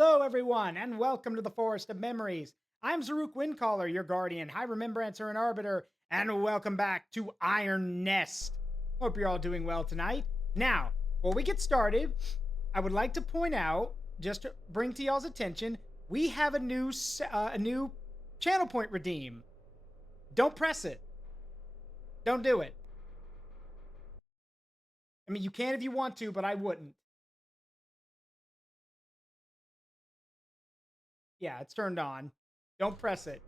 Hello, everyone, and welcome to the Forest of Memories. I'm Zaruk Windcaller, your guardian, High Remembrancer, and Arbiter, and welcome back to Iron Nest. Hope you're all doing well tonight. Now, before we get started, I would like to point out, just to bring to y'all's attention, we have a new channel point redeem. Don't press it. Don't do it. I mean, you can if you want to, but I wouldn't. Yeah, it's turned on. Don't press it.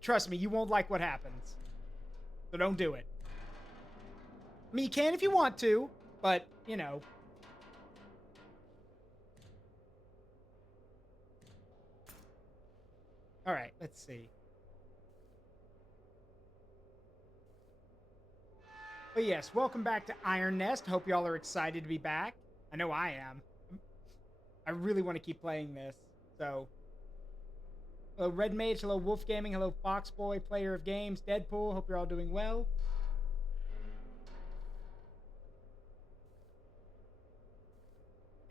Trust me, you won't like what happens. So don't do it. I mean, you can if you want to, but, you know. All right, let's see. But yes, welcome back to Iron Nest. Hope y'all are excited to be back. I know I am. I really want to keep playing this. So, hello Red Mage, hello Wolf Gaming, hello Foxboy, Player of Games, Deadpool. Hope you're all doing well.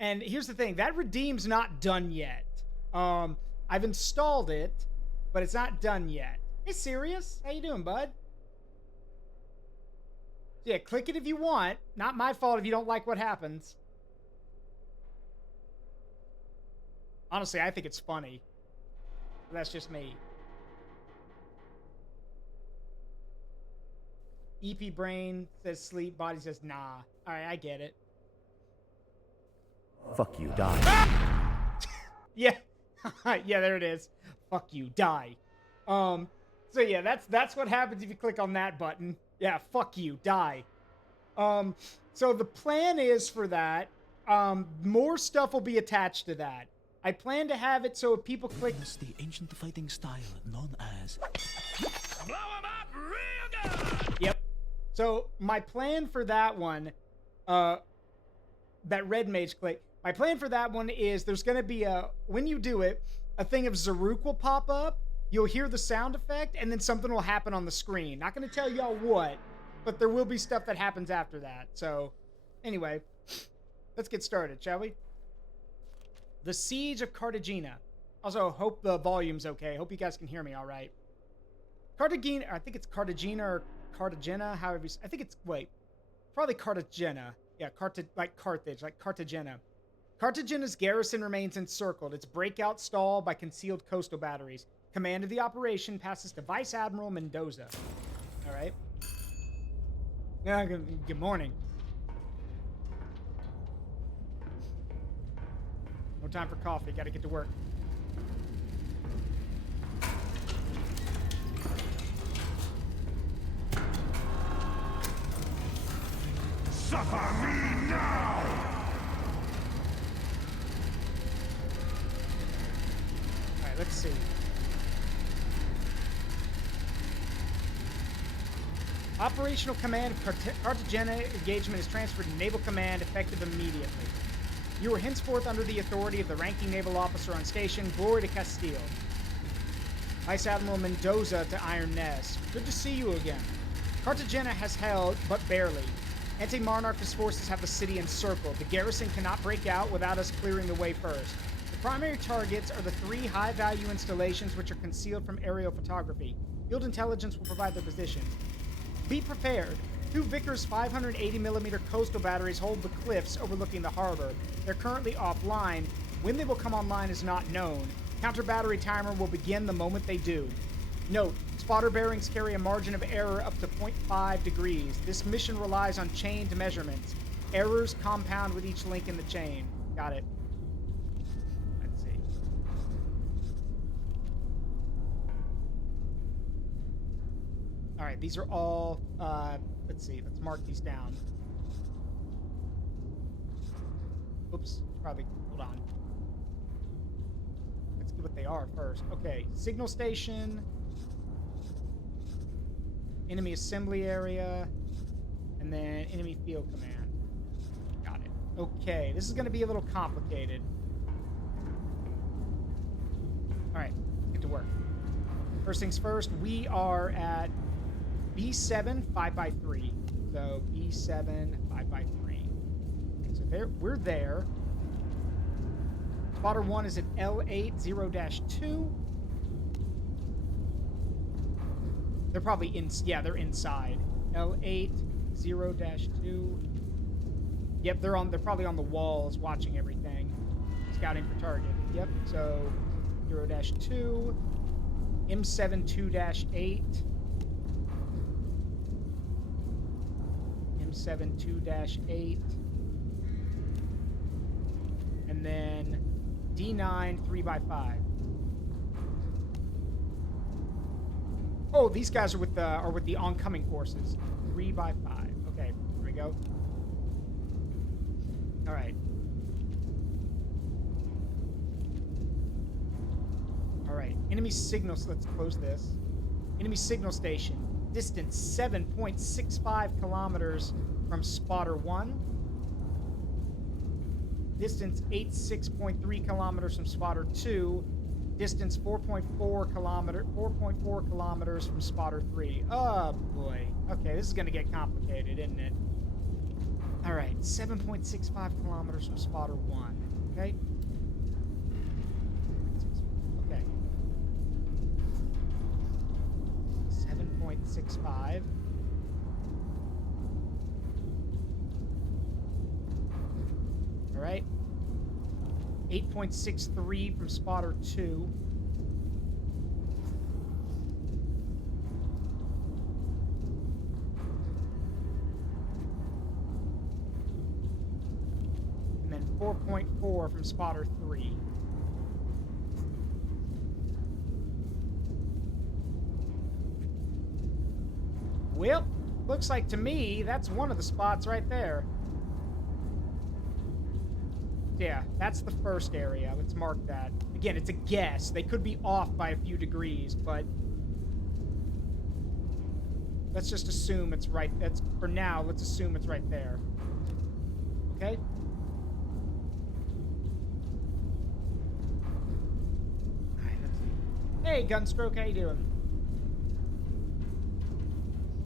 And here's the thing, that redeem's not done yet. I've installed it, but it's not done yet. Hey, Sirius, how you doing, bud? Yeah, click it if you want. Not my fault if you don't like what happens. Honestly, I think it's funny. But that's just me. EP Brain says sleep, body says nah. Alright, I get it. Fuck you, die. Yeah. Yeah, there it is. Fuck you, die. So yeah, that's what happens if you click on that button. Yeah, fuck you, die. So the plan is for that, more stuff will be attached to that. I plan to have it so if people click... Witness the ancient fighting style known as... Blow 'em up real good! Yep. So my plan for that one, that Red Mage click, my plan for that one is there's going to be when you do it, a thing of Zaruk will pop up, you'll hear the sound effect, and then something will happen on the screen. Not going to tell y'all what, but there will be stuff that happens after that. So, anyway, let's get started, shall we? The Siege of Cartagena. Also, hope the volume's okay. Hope you guys can hear me all right. Cartagena, I think it's Cartagena or Cartagena, however you... I think it's, wait, probably Cartagena. Yeah, like Carthage, like Cartagena. Cartagena's garrison remains encircled, its breakout stalled by concealed coastal batteries. Command of the operation passes to Vice Admiral Mendoza. All right. Good morning. No time for coffee. Got to get to work. Suffer me now! All right, let's see. Operational command of Cartagena engagement is transferred to Naval Command effective immediately. You are henceforth under the authority of the ranking naval officer on station, Glory to Castile. Vice Admiral Mendoza to Iron Nest. Good to see you again. Cartagena has held, but barely. Anti-Monarchist forces have the city encircled. The garrison cannot break out without us clearing the way first. The primary targets are the 3 high-value installations which are concealed from aerial photography. Field intelligence will provide their positions. Be prepared. 2 Vickers 580mm coastal batteries hold the cliffs overlooking the harbor. They're currently offline. When they will come online is not known. Counter battery timer will begin the moment they do. Note, spotter bearings carry a margin of error up to 0.5 degrees. This mission relies on chained measurements. Errors compound with each link in the chain. Got it. Let's see. All right, these are all, let's see, let's mark these down. Oops, probably, hold on. Let's see what they are first. Okay, signal station, enemy assembly area, and then enemy field command. Got it. Okay, this is going to be a little complicated. All right, get to work. First things first, we are at B7 5x3. So B7 5x3. So there, we're there. Spotter 1 is at L80-2. They're probably in. Yeah, they're inside. L80-2. Yep, they're probably on the walls watching everything. Scouting for target. Yep, so 0-2. M72-8. M72-8. And then D9 3x5. Oh, these guys are with the oncoming forces. 3x5. Okay, here we go. All right. All right. Enemy signals. Let's close this. Enemy signal station. Distance 7.65 kilometers from spotter 1. Distance 86.3 kilometers from spotter 2. Distance 4.4 kilometers from spotter 3. Oh boy. Okay, this is gonna get complicated, isn't it? All right, 7.65 kilometers from spotter 1. Okay. Okay. 7.65. All right. 8.63 from spotter 2. And then 4.4 from spotter 3. Well, looks like to me that's one of the spots right there. Yeah, that's the first area. Let's mark that. Again, it's a guess. They could be off by a few degrees, but let's just assume it's right. That's for now. Let's assume it's right there. Okay. All right, let's see. Hey, Gunstroke, how you doing?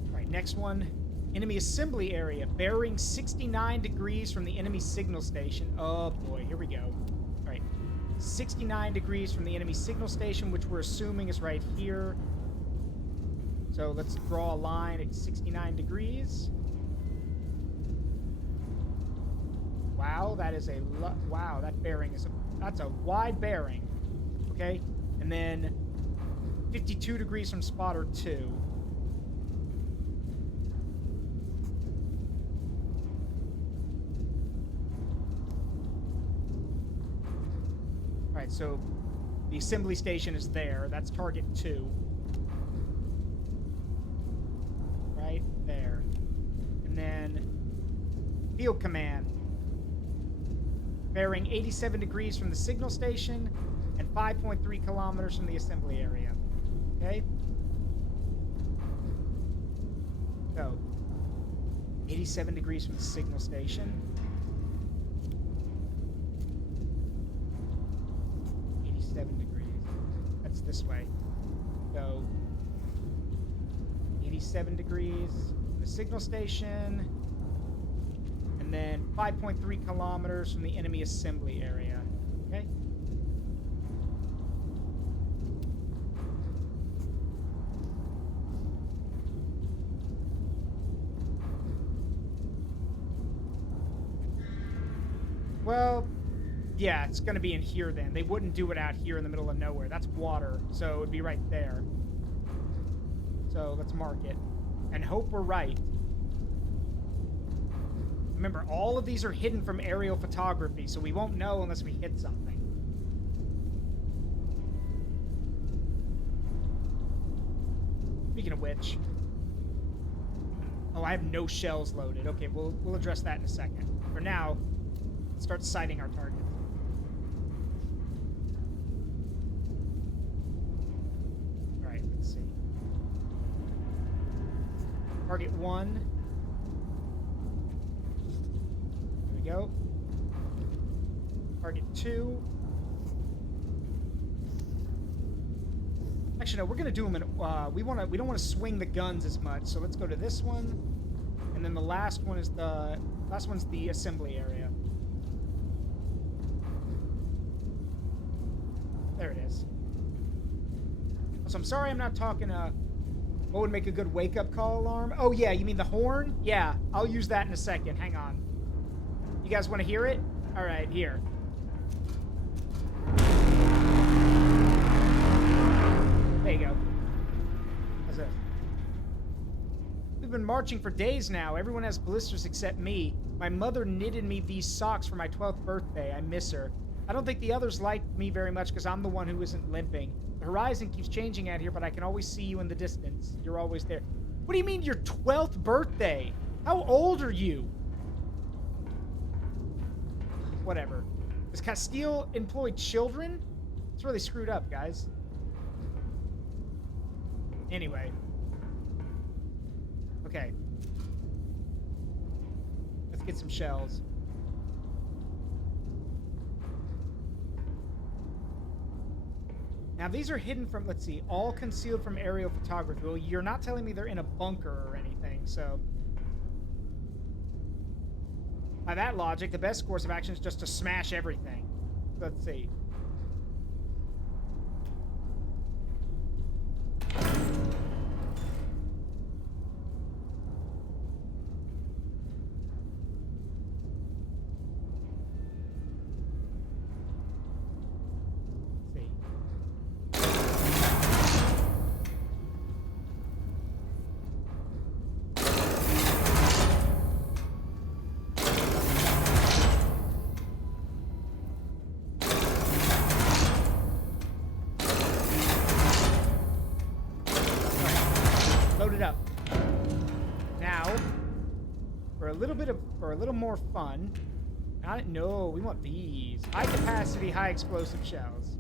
All right, next one. Enemy assembly area, bearing 69 degrees from the enemy signal station. Oh boy, here we go. All right, 69 degrees from the enemy signal station, which we're assuming is right here. So let's draw a line at 69 degrees. Wow, that is wow, that bearing is that's a wide bearing. Okay, and then 52 degrees from spotter 2. All right, so the assembly station is there. That's target 2. Right there. And then field command. Bearing 87 degrees from the signal station and 5.3 kilometers from the assembly area. Okay? So, 87 degrees from the signal station. 87 degrees. That's this way. So, 87 degrees from the signal station. And then 5.3 kilometers from the enemy assembly area. Okay? Well, yeah, it's going to be in here then. They wouldn't do it out here in the middle of nowhere. That's water, so it would be right there. So let's mark it and hope we're right. Remember, all of these are hidden from aerial photography, so we won't know unless we hit something. Speaking of which... Oh, I have no shells loaded. Okay, we'll address that in a second. For now, let's start sighting our targets. Alright, let's see. Target 1... go. Target 2. Actually, no, we're gonna do them in. We don't want to swing the guns as much, so let's go to this one, and then the last one's the assembly area. There it is. So I'm sorry I'm not talking, what would make a good wake-up call alarm? Oh, yeah, you mean the horn? Yeah, I'll use that in a second. Hang on. You guys want to hear it? All right, here. There you go. How's this? We've been marching for days now. Everyone has blisters except me. My mother knitted me these socks for my 12th birthday. I miss her. I don't think the others like me very much because I'm the one who isn't limping. The horizon keeps changing out here, but I can always see you in the distance. You're always there. What do you mean your 12th birthday? How old are you? Whatever. Does Castile employ children? It's really screwed up, guys. Anyway. Okay. Let's get some shells. Now, these are hidden from, let's see, all concealed from aerial photography. Well, you're not telling me they're in a bunker or anything, so... By that logic, the best course of action is just to smash everything. Let's see. For a little more fun. No, we want these. High capacity, high explosive shells.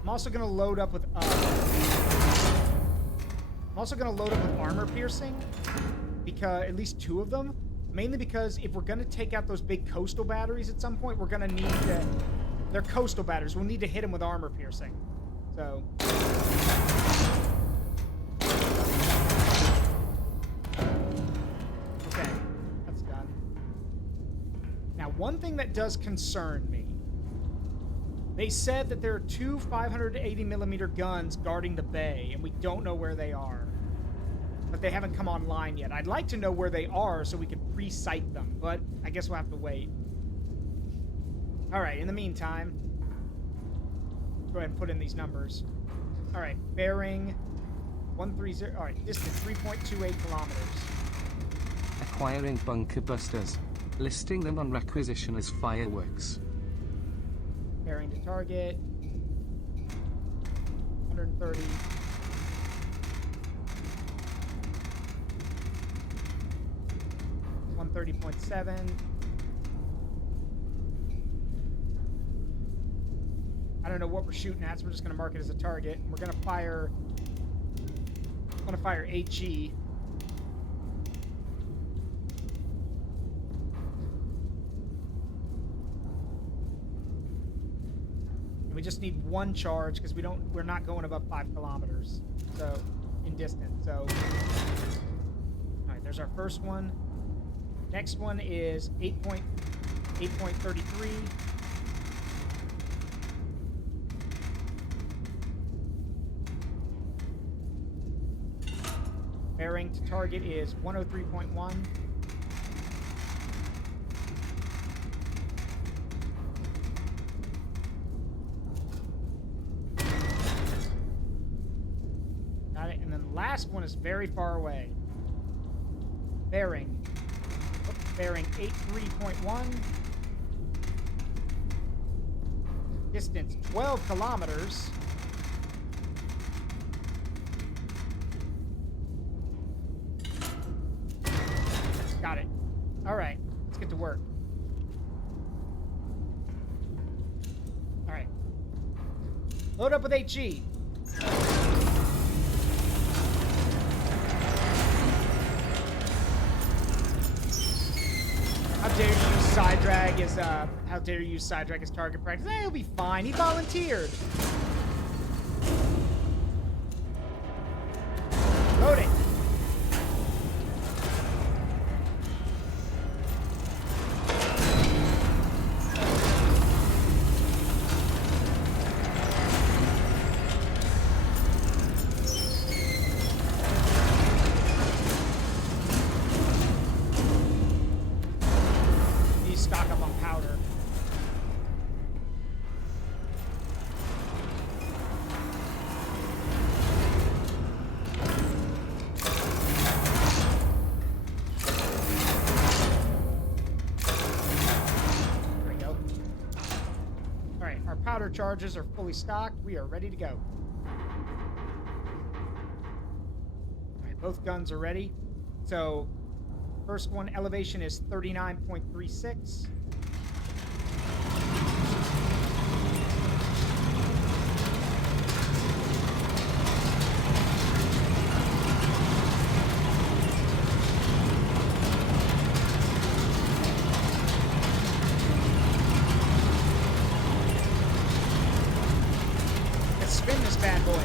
I'm also gonna load up with armor piercing. Because at least 2 of them. Mainly because if we're gonna take out those big coastal batteries at some point, we're gonna need to... They're coastal batteries. We'll need to hit them with armor piercing. So... One thing that does concern me. They said that there are 2 580mm guns guarding the bay, and we don't know where they are. But they haven't come online yet. I'd like to know where they are so we could pre-sight them, but I guess we'll have to wait. Alright, in the meantime, let's go ahead and put in these numbers. Alright, bearing 130. Alright, distance 3.28 kilometers. Acquiring bunker busters. Listing them on requisition as fireworks. Bearing to target. 130. .7. I don't know what we're shooting at, so we're just going to mark it as a target. And we're going to fire... I'm going to fire HE. We just need 1 charge because we're not going above 5 kilometers. So, in distance. So, all right, there's our first one. Next one is 8.33. Bearing to target is 103.1. Last one is very far away. Bearing 83.1. Distance 12 kilometers. Got it. All right, let's get to work. All right. Load up with HE. How dare you use Psydrag as target practice? He'll be fine. He volunteered. Load it. charges are fully stocked. We are ready to go. All right, both guns are ready. So, first one elevation is 39.36. Spin this bad boy.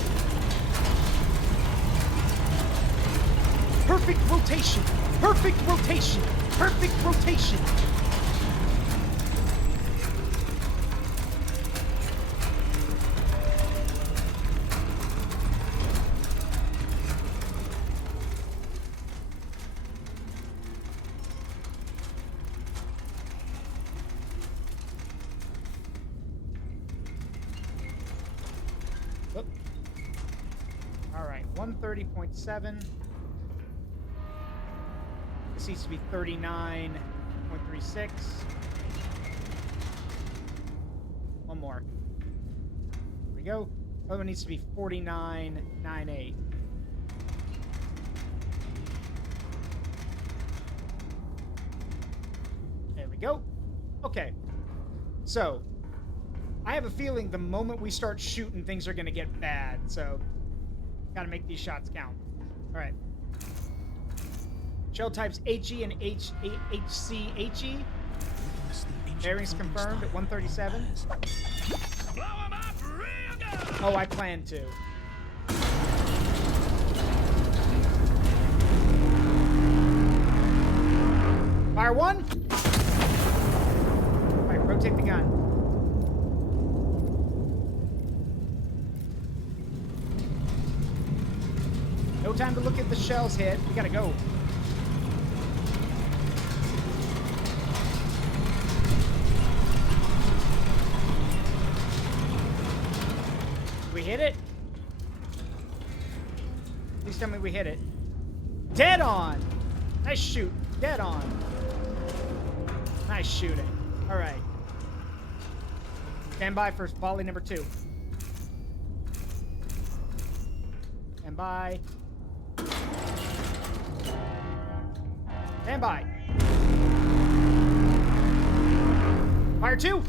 Perfect rotation. Perfect rotation. Perfect rotation. Whoop. All right, 130.7. This needs to be 39.36. One more. There we go. Other one needs to be 49.98. There we go. Okay. So, I have a feeling the moment we start shooting, things are going to get bad. So, got to make these shots count. All right. Shell types HE and HCHE. Bearings confirmed at 137. Blow 'em up real good! Oh, I plan to. Fire one. All right, rotate the gun. No time to look at the shells hit. We gotta go. We hit it? Please tell me we hit it. Dead on! Nice shoot. Dead on. Nice shooting. All right. Stand by for volley number 2. Stand by. Stand by. Fire 2.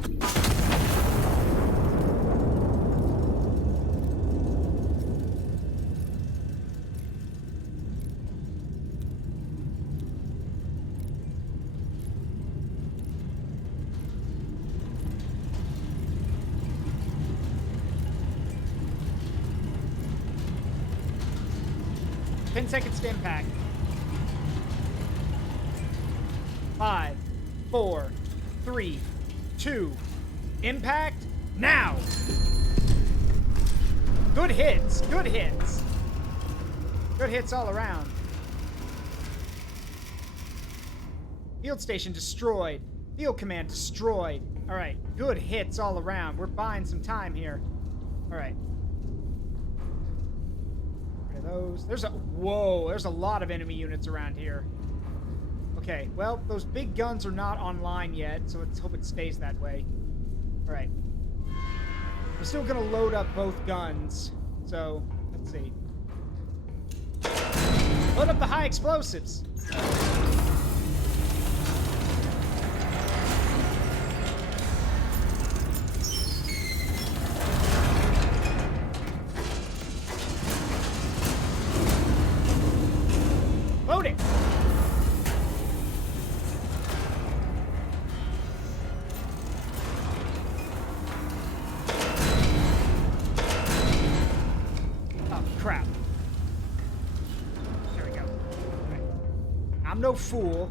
Ten seconds to impact. 5, 4, 3, 2. Impact now. Good hits. Good hits. Good hits all around. Field station destroyed. Field command destroyed. All right. Good hits all around. We're buying some time here. All right. Those. There's a lot of enemy units around here. Okay, well, those big guns are not online yet, so let's hope it stays that way. All right. I'm still gonna load up both guns, so let's see. Load up the high explosives. Loading. Oh, crap. There we go. Okay. I'm no fool.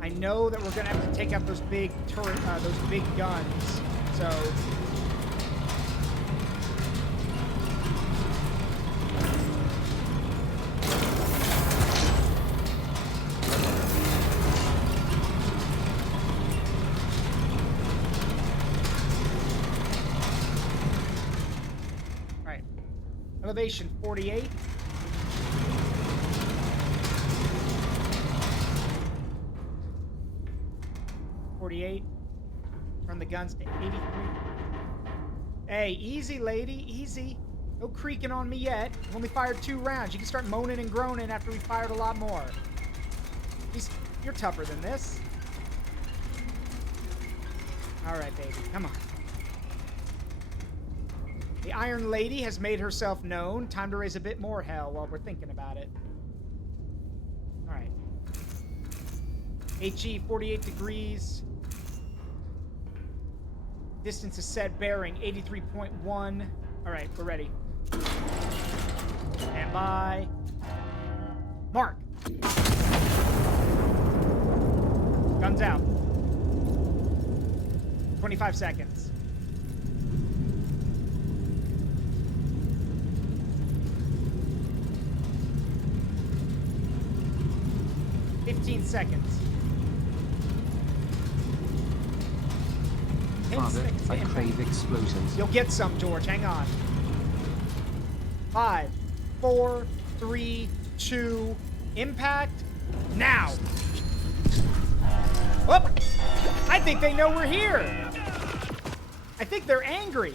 I know that we're gonna have to take out those big turret, those big guns. So. Elevation 48. Turn the guns to 83. Hey, easy, lady, easy. No creaking on me yet. I've only fired 2 rounds. You can start moaning and groaning after we fired a lot more. You're tougher than this. All right, baby, come on. The Iron Lady has made herself known. Time to raise a bit more hell while we're thinking about it. All right. HE 48 degrees. Distance is set. Bearing 83.1. All right, we're ready. Stand by. Mark. Guns out. 25 seconds. Seconds. Father, I crave explosions. You'll get some, George. Hang on. 5, 4, 3, 2, impact. Now. Oh, I think they know we're here. I think they're angry.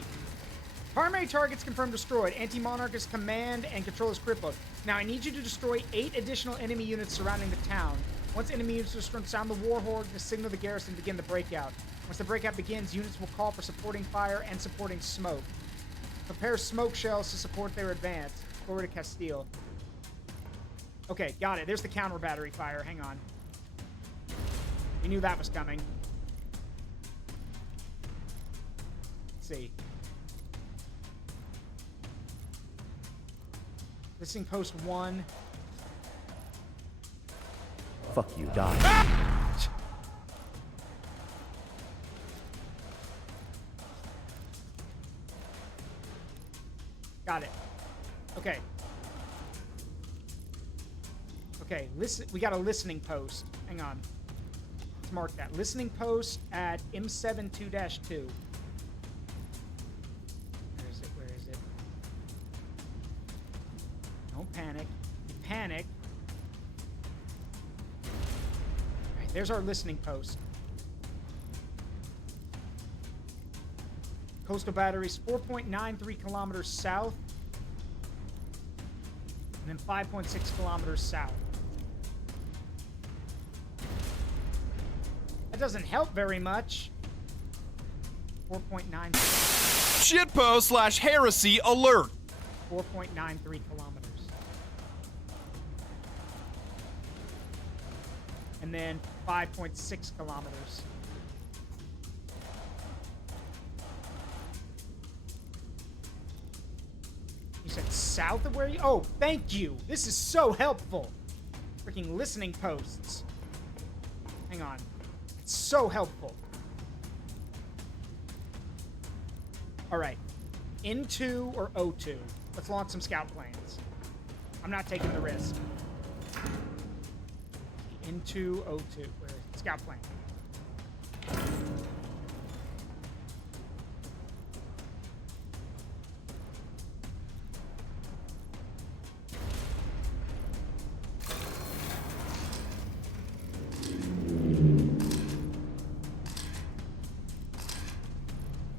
Primary targets confirmed destroyed. Anti-Monarch is command and control is crippled. Now I need you to destroy 8 additional enemy units surrounding the town. Once enemy units are destroyed, sound the war horn to signal the garrison to begin the breakout. Once the breakout begins, units will call for supporting fire and supporting smoke. Prepare smoke shells to support their advance. Forward to Castile. Okay, got it. There's the counter battery fire. Hang on. We knew that was coming. Let's see. Listening post 1. Fuck you, die. Got it. Okay. Okay, listen. We got a listening post. Hang on. Let's mark that. Listening post at M72-2. Where is it? Where is it? Don't panic. Panic. There's our listening post. Coastal batteries 4.93 kilometers south. And then 5.6 kilometers south. That doesn't help very much. 4.9. Shitpost/heresy alert. 4.93 kilometers. And then 5.6 kilometers. You said south of where you... Oh, thank you. This is so helpful. Freaking listening posts. Hang on. It's so helpful. All right. N2 or O2. Let's launch some scout planes. I'm not taking the risk. Into O2. Where is it? Scout plane.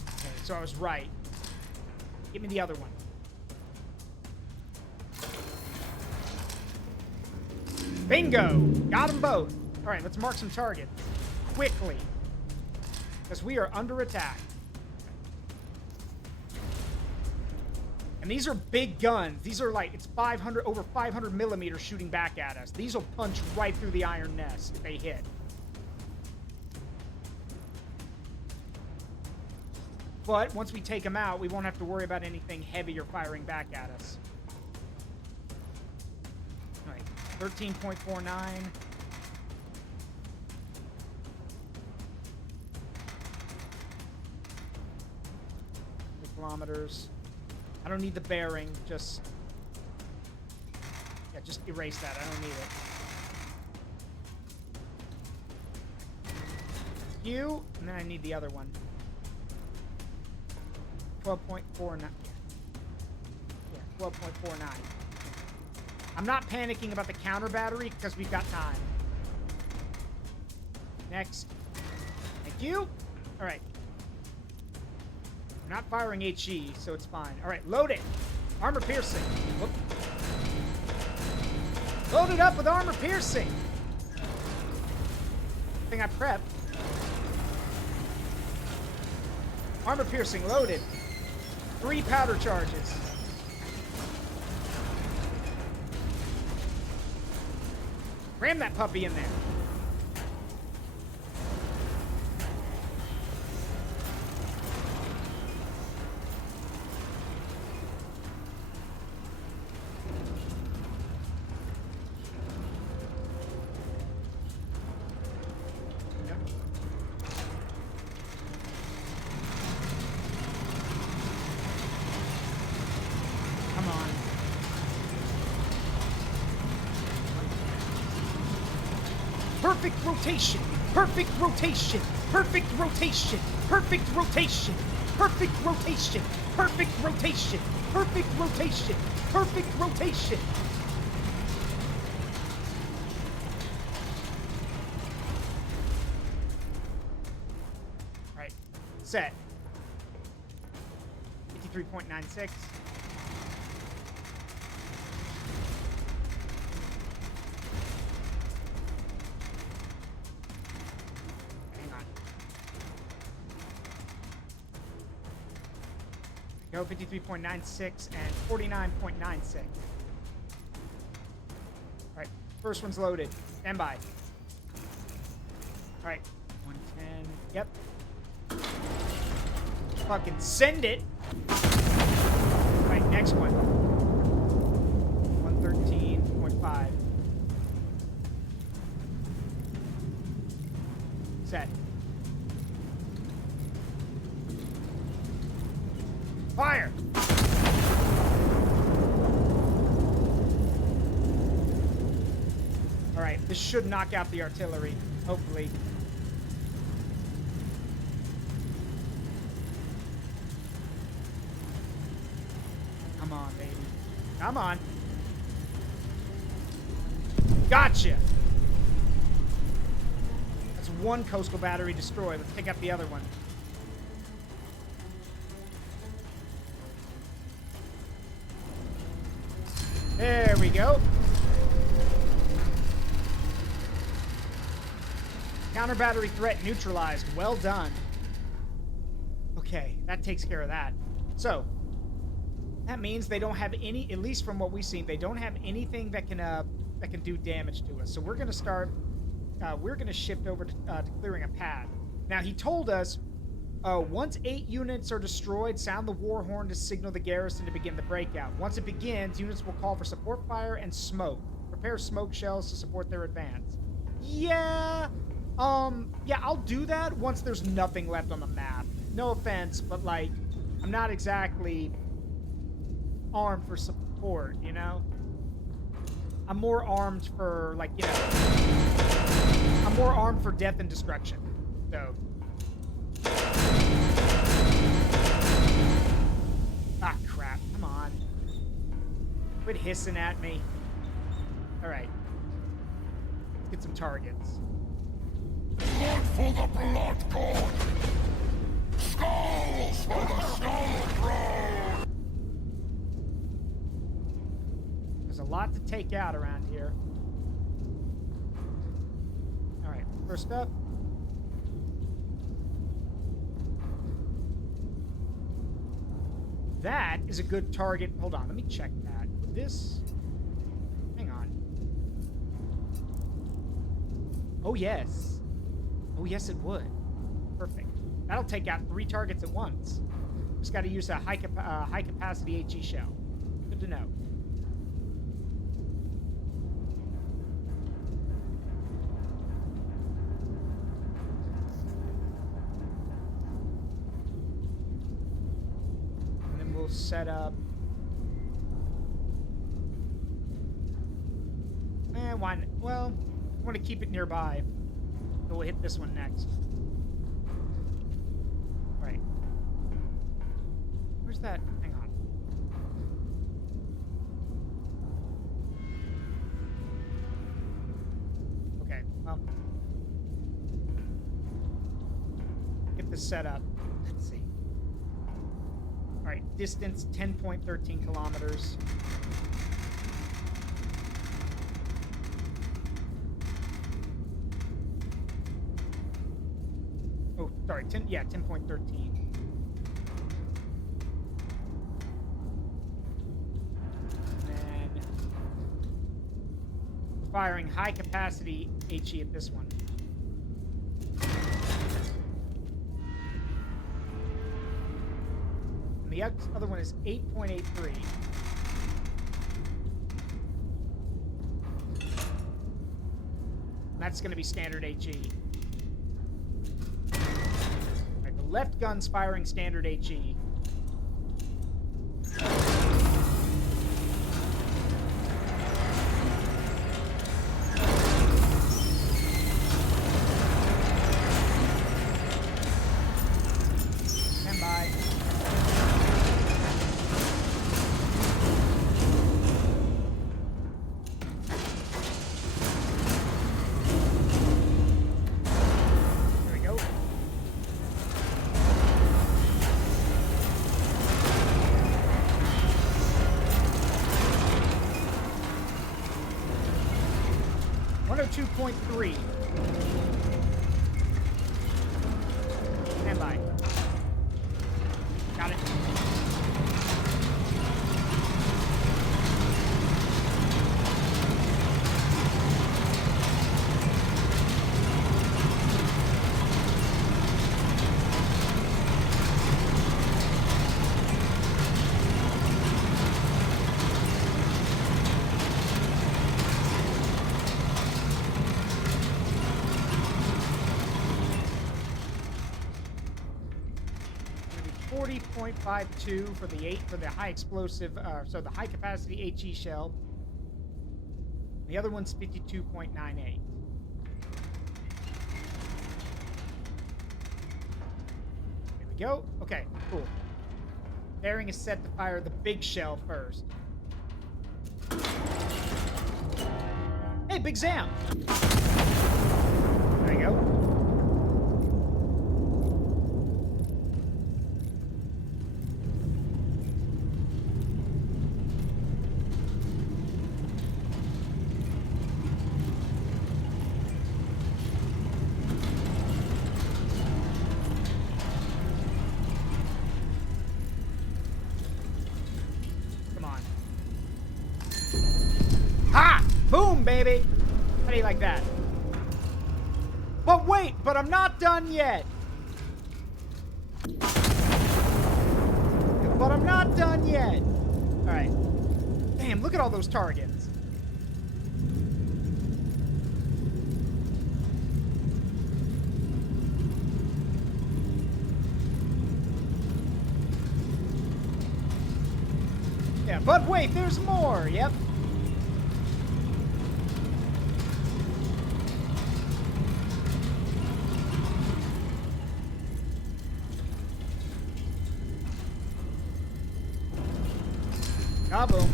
Okay, so I was right. Give me the other one. Bingo! Got them both. All right, let's mark some targets. Quickly. Because we are under attack. And these are big guns. These are like, it's 500, over 500 millimeters shooting back at us. These will punch right through the iron nest if they hit. But once we take them out, we won't have to worry about anything heavier firing back at us. 13.49. Kilometers. I don't need the bearing, just... Yeah, just erase that. I don't need it. Q, and then I need the other one. 12.49. Yeah, 12.49. I'm not panicking about the counter battery because we've got time. Next. Thank you. All right. not firing HE, so it's fine. All right, load it. Armor piercing. Whoop. Load it up with armor piercing. I think I prepped. Armor piercing loaded. 3 powder charges. Ram that puppy in there. Come on. Perfect rotation. Perfect rotation. Perfect rotation. Perfect rotation. Perfect rotation. Perfect rotation. Perfect rotation. Perfect rotation. All right. Set. 53.96. Go 53.96 and 49.96. Alright, first one's loaded. Stand by. Alright, 110. Yep. Fucking send it. Alright, next one. 113.5. Set. Fire! Alright, this should knock out the artillery, hopefully. Come on, baby. Come on. Gotcha! That's one coastal battery destroyed. Let's pick up the other one. There we go. Counter battery threat neutralized. Well done. Okay, that takes care of that. So, that means they don't have any, at least from what we've seen, they don't have anything that can do damage to us. So we're going to start, we're going to shift over to clearing a path. Now, he told us, once 8 units are destroyed, sound the war horn to signal the garrison to begin the breakout. Once it begins, units will call for support fire and smoke. Prepare smoke shells to support their advance. Yeah, yeah, I'll do that once there's nothing left on the map. No offense, but, like, I'm not exactly armed for support, you know? I'm more armed for, like, you know, I'm more armed for death and destruction, so... Ah, crap. Come on. Quit hissing at me. Alright. Let's get some targets. Blood for the blood god! Skulls for the skull throne! There's a lot to take out around here. Alright, first up. That is a good target. Hold on, let me check that. This... Hang on. Oh, yes. Oh, yes, it would. Perfect. That'll take out 3 targets at once. Just got to use a high-capacity HE shell. Good to know. Set up. Why? Well, I want to keep it nearby. So we'll hit this one next. All right. Where's that? Hang on. Okay. Well, get this set up. Let's see. distance 10.13 kilometers. Oh, sorry, 10.13. Firing high capacity HE at this one. And the other one is 8.83. That's going to be standard HE. Alright, the left gun's firing standard HE. Two point three. Stand by. Got it. .52 for the high explosive, so the high capacity HE shell. The other one's 52.98. There we go. Okay, cool. Bearing is set to fire the big shell first. Hey, Big Zam! There you go. Baby. How do you like that? But wait, but I'm not done yet. But I'm not done yet. All right. Damn, look at all those targets. Yeah, but wait, there's more. Yep. Kaboom.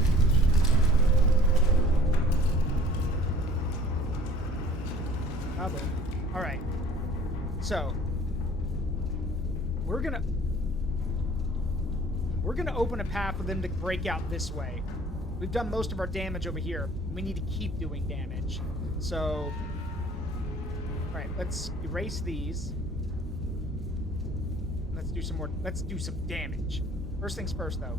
Kaboom. All right. So we're gonna open a path for them to break out this way. We've done most of our damage over here. We need to keep doing damage. So, all right, let's erase these. Let's do some more. Let's do some damage. First things first, though.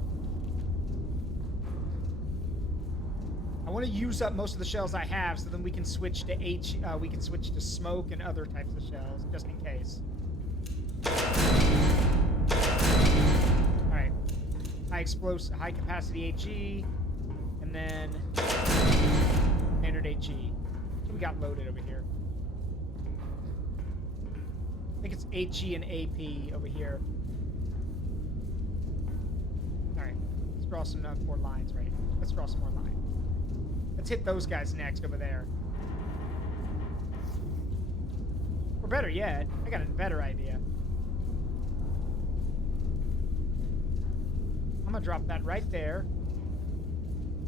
I want to use up most of the shells I have, so then we can switch to we can switch to smoke and other types of shells, just in case. All right, high capacity HE, and then standard HE. What we got loaded over here? I think it's HE and AP over here. All right, let's draw some more lines right here. Let's draw some more lines. Let's hit those guys next over there. Or better yet, I got a better idea. I'm gonna drop that right there.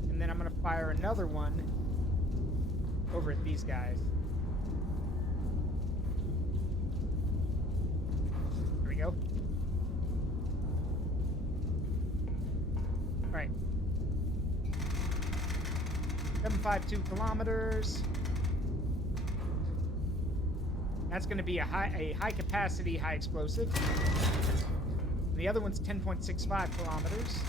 And then I'm gonna fire another one over at these guys. There we go. Right. 752 kilometers. That's going to be a high capacity, high explosive. And the other one's 10.65 kilometers.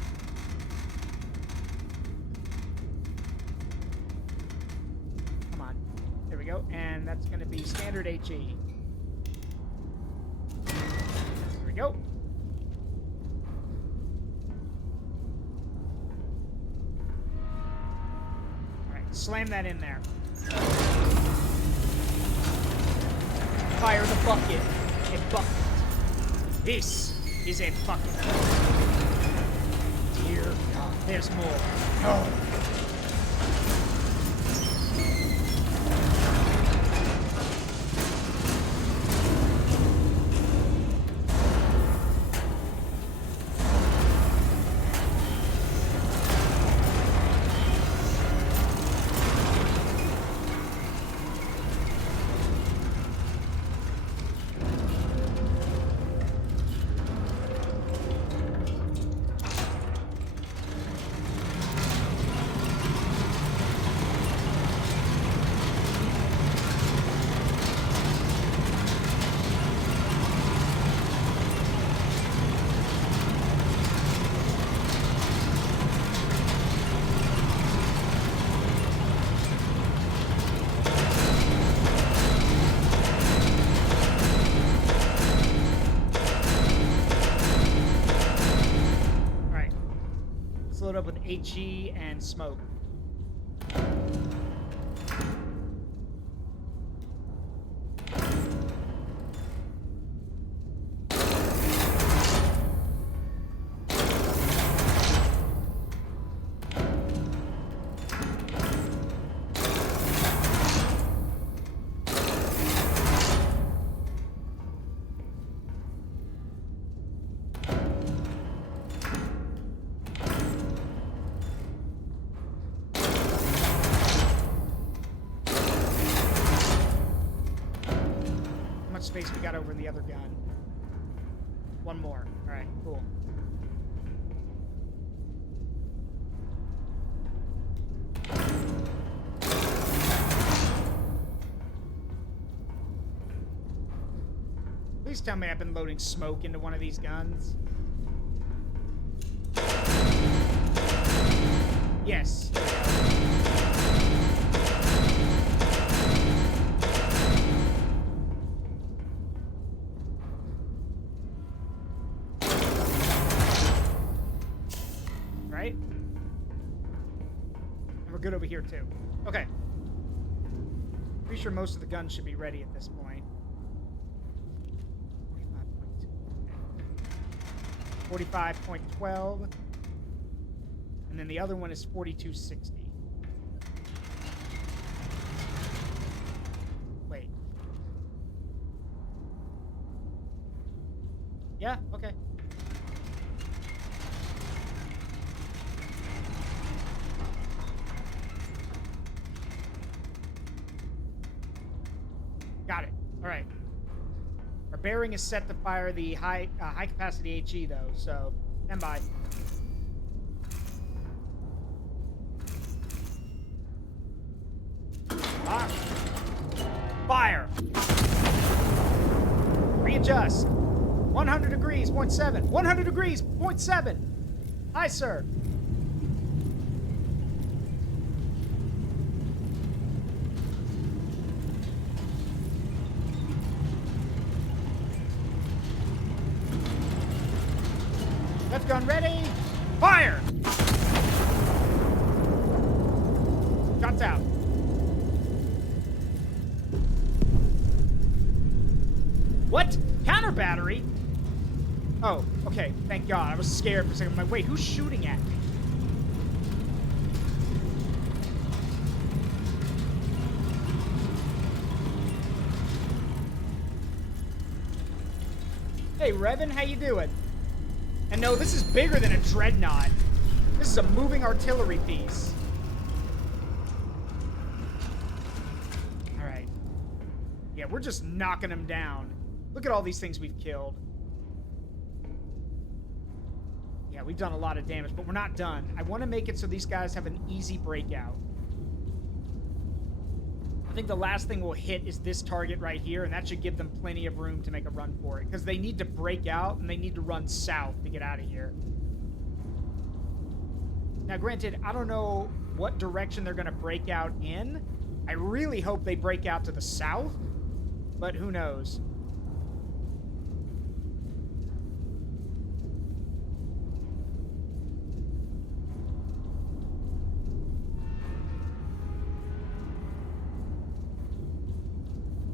Come on. There we go. And that's going to be standard HE. There we go. Slam that in there. Fire the bucket. A bucket. This is a bucket. Dear God. There's more. No. Load up with HE and smoke. Space we got over in the other gun. One more. All right, cool. Please tell me I've been loading smoke into one of these guns. Yes. Good over here too. Okay. Pretty sure most of the guns should be ready at this point. 45.2. 45.12. And then the other one is 4260. Wait. Yeah, okay. Got it. All right. Our bearing is set to fire the high capacity HE though, so stand by. Fire. Readjust. 100 degrees, 0.7. 100 degrees, 0.7. Hi, sir. Left gun ready. Fire! Shots out. What? Counter battery? Oh, okay. Thank God. I was scared for a second. I'm like, wait, who's shooting at me? Hey, Revan, how you doing? And no, this is bigger than a dreadnought. This is a moving artillery piece. All right. Yeah, we're just knocking them down. Look at all these things we've killed. Yeah, we've done a lot of damage, but we're not done. I want to make it so these guys have an easy breakout. I think the last thing we'll hit is this target right here, and that should give them plenty of room to make a run for it, because they need to break out, and they need to run south to get out of here. Now, granted, I don't know what direction they're going to break out in. I really hope they break out to the south, but who knows?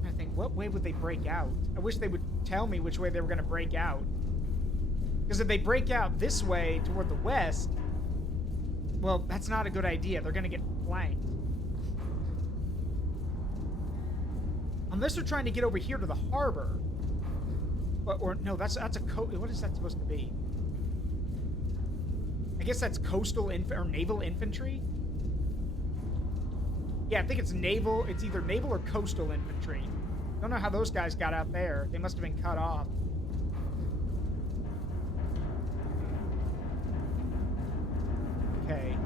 I think, what way would they break out? I wish they would tell me which way they were going to break out. Because if they break out this way toward the west, well, that's not a good idea. They're going to get flanked. Unless they're trying to get over here to the harbor. Or no, that's a what is that supposed to be? I guess that's coastal or naval infantry. Yeah, I think it's naval. It's either naval or coastal infantry. Don't know how those guys got out there. They must have been cut off. Okay.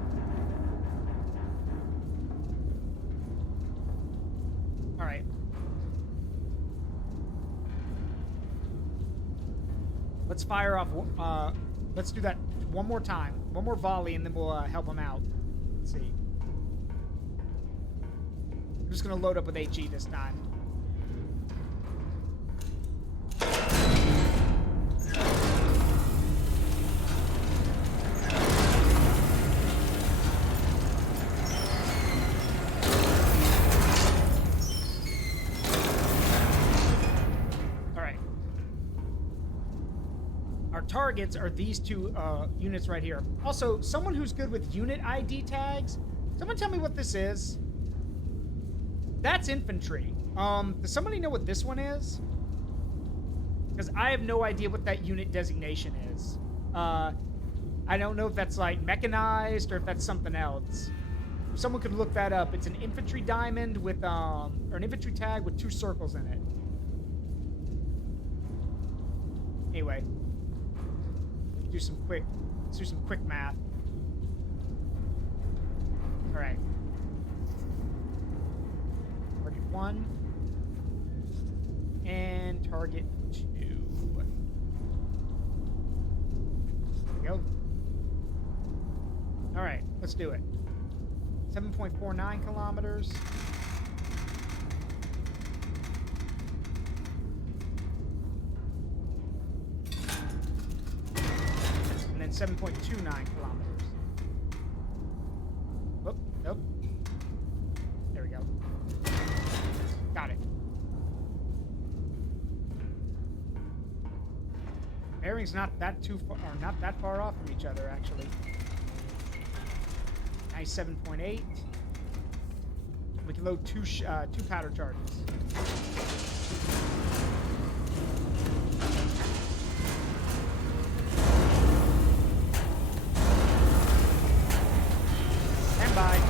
All right. Let's fire off. Let's do that one more time. One more volley, and then we'll help them out. Let's see. I'm just going to load up with HE this time. Targets are these two units right here. Also, someone who's good with unit ID tags, someone tell me what this is. That's infantry. Does somebody know what this one is? Because I have no idea what that unit designation is. I don't know if that's like mechanized or if that's something else. If someone could look that up. It's an infantry diamond with or an infantry tag with 2 circles in it. Anyway. Do some quick math. All right. Target 1 and target 2. There we go. All right, let's do it. 7.49 kilometers. And then 7.29 kilometers. Oh, nope. There we go. Got it. Bearing's not that too far, or not that far off from each other, actually. Nice 7.8. We can load two powder charges. Stand by.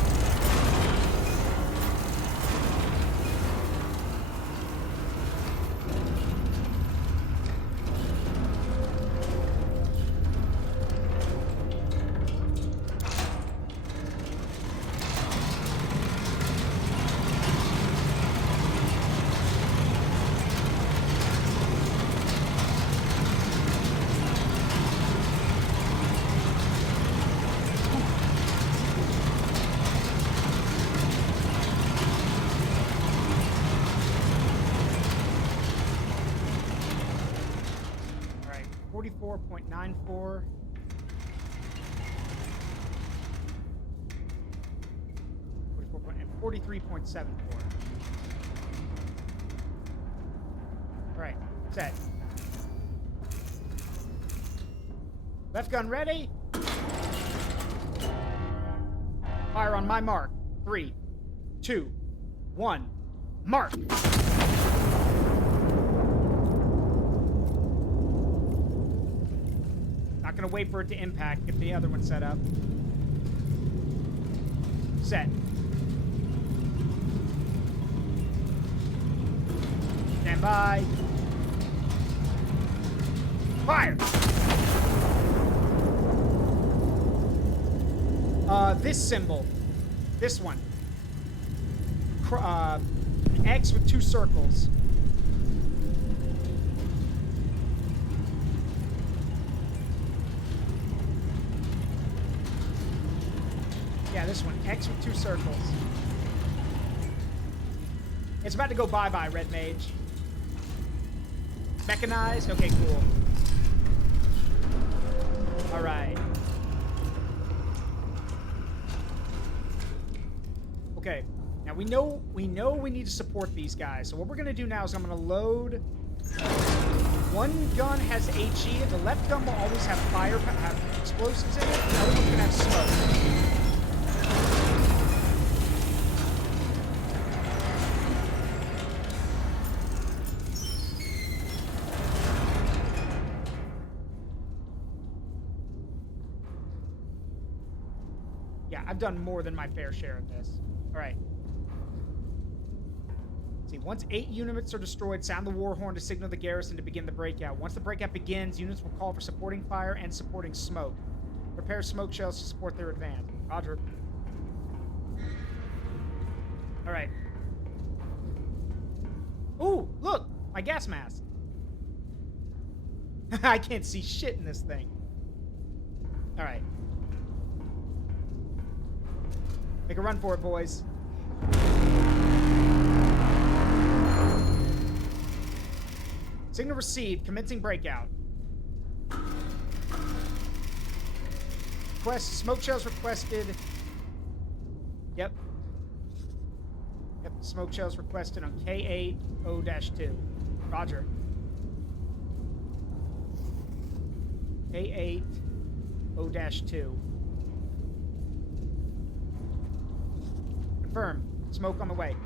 All right, 44.94. And 43.74. All right, set. Left gun ready. Fire on my mark. 3, 2, 1. Mark. Not gonna wait for it to impact. Get the other one set up. Set. Stand by. This symbol. This one. X with 2 circles. Yeah, this one. X with 2 circles. It's about to go bye-bye, Red Mage. Mechanized? Okay, cool. Alright. Okay. Now we know we need to support these guys. So what we're gonna do now is I'm gonna load. One gun has HE, the left gun will always have have explosives in it, the other one's gonna have smoke. Yeah, I've done more than my fair share of this. All right. See, once 8 units are destroyed, sound the war horn to signal the garrison to begin the breakout. Once the breakout begins, units will call for supporting fire and supporting smoke. Prepare smoke shells to support their advance. Roger. All right. Ooh, look, my gas mask. I can't see shit in this thing. All right. Make a run for it, boys. Signal received. Commencing breakout. Request smoke shells requested. Yep. Yep. Smoke shells requested on K8O-2. Roger. K8O-2. Confirm. Smoke on the way.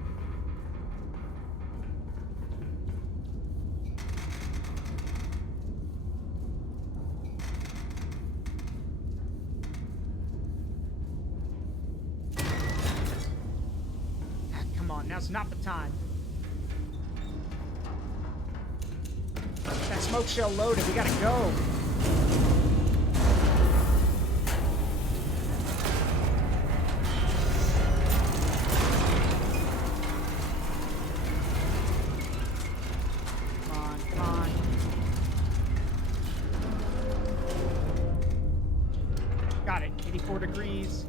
Come on, now's not the time. That smoke shell loaded. We gotta go. Got it. 84 degrees.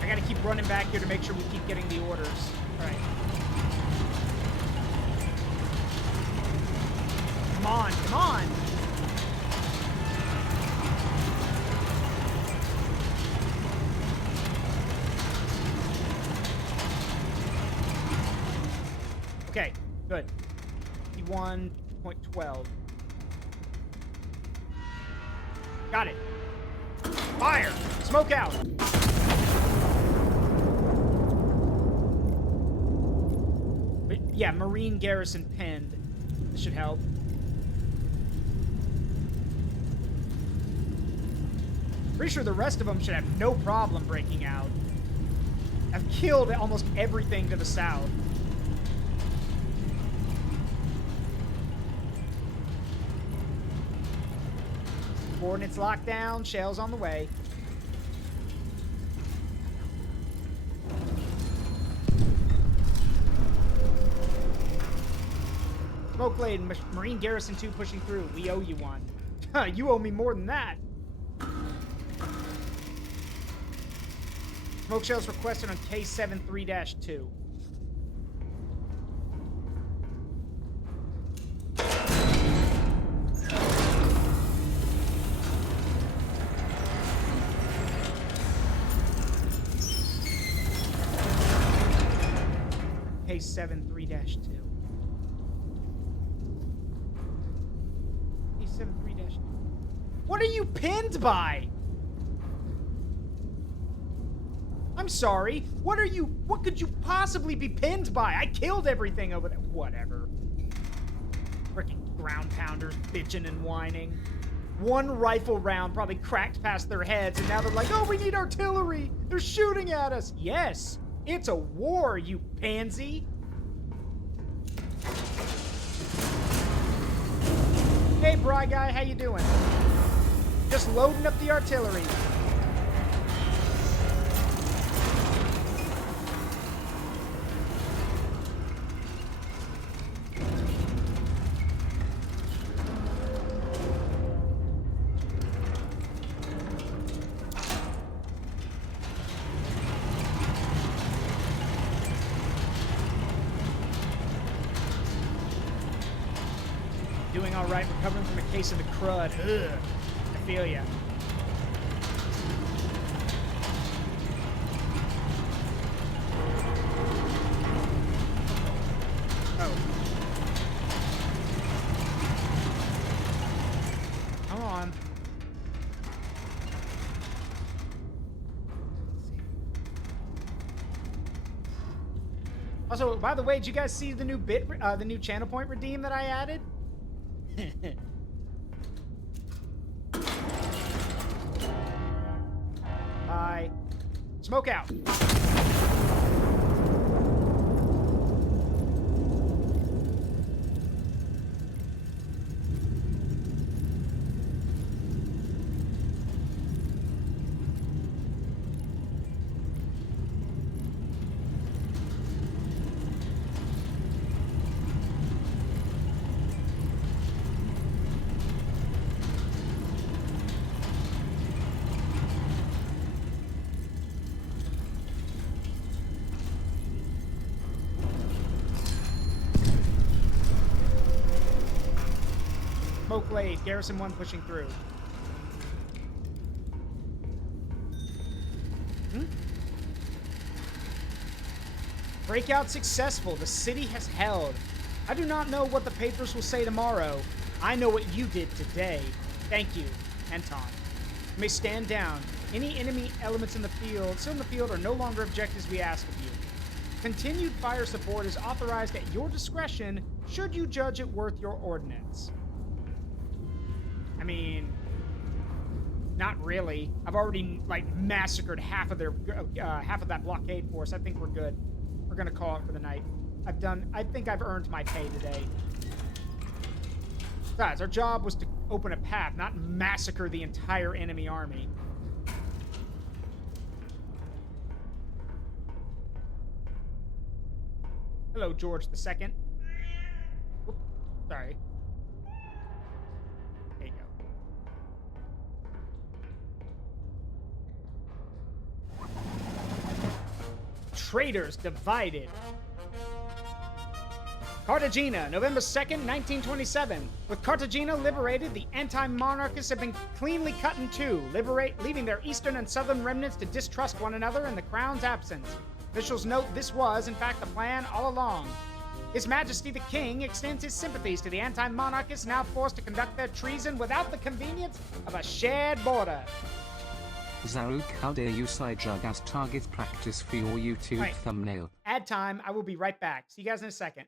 I gotta keep running back here to make sure we keep getting the orders. All right. Come on, come on. Okay, good. 51.12. Got it. Fire! Smoke out! But yeah, Marine garrison pinned. This should help. Pretty sure the rest of them should have no problem breaking out. I've killed almost everything to the south. Coordinates locked down, shells on the way. Smoke laden, Marine Garrison 2 pushing through. We owe you one. You owe me more than that. Smoke shells requested on K73-2. K73-2. K73-2. What are you pinned by? I'm sorry. What could you possibly be pinned by? I killed everything over there. Whatever. Freaking ground pounders bitching and whining. One rifle round probably cracked past their heads, and now they're like, oh, we need artillery. They're shooting at us. Yes. It's a war, you pansy. Hey, Bry Guy, how you doing? Just loading up the artillery. Doing all right, recovering from a case of the crud. Ugh, I feel ya. Oh. Come on. Also, by the way, did you guys see the new the new channel point redeem that I added? Bye. Smoke out. Smoke laid. Garrison 1 pushing through. Breakout successful. The city has held. I do not know what the papers will say tomorrow. I know what you did today. Thank you, Anton. You may stand down. Any enemy elements in the field, still in the field, are no longer objectives we ask of you. Continued fire support is authorized at your discretion should you judge it worth your ordnance. I mean, not really. I've already, like, massacred half of their, half of that blockade force. I think we're good. We're gonna call it for the night. I think I've earned my pay today. Besides, our job was to open a path, not massacre the entire enemy army. Hello, George II. Whoop, sorry. There you go. Traitors divided. Cartagena, November 2nd, 1927. With Cartagena liberated, the anti-monarchists have been cleanly cut in two, leaving their eastern and southern remnants to distrust one another in the crown's absence. Officials note this was, in fact, the plan all along. His Majesty the King extends his sympathies to the anti-monarchists now forced to conduct their treason without the convenience of a shared border. Zaruk, how dare you Psydrag as target practice for your YouTube thumbnail? Ad time. I will be right back. See you guys in a second.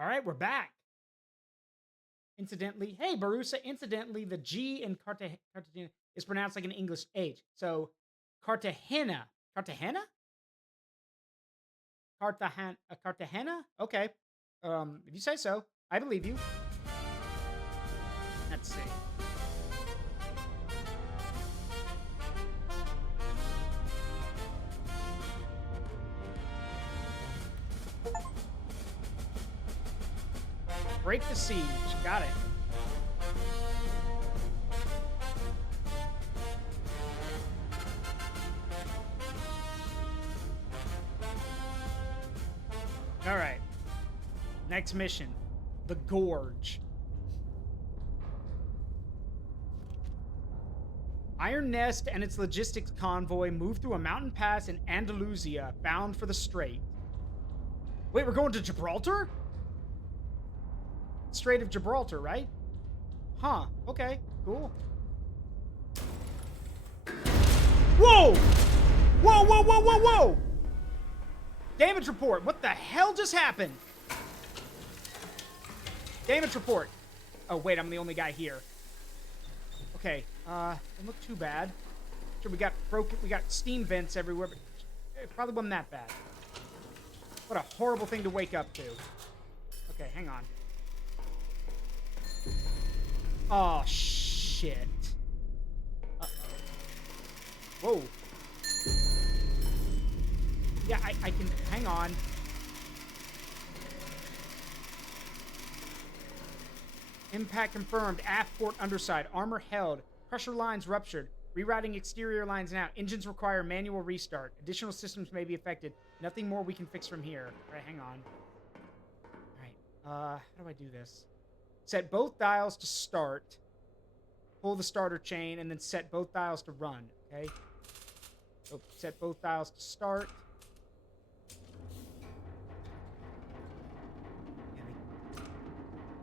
All right, we're back. Incidentally, hey, Barusa, incidentally, the G in Cartagena is pronounced like an English H. So, Cartagena. Cartagena? Cartagena? Okay. If you say so, I believe you. Let's see. Break the siege. Got it. All right. Next mission. The Gorge. Iron Nest and its logistics convoy move through a mountain pass in Andalusia, bound for the Strait. Wait, we're going to Gibraltar? Strait of Gibraltar, right? Huh. Okay. Cool. Whoa! Whoa, whoa, whoa, whoa, whoa! Damage report. What the hell just happened? Damage report. Oh, wait, I'm the only guy here. Okay. Don't look too bad. Sure, we got steam vents everywhere, but it probably wasn't that bad. What a horrible thing to wake up to. Okay, hang on. Oh, shit. Uh-oh. Whoa. Yeah, I can... Hang on. Impact confirmed. Aft port underside. Armor held. Pressure lines ruptured. Rerouting exterior lines now. Engines require manual restart. Additional systems may be affected. Nothing more we can fix from here. All right, hang on. All right. How do I do this? Set both dials to start. Pull the starter chain, and then set both dials to run. Okay? So set both dials to start. Yeah,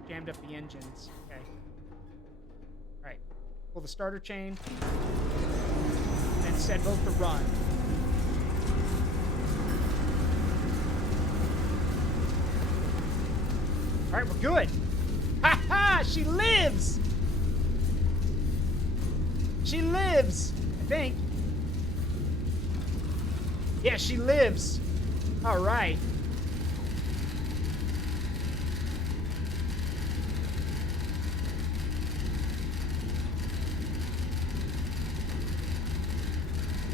they jammed up the engines. Okay. All right. Pull the starter chain. And then set both to run. All right, we're good. Ha ha! She lives! She lives! I think. Yeah, she lives. All right.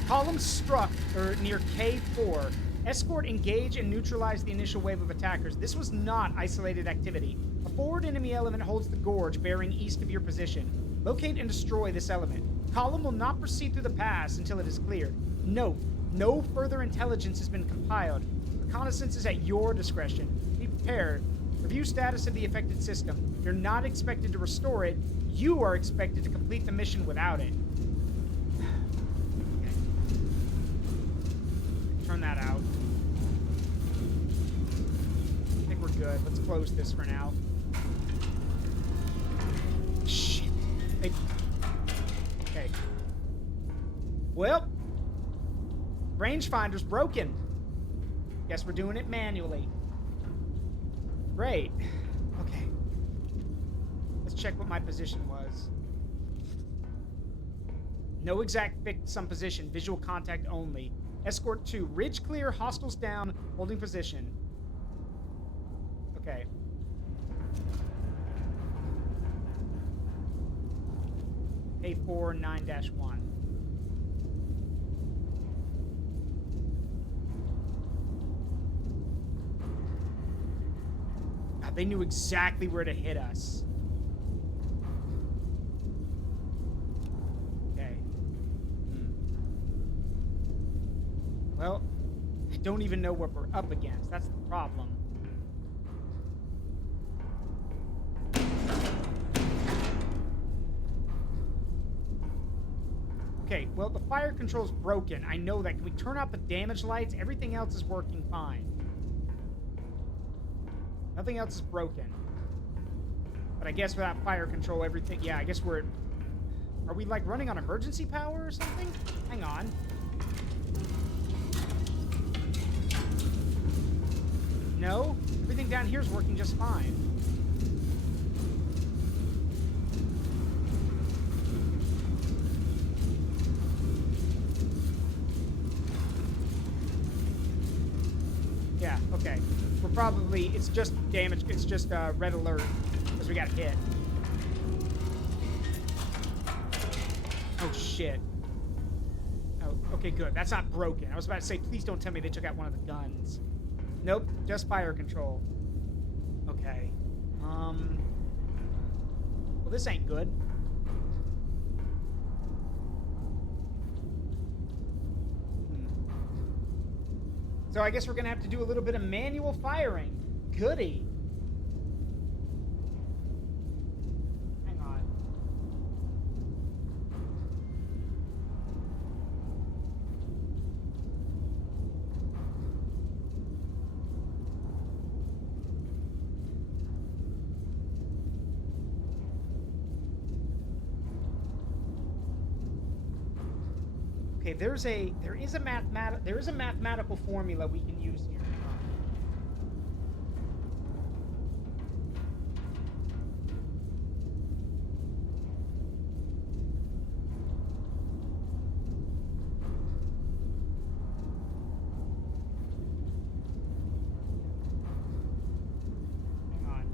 Column struck near K4. Escort, engage, and neutralize the initial wave of attackers. This was not isolated activity. A forward enemy element holds the gorge, bearing east of your position. Locate and destroy this element. Column will not proceed through the pass until it is cleared. Note, no further intelligence has been compiled. Reconnaissance is at your discretion. Be prepared. Review status of the affected system. You're not expected to restore it. You are expected to complete the mission without it. Okay. Turn that out. I think we're good. Let's close this for now. Shit. Okay. Well, rangefinder's broken. Guess we're doing it manually. Great. Okay. Let's check what my position was. No exact fix on position. Visual contact only. Escort 2. Ridge clear. Hostiles down. Holding position. Okay. A4 9-1. God, they knew exactly where to hit us. Okay. Well, I don't even know what we're up against. That's the problem. Okay, well, the fire control's broken. I know that. Can we turn out the damage lights? Everything else is working fine. Nothing else is broken. But I guess without fire control, everything... Yeah, I guess we're... Are we, like, running on emergency power or something? Hang on. No? Everything's everything down here is working just fine. Yeah, okay. We're probably, it's just damage, it's just red alert, because we got hit. Oh, shit. Oh, okay, good. That's not broken. I was about to say, please don't tell me they took out one of the guns. Nope, just fire control. Okay. Well, this ain't good. So I guess we're gonna have to do a little bit of manual firing. Goody. Hang on. Okay, there is a mathematical formula we can use here. Hang on.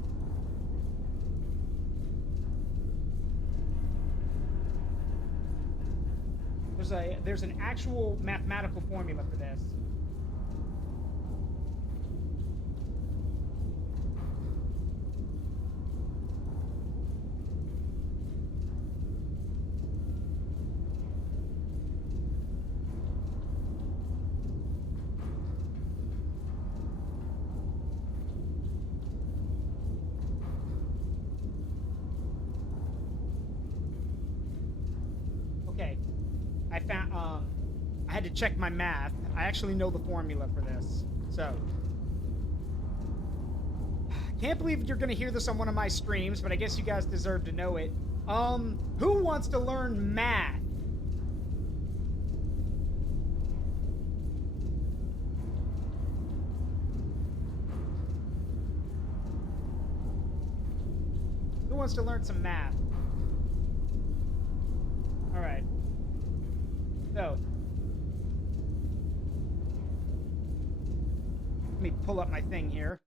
There's an actual mathematical formula for this. Okay. I had to check my math. I actually know the formula for this. So, can't believe you're gonna hear this on one of my streams, but I guess you guys deserve to know it. Who wants to learn math? Who wants to learn some math? All right. So, let me pull up my thing here.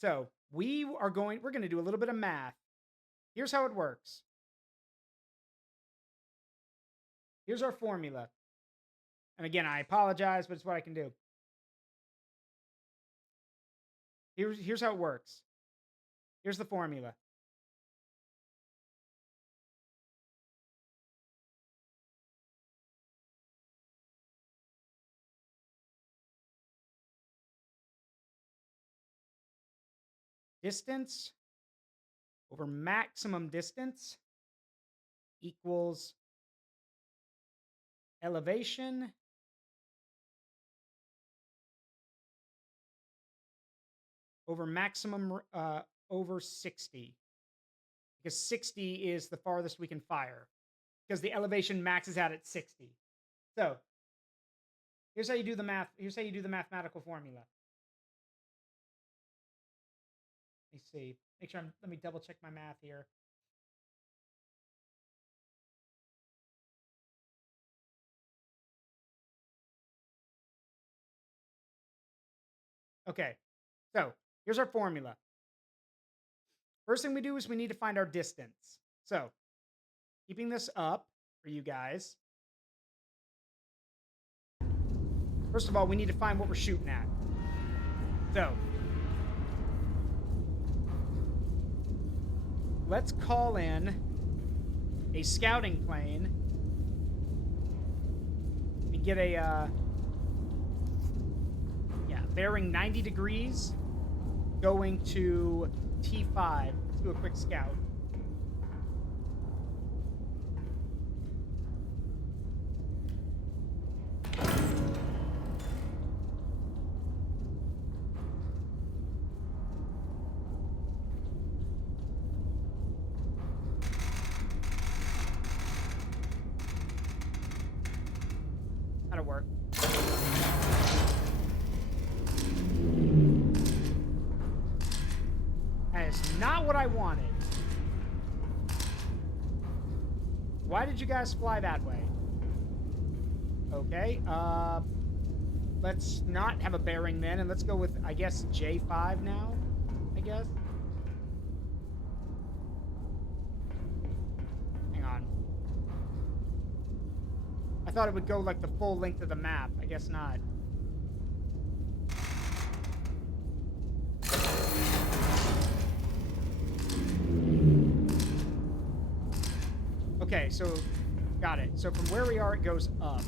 So, we're going to do a little bit of math. Here's how it works. Here's our formula. And again, I apologize, but it's what I can do. Here's how it works. Here's the formula. Distance over maximum distance equals elevation over maximum over 60. Because 60 is the farthest we can fire. Because the elevation maxes out at 60. So, here's how you do the math. Here's how you do the mathematical formula. Let me see. Make sure let me double check my math here. Okay. So, here's our formula. First thing we do is we need to find our distance. So, keeping this up for you guys. First of all, we need to find what we're shooting at. So, let's call in a scouting plane and get a, bearing 90 degrees, going to T5. Let's do a quick scout. That'll work. not what I wanted. Why did you guys fly that way? Okay, let's not have a bearing then, and let's go with, I guess, J5 now, I guess. Hang on. I thought it would go, like, the full length of the map. I guess not. Okay, so, got it. So from where we are, it goes up.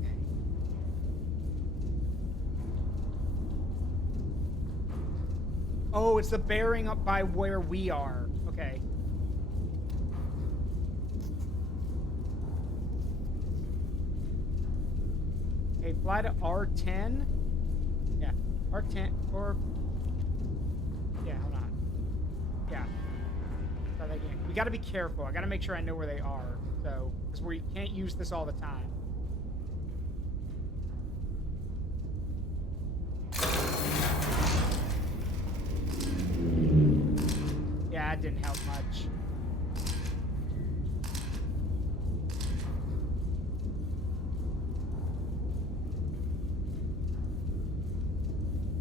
Okay. Oh, it's the bearing up by where we are. Okay. Okay, fly to R10. Yeah, R10, or... Yeah, hold on. Yeah. Try that again. We gotta be careful. I gotta make sure I know where they are. So, because we can't use this all the time. Yeah, it didn't help much.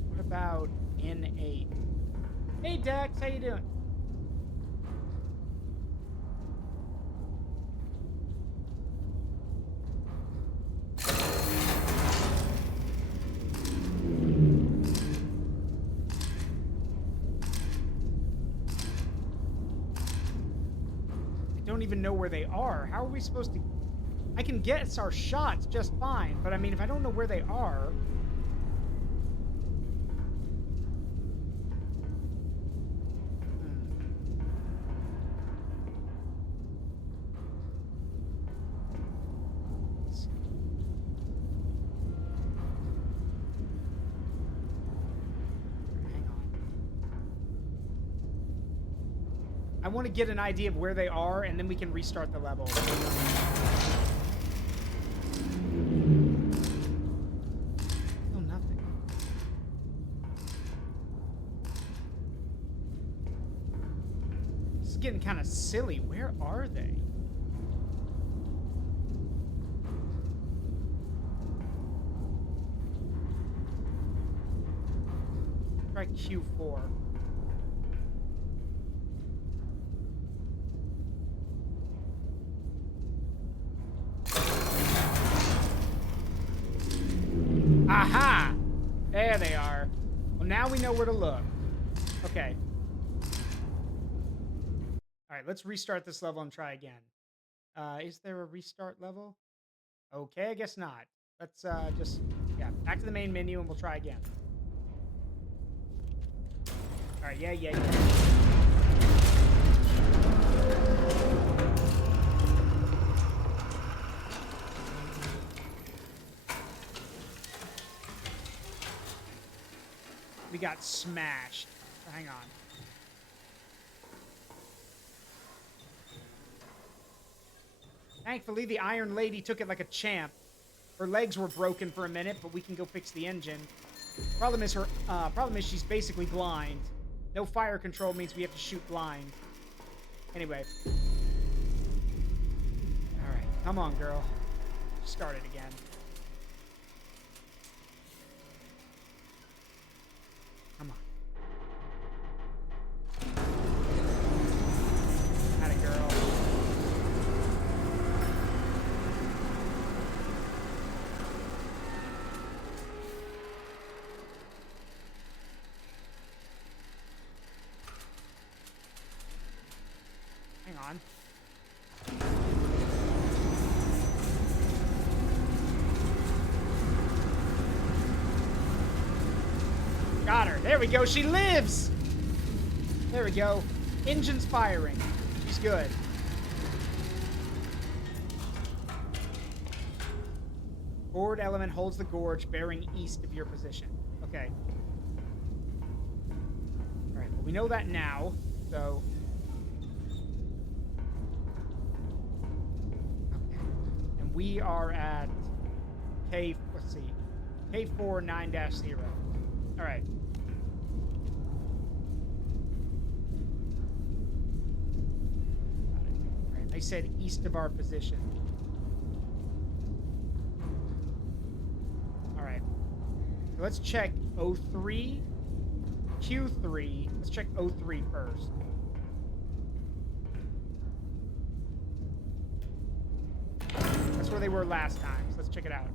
What about N8? Hey, Dex, how you doing? I don't even know where they are. How are we supposed to... I can guess our shots just fine, but I mean, if I don't know where they are... I want to get an idea of where they are, and then we can restart the level. Oh, nothing. This is getting kind of silly. Where are they? Try Q4. Aha! There they are. Well, now we know where to look. Okay. Alright, let's restart this level and try again. Is there a restart level? Okay, I guess not. Let's just... Yeah, back to the main menu and we'll try again. Alright, yeah. We got smashed. Hang on. Thankfully, the Iron Lady took it like a champ. Her legs were broken for a minute, but we can go fix the engine. Problem is she's basically blind. No fire control means we have to shoot blind. Anyway. Alright, come on, girl. Start it again. Come on. Atta girl. Hang on. Got her. There we go. She lives. There we go. Engine's firing. She's good. Forward element holds the gorge, bearing east of your position. Okay. All right. Well, we know that now. So. Okay. We are at K, let's see, K4 9-0. All right. All right. They said east of our position. All right. So let's check O3, Q3. Let's check O3 first. That's where they were last time. So let's check it out.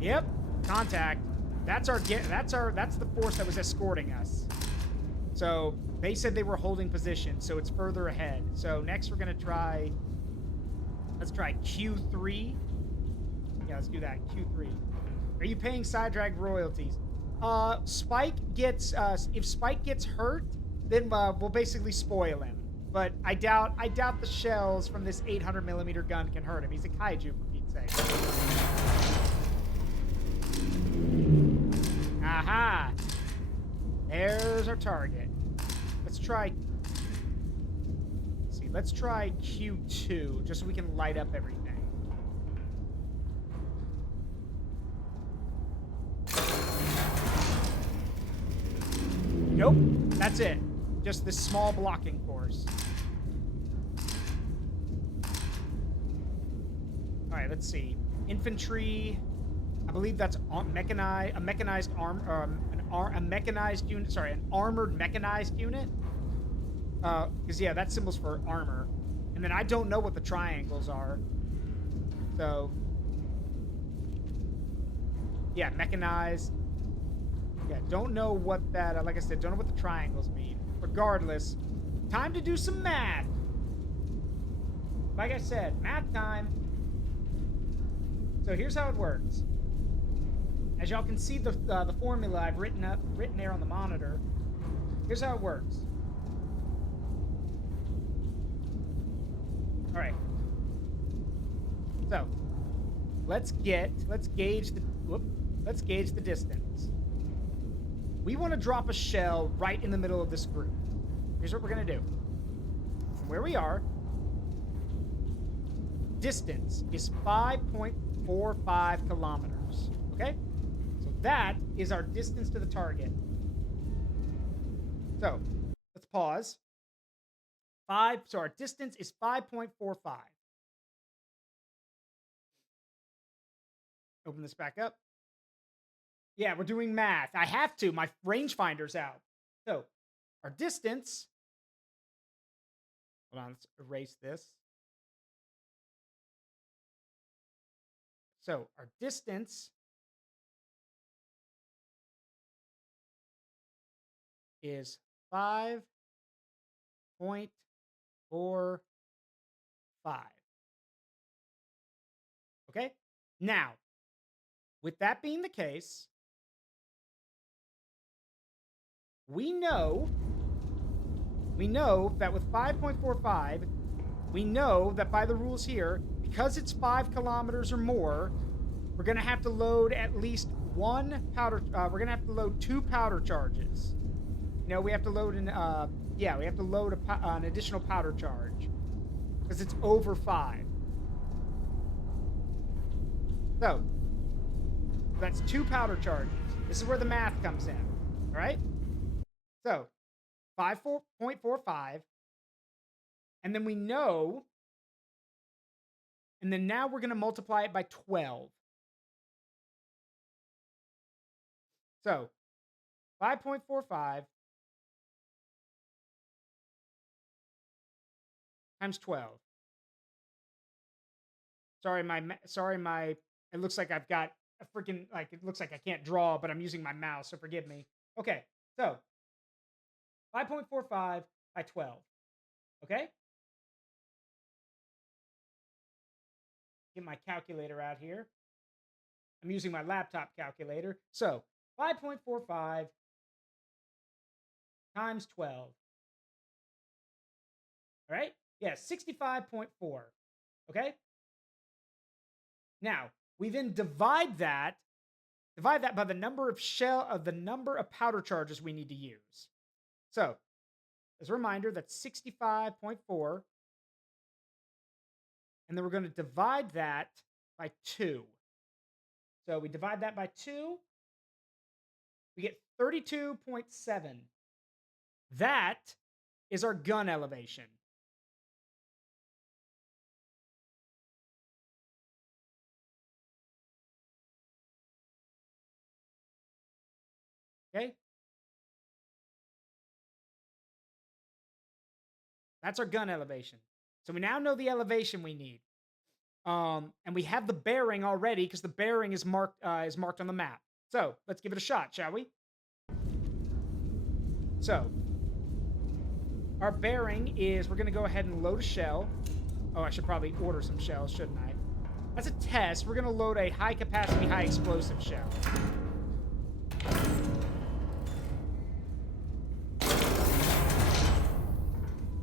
Yep, contact. That's the force that was escorting us. So they said they were holding position, so it's further ahead. So next we're gonna try. Let's try Q3. Yeah, let's do that. Q3. Are you paying Psydrag royalties? Spike gets if Spike gets hurt, then we'll basically spoil him. But I doubt the shells from this 800mm gun can hurt him. He's a kaiju, for Pete's sake. Aha! There's our target. Let's try. Let's see. Let's try Q2, just so we can light up everything. Nope. That's it. Just this small blocking force. All right. Let's see. Infantry. I believe that's a mechanized unit. Sorry, an armored mechanized unit. Because yeah, that symbol's for armor. And then I don't know what the triangles are. So yeah, mechanized. Yeah, don't know what that. Like I said, don't know what the triangles mean. Regardless, time to do some math. Like I said, math time. So here's how it works. As y'all can see the formula I've written there on the monitor. Here's how it works. All right. So let's gauge the distance. We want to drop a shell right in the middle of this group. Here's what we're gonna do. From where we are, distance is 5.45 kilometers. Okay? So that is our distance to the target. So let's pause. So our distance is 5.45. Open this back up. Yeah, we're doing math. I have to. My rangefinder's out. So our distance. Hold on, let's erase this. So our distance is 5.45. Okay? Now, with that being the case, we know that with 5.45, we know that by the rules here, because it's 5 kilometers or more, we're going to have to load at least one powder. We're going to have to load 2 powder charges. You know, we have to load an additional powder charge because it's over 5. So that's 2 powder charges. This is where the math comes in. All right. So 5.45, and then we know, and then now we're going to multiply it by 12. So 5.45 times 12. It looks like I've got a freaking, like, it looks like I can't draw, but I'm using my mouse, so forgive me. Okay, so 5.45 by 12. Okay? Get my calculator out here. I'm using my laptop calculator. So 5.45 times 12. All right? Yeah, 65.4. Okay? Now, we then divide that by the number of powder charges we need to use. So, as a reminder, that's 65.4 And then we're going to divide that by 2. So we divide that by 2. We get 32.7. That is our gun elevation. Okay? That's our gun elevation. So we now know the elevation we need. And we have the bearing already because the bearing is marked on the map. So let's give it a shot, shall we? So our bearing is, we're going to go ahead and load a shell. Oh, I should probably order some shells, shouldn't I? As a test, we're going to load a high capacity, high explosive shell.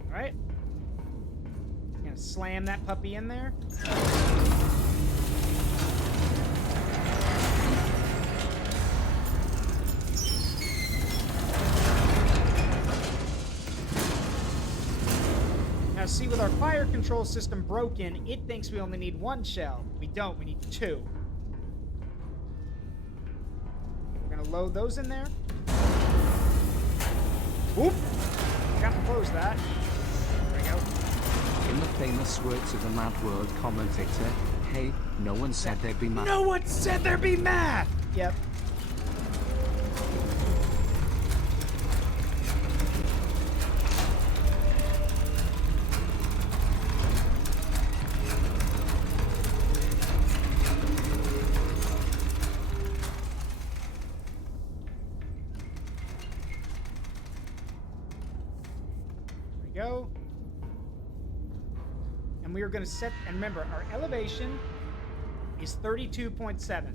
All right. Gonna slam that puppy in there. Now see, with our fire control system broken, it thinks we only need 1 shell. We don't, we need 2. We're gonna load those in there. Whoop! Forgot to close that. There we go. In the famous words of the Mad World commentator, hey, no one said there'd be math. No one said there'd be math! Yep. Go. And we are going to set, and remember, our elevation is 32.7.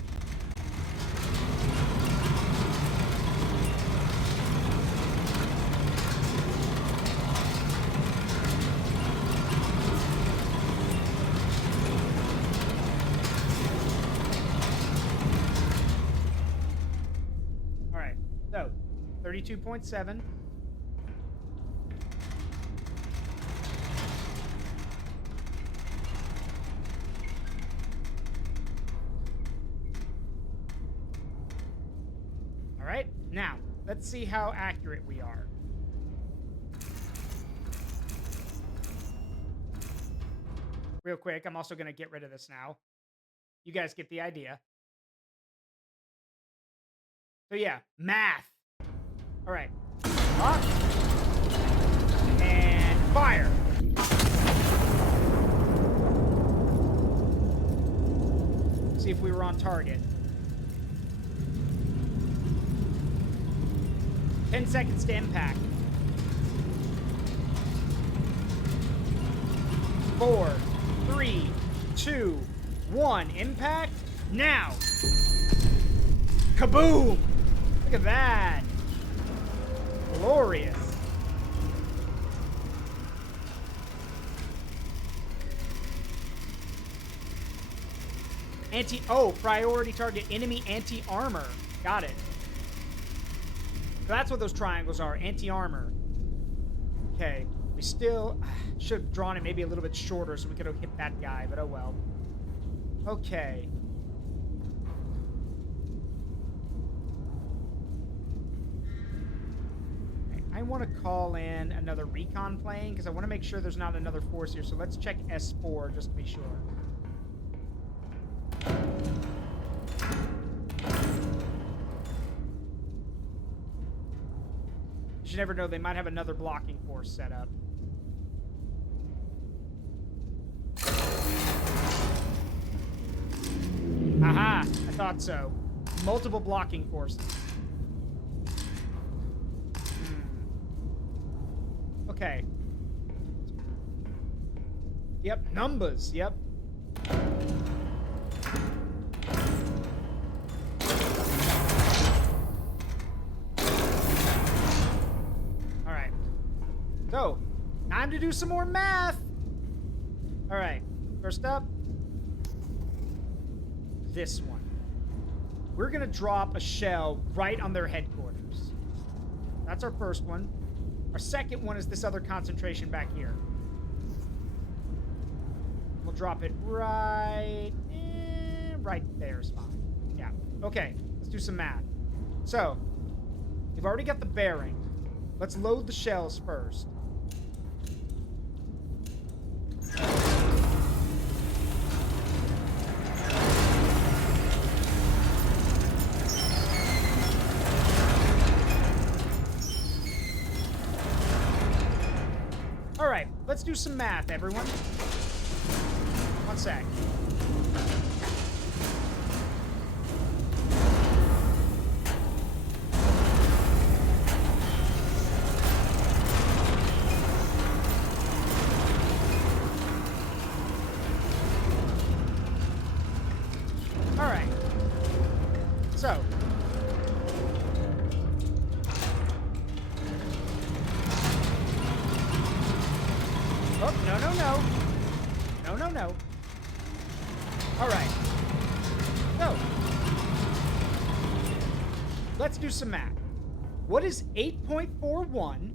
All right, so 32.7. Now, let's see how accurate we are. Real quick, I'm also going to get rid of this now. You guys get the idea. So yeah, math. All right. Up. And fire. See if we were on target. 10 seconds to impact. 4, 3, 2, 1. Impact now. Kaboom! Look at that. Glorious. Priority target enemy anti-armor. Got it. So that's what those triangles are, anti-armor. Okay, we still should have drawn it maybe a little bit shorter so we could have hit that guy, but oh well. Okay. I want to call in another recon plane because I want to make sure there's not another force here. So let's check S4 just to be sure. You never know, they might have another blocking force set up. Aha! I thought so. Multiple blocking forces. Okay. Yep, numbers, yep. Alright. So, time to do some more math! Alright, first up, this one. We're gonna drop a shell right on their headquarters. That's our first one. Our second one is this other concentration back here. We'll drop it right there is fine. Yeah. Okay, let's do some math. So, we've already got the bearing. Let's load the shells first. All right, let's do some math, everyone. One sec. All right. So. Oh, no. All right. So. Let's do some math. What is 8.41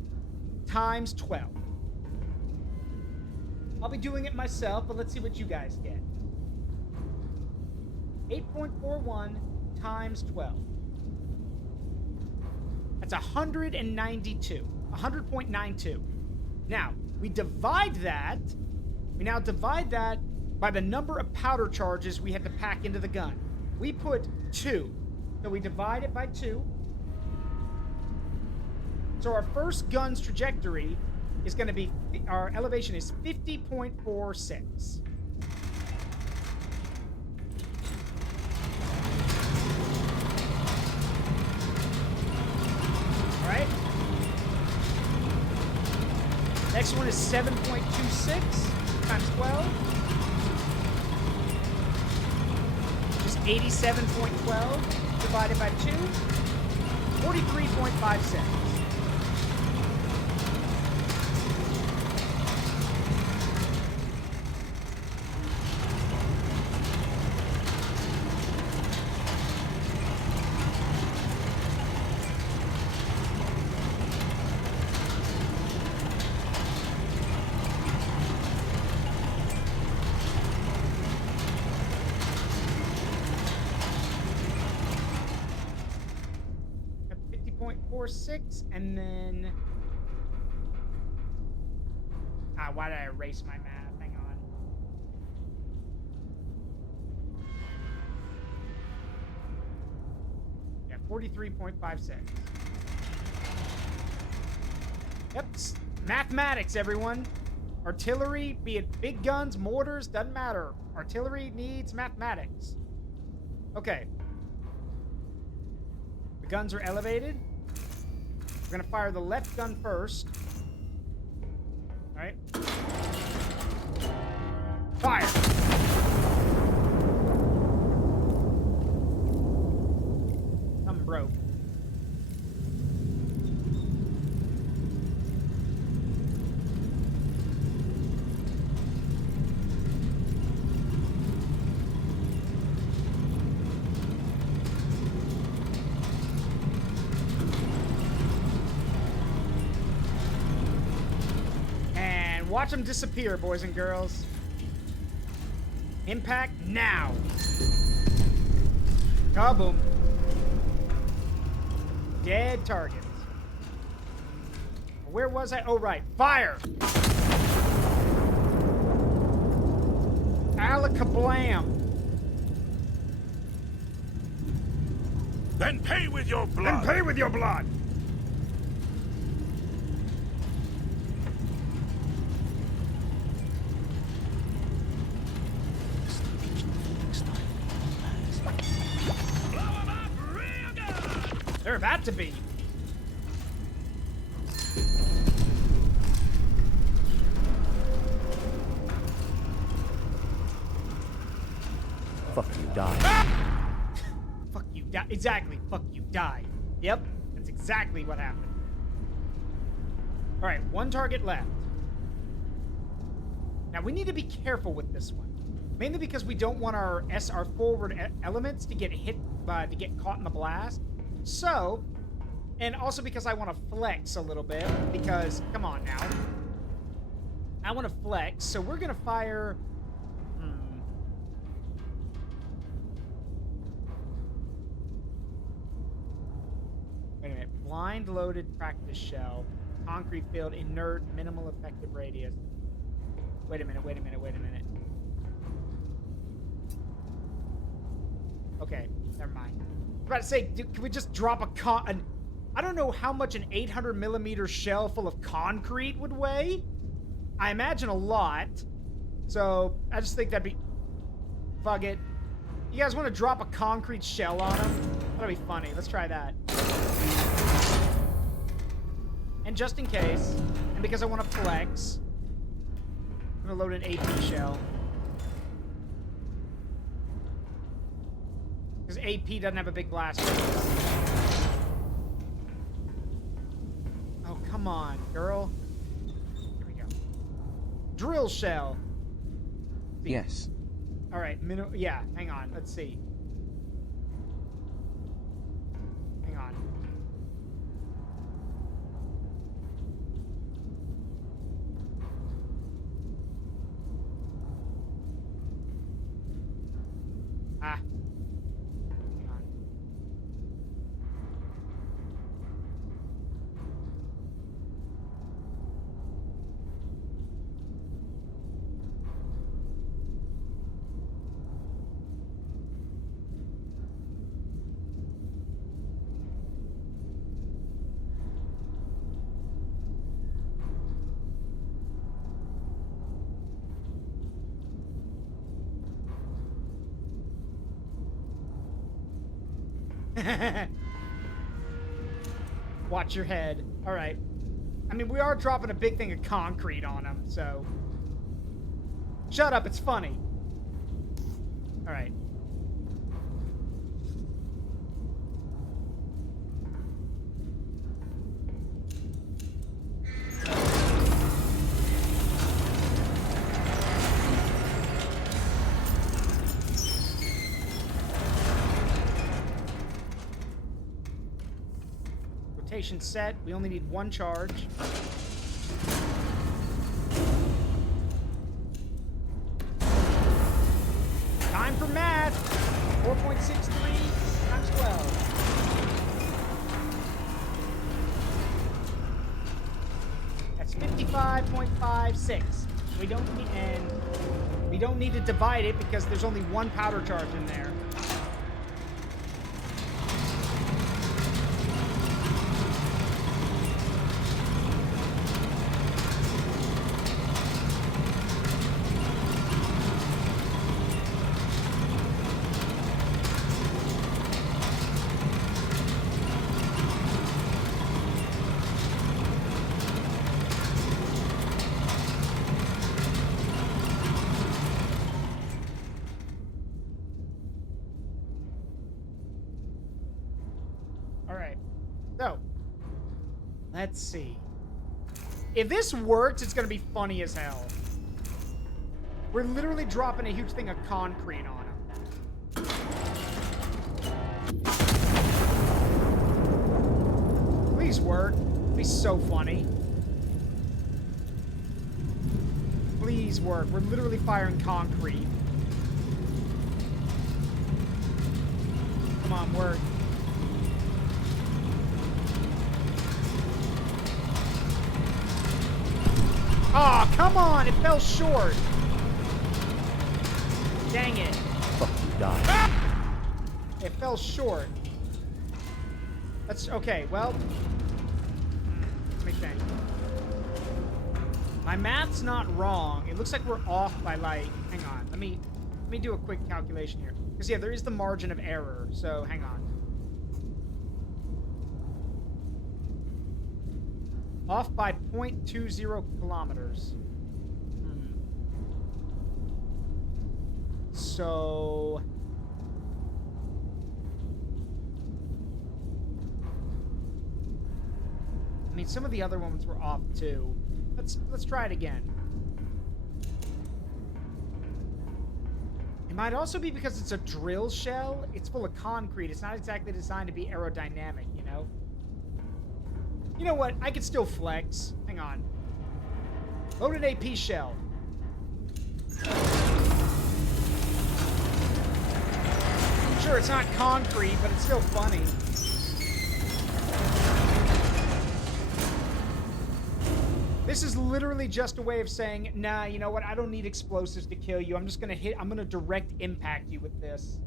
times 12? I'll be doing it myself, but let's see what you guys get. 8.41 times 12. That's 192. 100.92. Now, we now divide that by the number of powder charges we have to pack into the gun. We put 2. So we divide it by 2. So our first gun's trajectory is going to be, our elevation is 50.46. All right. Next one is 7.26 times 12. Which is 87.12 divided by 2. 43.56. And then why did I erase my math? Hang on. Yeah, 43.56. Yep, mathematics, everyone. Artillery, be it big guns, mortars, doesn't matter. Artillery needs mathematics. Okay. The guns are elevated. We're gonna fire the left gun first. All right. Fire! Something broke. Watch them disappear, boys and girls. Impact now. Kaboom. Dead targets. Where was I? Oh, right. Fire! Alakablam. Then pay with your blood. Then pay with your blood. They're about to be. Fuck you, die. Ah! Fuck you, die. Exactly. Fuck you, die. Yep, that's exactly what happened. All right, one target left. Now we need to be careful with this one, mainly because we don't want our forward elements to get hit to get caught in the blast. So, and also because I want to flex a little bit, because, come on now. I want to flex, so we're going to fire Blind loaded practice shell. Concrete field, inert, minimal effective radius. Wait a minute. Okay, never mind. I was about to say, can we just drop I don't know how much an 800 millimeter shell full of concrete would weigh. I imagine a lot. So, I just think that'd be... Fuck it. You guys want to drop a concrete shell on him? That'll be funny. Let's try that. And just in case, and because I want to flex, I'm going to load an AP shell. Because AP doesn't have a big blast radius. Oh, come on, girl. Here we go. Drill shell. Yes. All right, yeah, hang on. Let's see. Hang on. Ah. Hang on. Watch your head. All right. I mean, we are dropping a big thing of concrete on him, so... Shut up, it's funny. All right. Rotation set. We only need one charge. Time for math. 4.63 times 12. That's 55.56. We don't need to divide it because there's only one powder charge in there. Let's see. If this works, it's going to be funny as hell. We're literally dropping a huge thing of concrete on him. Please work. It'd be so funny. Please work. We're literally firing concrete. Come on, work. Oh, come on! It fell short! Dang it. Fuck you, die. Ah! It fell short. That's... Okay, well... Let me think. My math's not wrong. It looks like we're off by, like... Hang on. Let me do a quick calculation here. Because, yeah, there is the margin of error. So, hang on. Off by 0.20 kilometers. So... I mean, some of the other ones were off too. Let's try it again. It might also be because it's a drill shell. It's full of concrete. It's not exactly designed to be aerodynamic, you know? You know what? I could still flex. Hang on. Loaded AP shell. Sure, it's not concrete, but it's still funny. This is literally just a way of saying, nah, you know what? I don't need explosives to kill you. I'm just gonna I'm gonna direct impact you with this.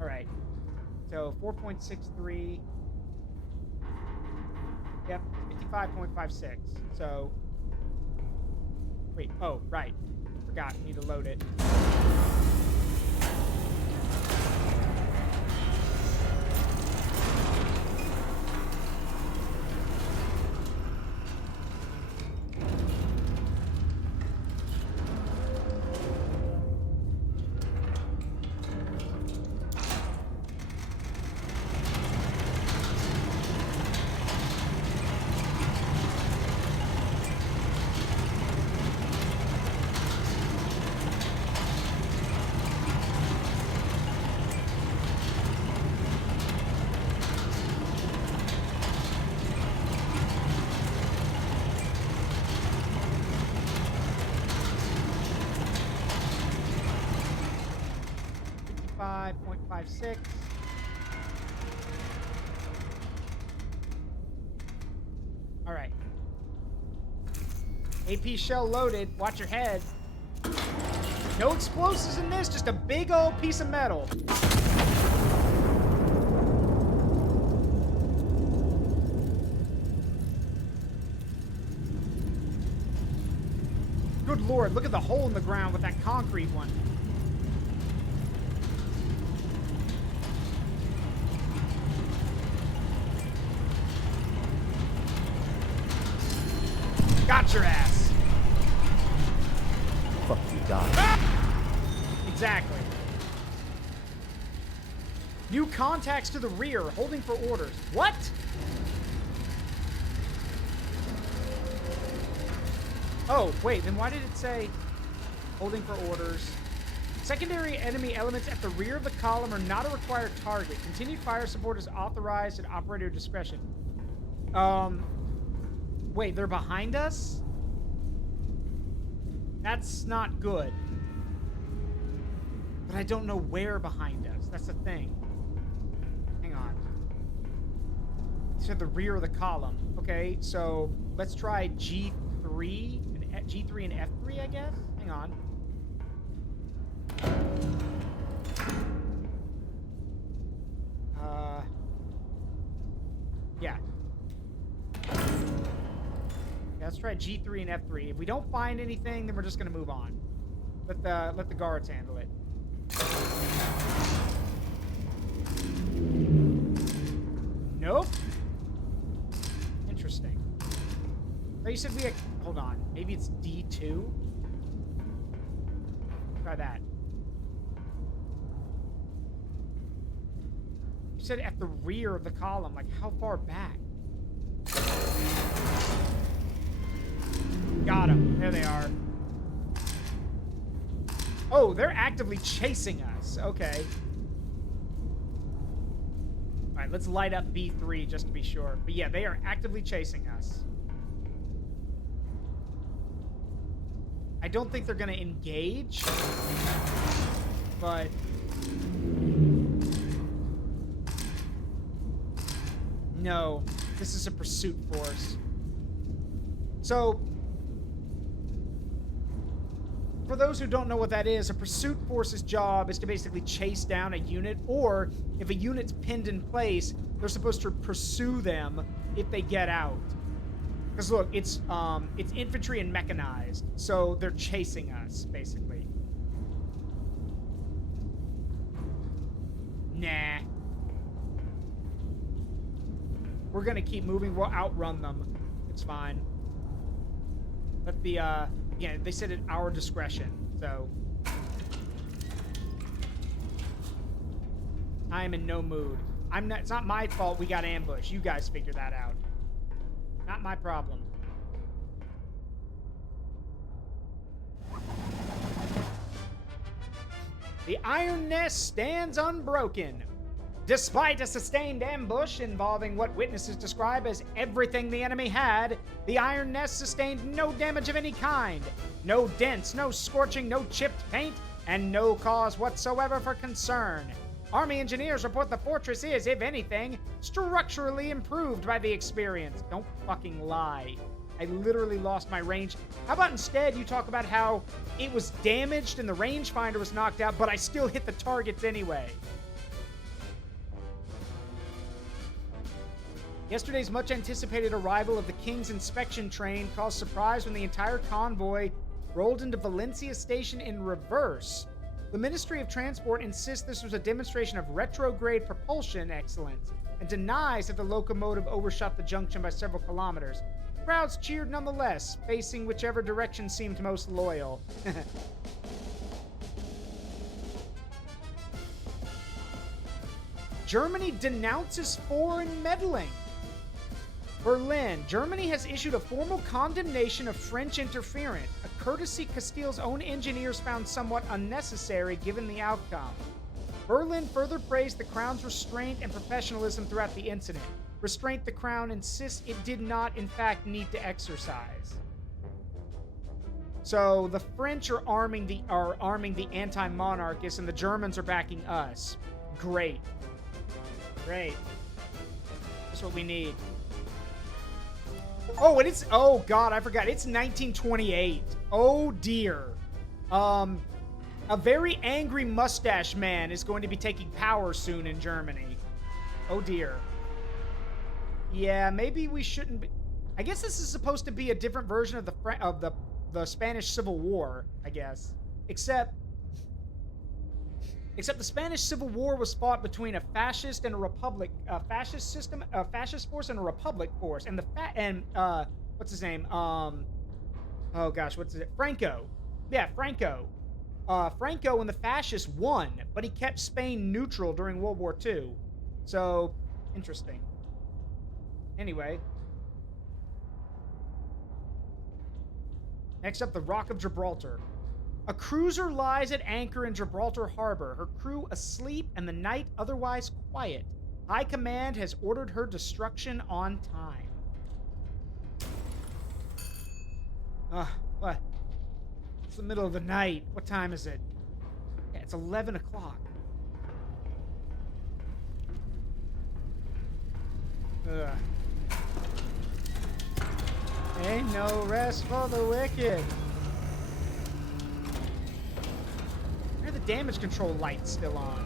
All right. So 4.63. Yep, 55.56. So, wait. Oh, right. Forgot. Need to load it. 5.56. All right. AP shell loaded. Watch your head. No explosives in this, just a big old piece of metal. Good Lord, look at the hole in the ground with that concrete one. Got your ass. Fuck you, die. Ah! Exactly. New contacts to the rear, holding for orders. What? Oh, wait, then why did it say holding for orders? Secondary enemy elements at the rear of the column are not a required target. Continued fire support is authorized at operator discretion. Wait, they're behind us? That's not good. But I don't know where behind us. That's the thing. Hang on. It said the rear of the column. Okay, so let's try G3 and F3, I guess. Hang on. Yeah. Let's try G3 and F3. If we don't find anything, then we're just gonna move on. Let the guards handle it. Nope. Interesting. Oh, you said we had... Hold on. Maybe it's D2? Try that. You said at the rear of the column. Like, how far back? Got them. There they are. Oh, they're actively chasing us. Okay. All right, let's light up B3 just to be sure. But yeah, they are actively chasing us. I don't think they're going to engage. But... no, this is a pursuit force. So... for those who don't know what that is, a pursuit force's job is to basically chase down a unit, or if a unit's pinned in place, they're supposed to pursue them if they get out. Because look, it's infantry and mechanized, so they're chasing us, basically. Nah. We're gonna keep moving. We'll outrun them. It's fine. Let the, yeah, they said at our discretion, so. I am in no mood. It's not my fault we got ambushed. You guys figure that out. Not my problem. The Iron Nest stands unbroken. Despite a sustained ambush involving what witnesses describe as everything the enemy had, the Iron Nest sustained no damage of any kind. No dents, no scorching, no chipped paint, and no cause whatsoever for concern. Army engineers report the fortress is, if anything, structurally improved by the experience. Don't fucking lie. I literally lost my range. How about instead you talk about how it was damaged and the rangefinder was knocked out, but I still hit the targets anyway? Yesterday's much-anticipated arrival of the King's inspection train caused surprise when the entire convoy rolled into Valencia Station in reverse. The Ministry of Transport insists this was a demonstration of retrograde propulsion excellence and denies that the locomotive overshot the junction by several kilometers. Crowds cheered nonetheless, facing whichever direction seemed most loyal. Germany denounces foreign meddling. Berlin. Germany has issued a formal condemnation of French interference, a courtesy Castile's own engineers found somewhat unnecessary given the outcome. Berlin further praised the Crown's restraint and professionalism throughout the incident. Restraint the Crown insists it did not, in fact, need to exercise. So the French are arming the anti-monarchists, and the Germans are backing us. Great. Great. That's what we need. Oh, and it's... Oh, God, I forgot. It's 1928. Oh, dear. A very angry mustache man is going to be taking power soon in Germany. Oh, dear. Yeah, maybe we shouldn't be... I guess this is supposed to be a different version of the Spanish Civil War, I guess. Except the Spanish Civil War was fought between a fascist and a republic, a fascist force and a republic force, and what's his name? Oh gosh, what's it? Franco. Yeah, Franco. Franco and the fascists won, but he kept Spain neutral during World War II. So, interesting. Anyway. Next up, the Rock of Gibraltar. A cruiser lies at anchor in Gibraltar Harbor, her crew asleep and the night otherwise quiet. High Command has ordered her destruction on time. What? It's the middle of the night. What time is it? Yeah, it's 11 o'clock. Ugh. Ain't no rest for the wicked. Why are the damage control lights still on?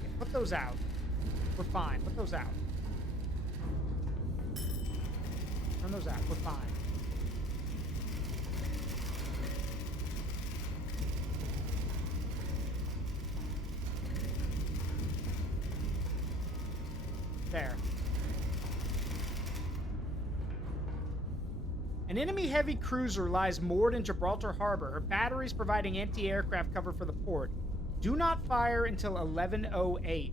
Okay, put those out. We're fine. Put those out. Turn those out. We're fine. There. An enemy-heavy cruiser lies moored in Gibraltar Harbor, her batteries providing anti-aircraft cover for the port. Do not fire until 11:08.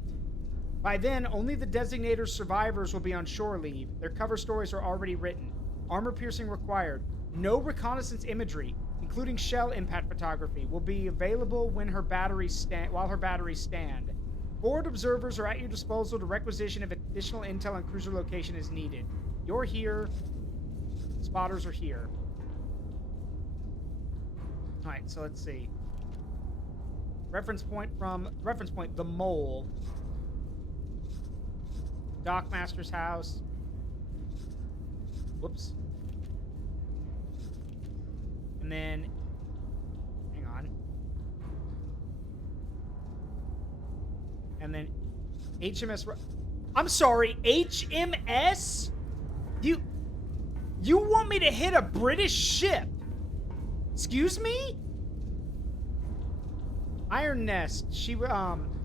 By then, only the designated survivors will be on shore leave. Their cover stories are already written. Armor piercing required. No reconnaissance imagery, including shell impact photography, will be available when while her batteries stand. Forward observers are at your disposal to requisition if additional intel on cruiser location is needed. You're here. Spotters are here. Alright, so let's see. Reference point, the Mole. Dockmaster's house. Whoops. And then, hang on. And then HMS... I'm sorry, HMS? You want me to hit a British ship? Excuse me? Iron Nest.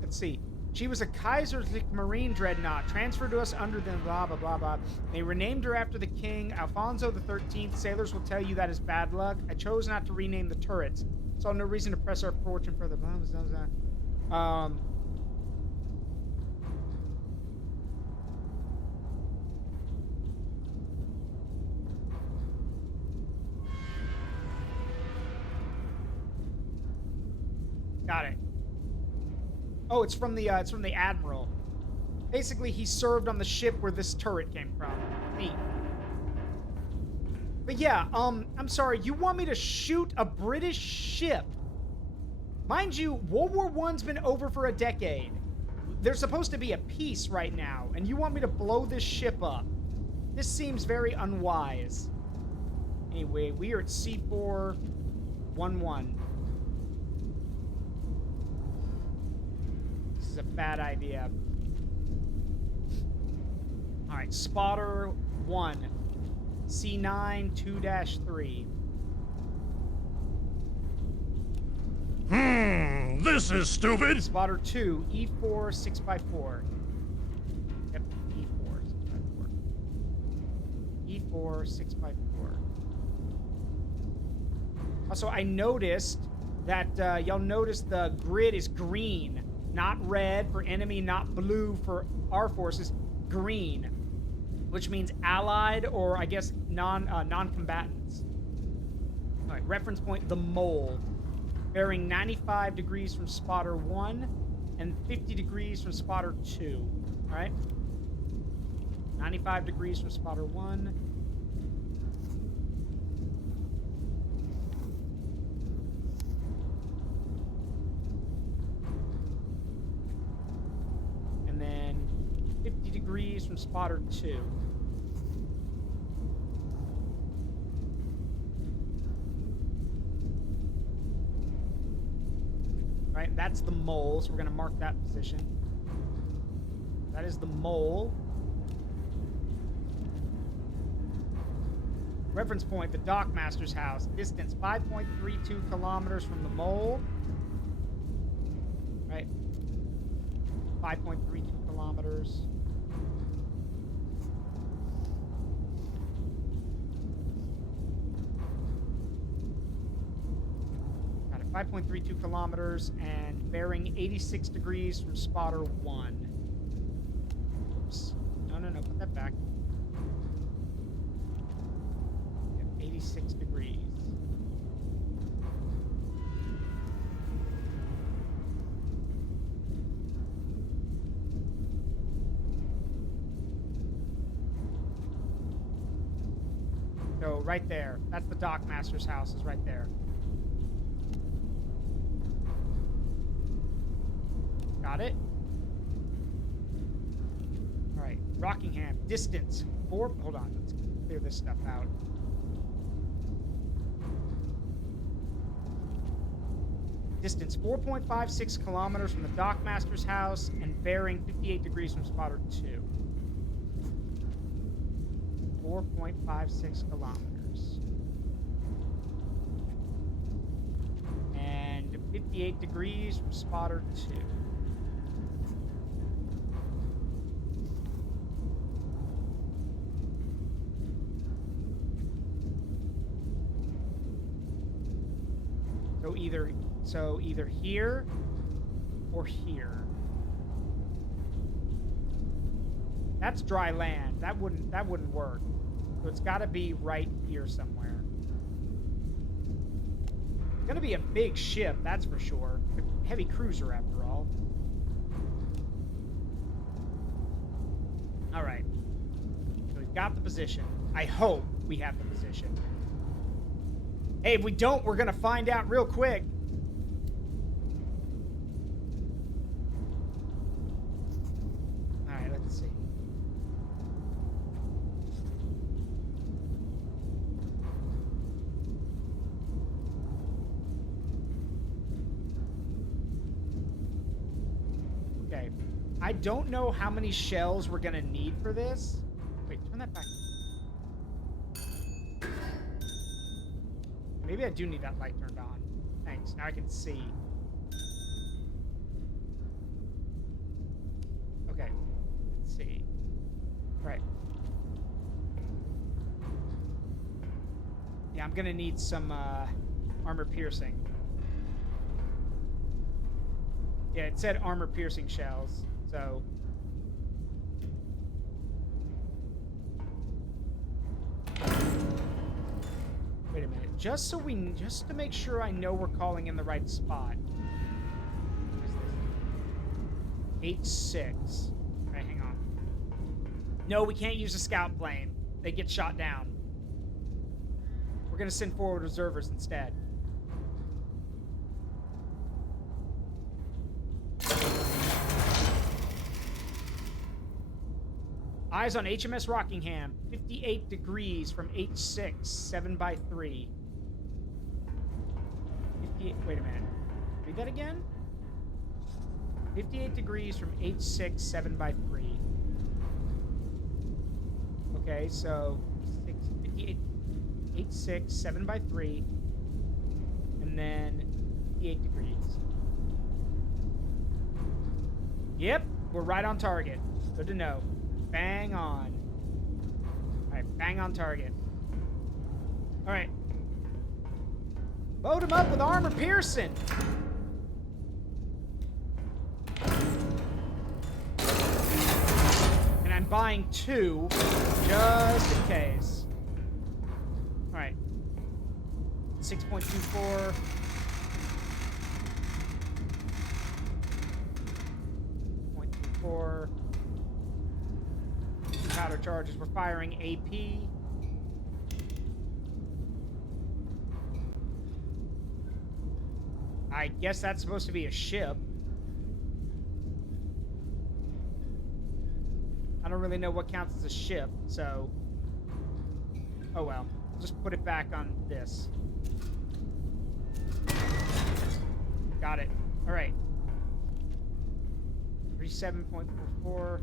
Let's see. She was a Kaiserlich Marine dreadnought, transferred to us under the blah, blah, blah, blah. They renamed her after the king, Alfonso XIII. Sailors will tell you that is bad luck. I chose not to rename the turrets. Saw no reason to press our fortune further. Blah, blah, blah, blah. Got it. Oh, it's from the Admiral. Basically, he served on the ship where this turret came from. Neat. But yeah, I'm sorry. You want me to shoot a British ship? Mind you, World War I's been over for a decade. There's supposed to be a peace right now, and you want me to blow this ship up? This seems very unwise. Anyway, we are at C411. This is a bad idea. All right, spotter 1, C9 2-3. This is stupid. Spotter 2, E4 6x4. Yep, E4 6x4. E4 6x4. Also, I noticed that y'all noticed the grid is green, not red for enemy, not blue for our forces. Green, which means allied or I guess non-combatants. All right, reference point: the mole, bearing 95 degrees from spotter 1 and 50 degrees from spotter 2. All right, 95 degrees from spotter 1. And then 50 degrees from spotter 2. Right, that's the mole, so we're going to mark that position. That is the mole. Reference point: the dockmaster's house. Distance 5.32 kilometers from the mole. Right. 5.32 kilometers. Got it. 5.32 kilometers and bearing 86 degrees from spotter 1. Oops. No, put that back. 86 degrees. So right there, that's the dockmaster's house, is right there. Got it? All right, Rockingham, distance 4, hold on, let's clear this stuff out. Distance 4.56 kilometers from the dockmaster's house and bearing 58 degrees from spotter 2. 4.56 kilometers. And 58 degrees from spotter 2. So either here or here. That's dry land. That wouldn't work. So it's got to be right here somewhere. It's gonna be a big ship, that's for sure. A heavy cruiser, after all. All right. So we've got the position. I hope we have the position. Hey, if we don't, we're gonna find out real quick. All right, let's see. Okay, I don't know how many shells we're gonna need for this. Wait, turn that back. Maybe I do need that light turned on. Thanks, now I can see. Okay, let's see. All right. Yeah, I'm gonna need some armor piercing. Yeah, it said armor piercing shells, so. Wait a minute. Just to make sure I know we're calling in the right spot. What is this? 8-6. Okay, hang on. No, we can't use a scout plane. They get shot down. We're gonna send forward observers instead. Eyes on HMS Rockingham, 58 degrees from H6, 7 by 3. 58, wait a minute. Read that again? 58 degrees from H6, 7 by 3. Okay, so 58, H6, 7 by 3. And then 58 degrees. Yep, we're right on target. Good to know. Bang on. Alright, bang on target. Alright. Load him up with armor piercing. And I'm buying 2 just in case. Alright. 6.24. Powder charges. We're firing AP. I guess that's supposed to be a ship. I don't really know what counts as a ship, so... Oh well. I'll just put it back on this. Got it. Alright. 37.44.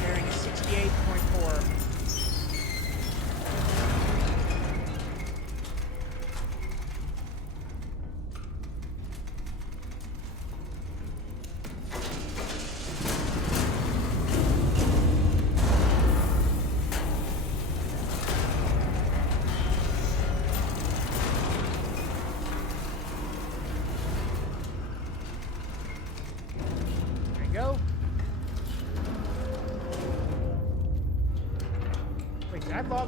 Carrying a 68.4.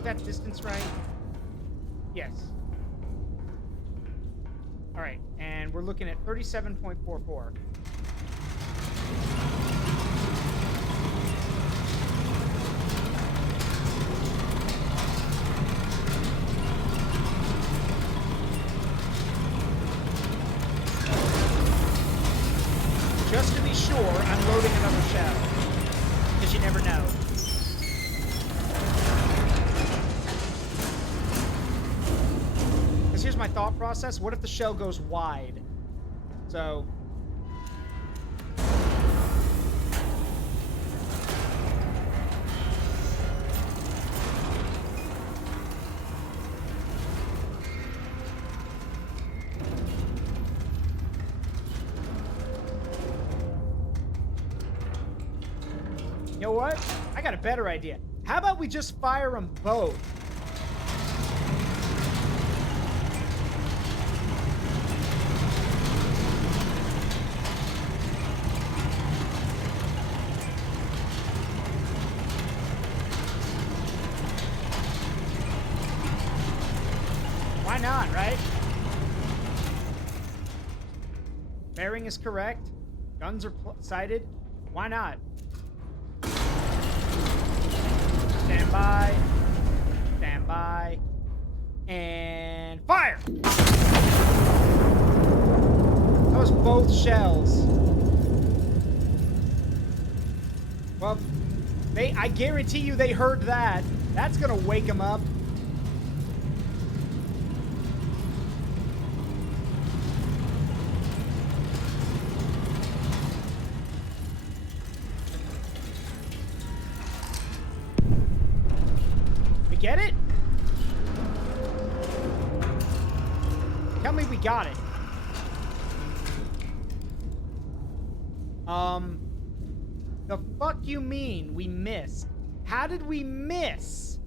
That distance right? Yes. All right, and we're looking at 37.44. Just to be sure, I'm loading another shell, because you never know. Here's my thought process. What if the shell goes wide? So... You know what? I got a better idea. How about we just fire them both? Why not, right? Bearing is correct. Guns are sighted. Why not? Stand by. Stand by. And fire! That was both shells. Well, I guarantee you they heard that. That's gonna wake them up. Get it? Tell me we got it. The fuck you mean we missed? How did we miss?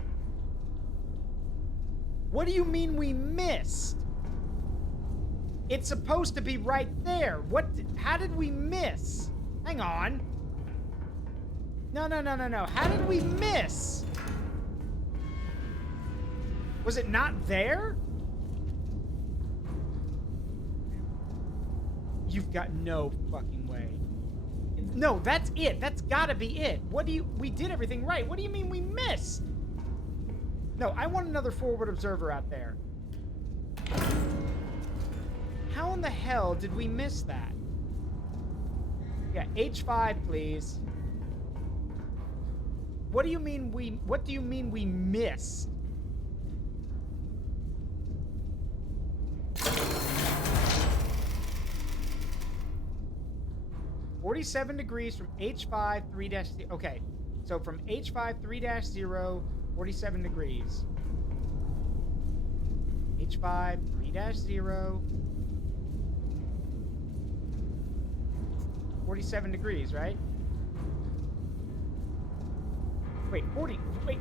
What do you mean we missed? It's supposed to be right there. How did we miss? Hang on. No. How did we miss? Was it not there? You've got no fucking way. No, that's it. That's gotta be it. We did everything right. What do you mean we missed? No, I want another forward observer out there. How in the hell did we miss that? Yeah, H5, please. What do you mean we missed? $47 degrees from H5 3-0. Okay, so from H5 3-0, 47 degrees. H5 3-0. 47 degrees, right? Wait,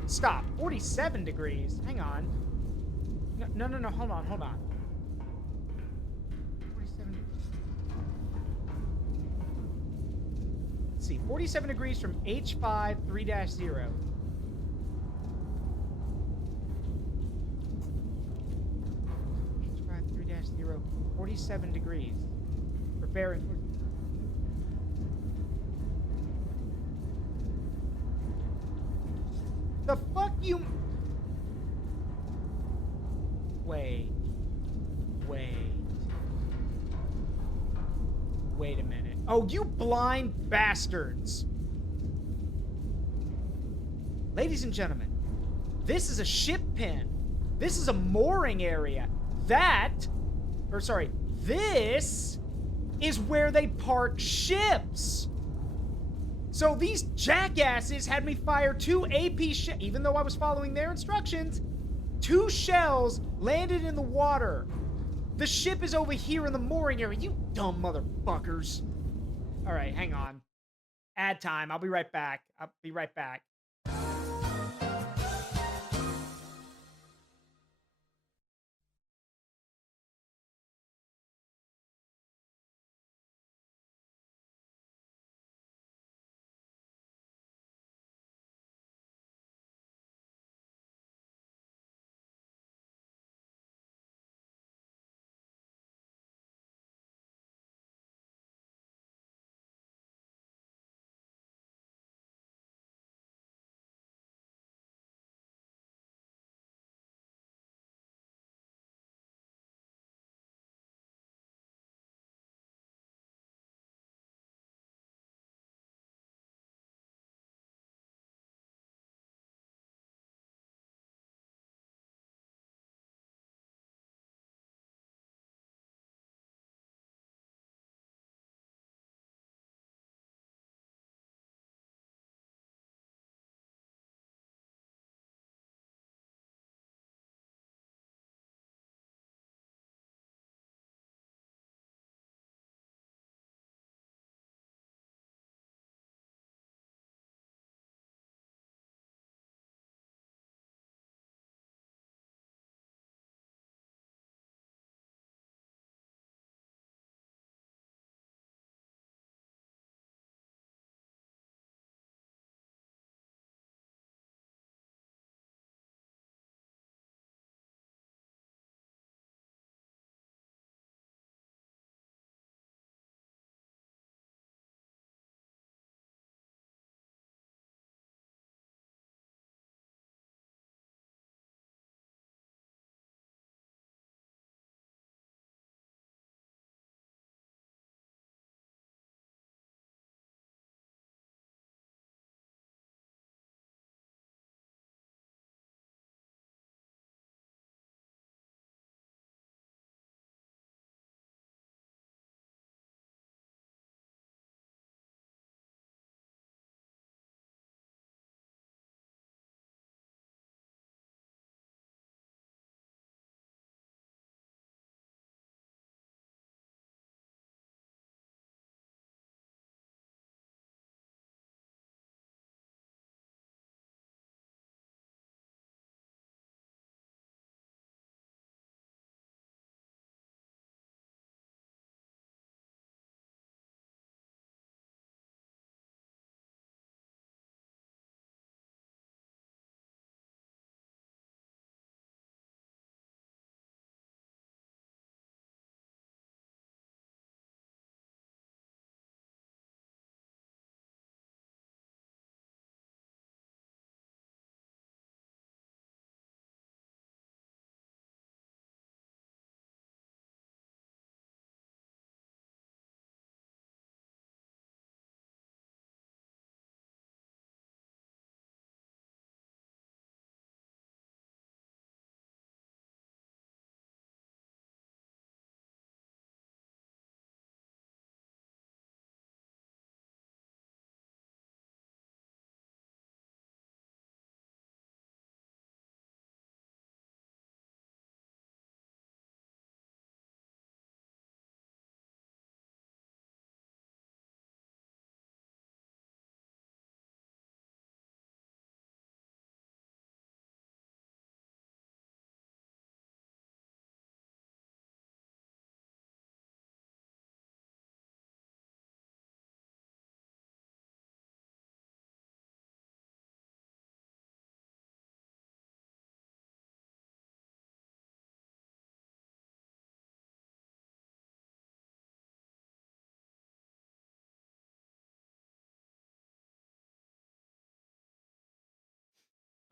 stop. 47 degrees. Hang on. No, hold on. 47. Let's see. 47 degrees from H5 3-0. H5 3-0. 47 degrees. Prepare. The fuck you... Wait a minute. Oh, you blind bastards. Ladies and gentlemen, this is a ship pin. This is a mooring area. This is where they park ships. So these jackasses had me fire 2 AP shells, even though I was following their instructions. 2 shells landed in the water. The ship is over here in the mooring area. You dumb motherfuckers. All right, hang on. Ad time. I'll be right back.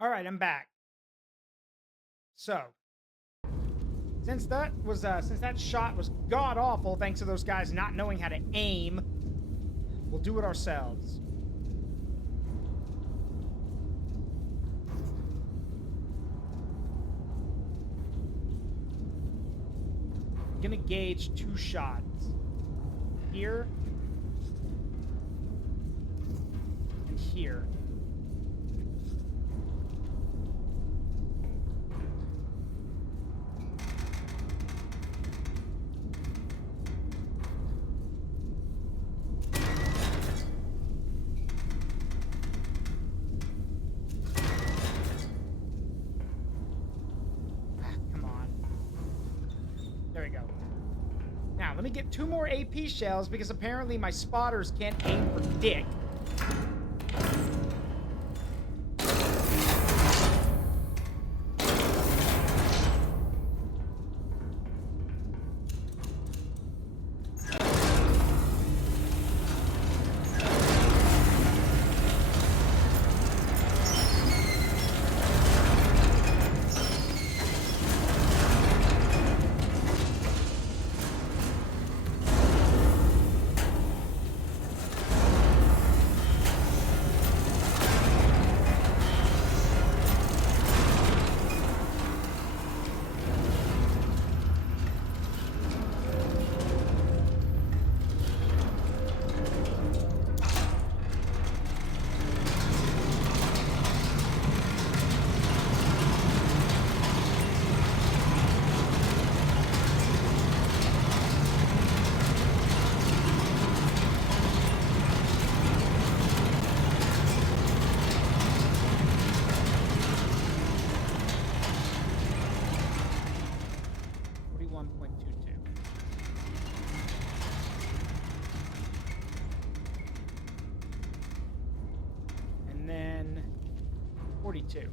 All right, I'm back. So, since that shot was god awful, thanks to those guys not knowing how to aim, we'll do it ourselves. I'm gonna gauge 2 shots. Here and here. There we go. Now, let me get 2 more AP shells because apparently my spotters can't aim for dick. And then 42. There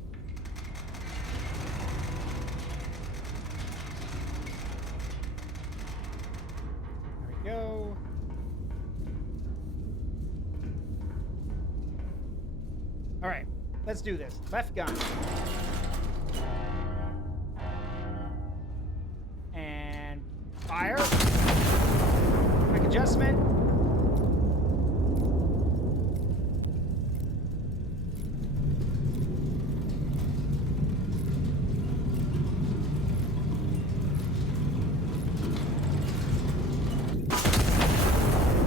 we go. All right, let's do this. Left gun. And fire. Quick adjustment.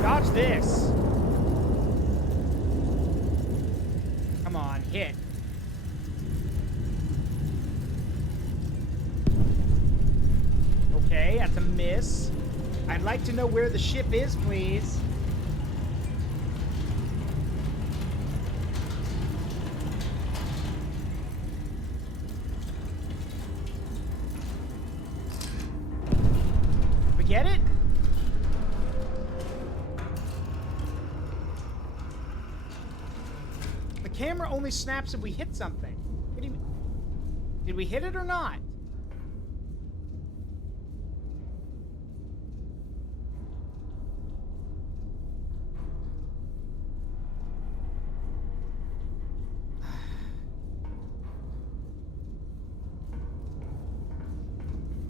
Dodge this. Come on, hit. Okay, that's a miss. I'd like to know where the ship is, please. We get it? The camera only snaps if we hit something. What do you mean? Did we hit it or not?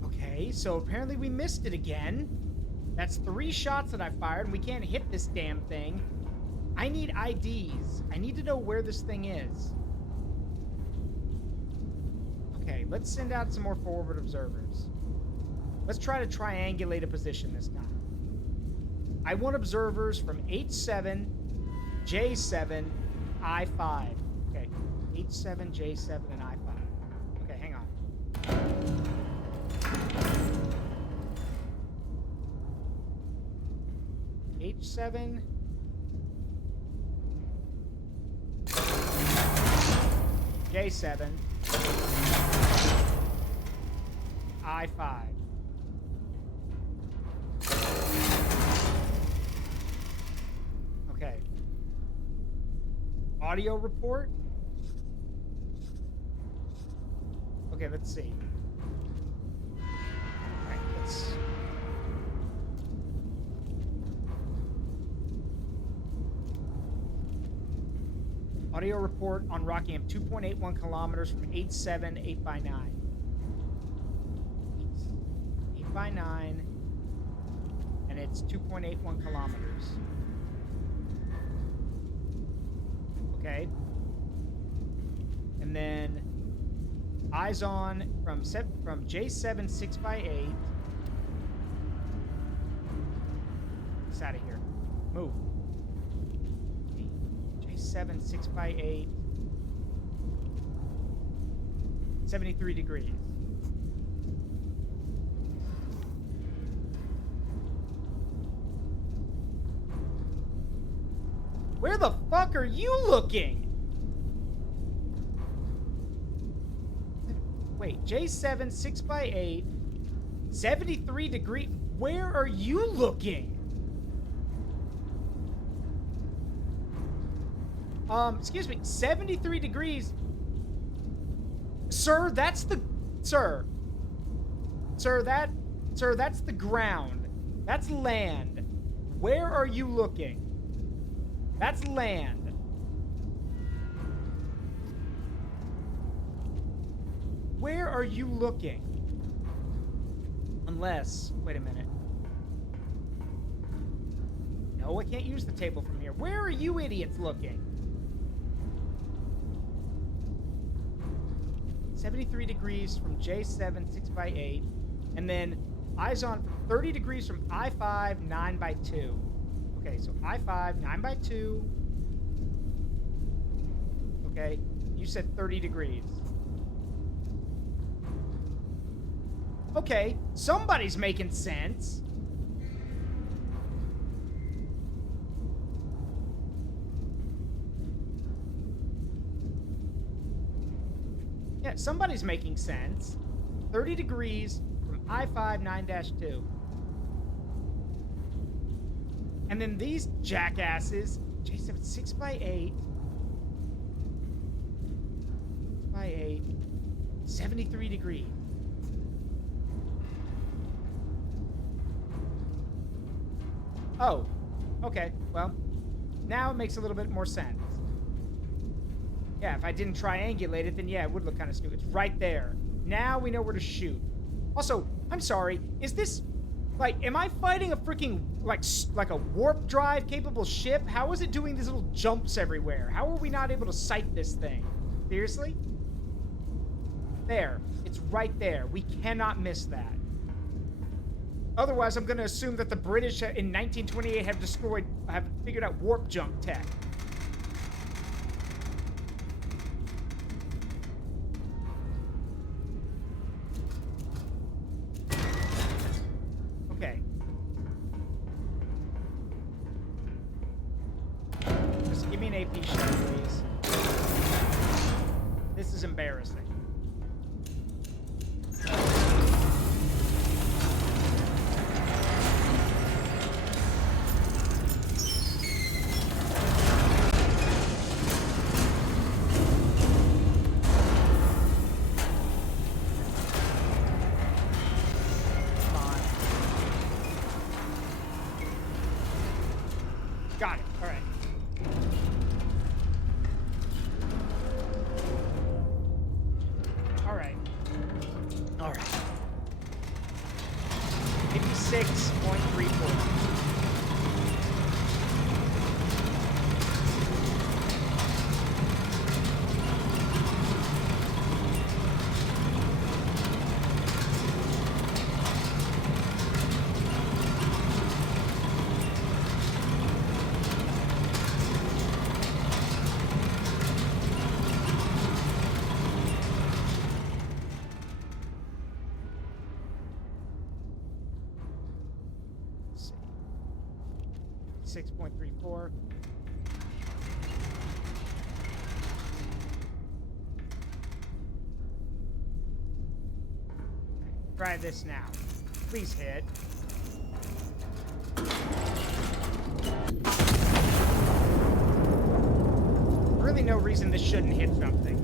Okay, so apparently we missed it again. That's 3 shots that I fired, and we can't hit this damn thing. I need IDs. I need to know where this thing is. Okay, let's send out some more forward observers. Let's try to triangulate a position this time. I want observers from H7, J7, I5. Okay, H7, J7, and I5. Okay, hang on. H7. J7. I5. Okay. Audio report? Okay, let's see. Alright, let's... Audio report on Rockingham, 2.81 kilometers from 878 by 9. 8 by 9, and it's 2.81 kilometers. Okay. And then eyes on from J7 6x8. Get out of here. Move. J7 6x8. 73 degrees. Where the fuck are you looking? Wait, J7 6x8. 73 degrees. Where are you looking? Excuse me, 73 degrees. Sir, that's the... Sir, that's the ground. That's land. Where are you looking? That's land. Where are you looking? Unless... Wait a minute. No, I can't use the table from here. Where are you idiots looking? 73 degrees from J7 6x8, and then eyes on 30 degrees from I5 9x2. Okay, so I5 9x2. Okay, you said 30 degrees. Okay, somebody's making sense. Yeah, somebody's making sense. 30 degrees from I5 9-2. And then these jackasses, J7 6x8. 6x8. 73 degrees. Oh, okay. Well, now it makes a little bit more sense. Yeah, if I didn't triangulate it, then yeah, it would look kind of stupid. It's right there. Now we know where to shoot. Also, I'm sorry, is this, like, am I fighting a freaking, like a warp drive capable ship? How is it doing these little jumps everywhere? How are we not able to sight this thing? Seriously? There. It's right there. We cannot miss that. Otherwise, I'm going to assume that the British in 1928 have figured out warp jump tech. Okay. Just give me an AP shot, please. This is embarrassing. Got it. All right. All right. All right. 56.34. Let's see. 6.34. Try this now. Please hit. Really no reason this shouldn't hit something.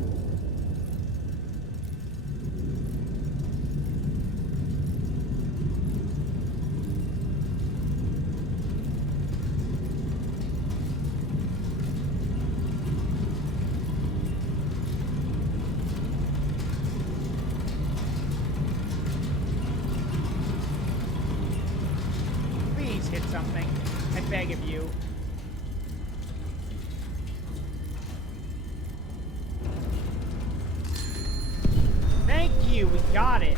beg of you. Thank you, we got it.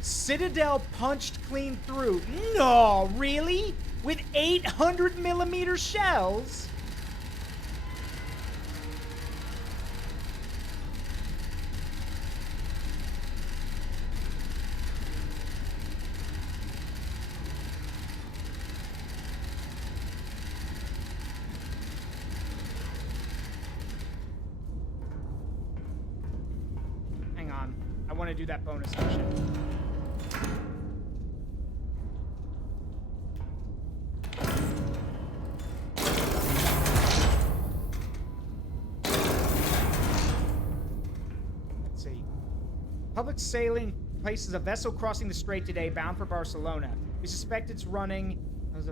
Citadel punched clean through. No, really? With 800mm shells? Hang on. I want to do that bonus mission. Public sailing places a vessel crossing the strait today bound for Barcelona. We suspect it's running,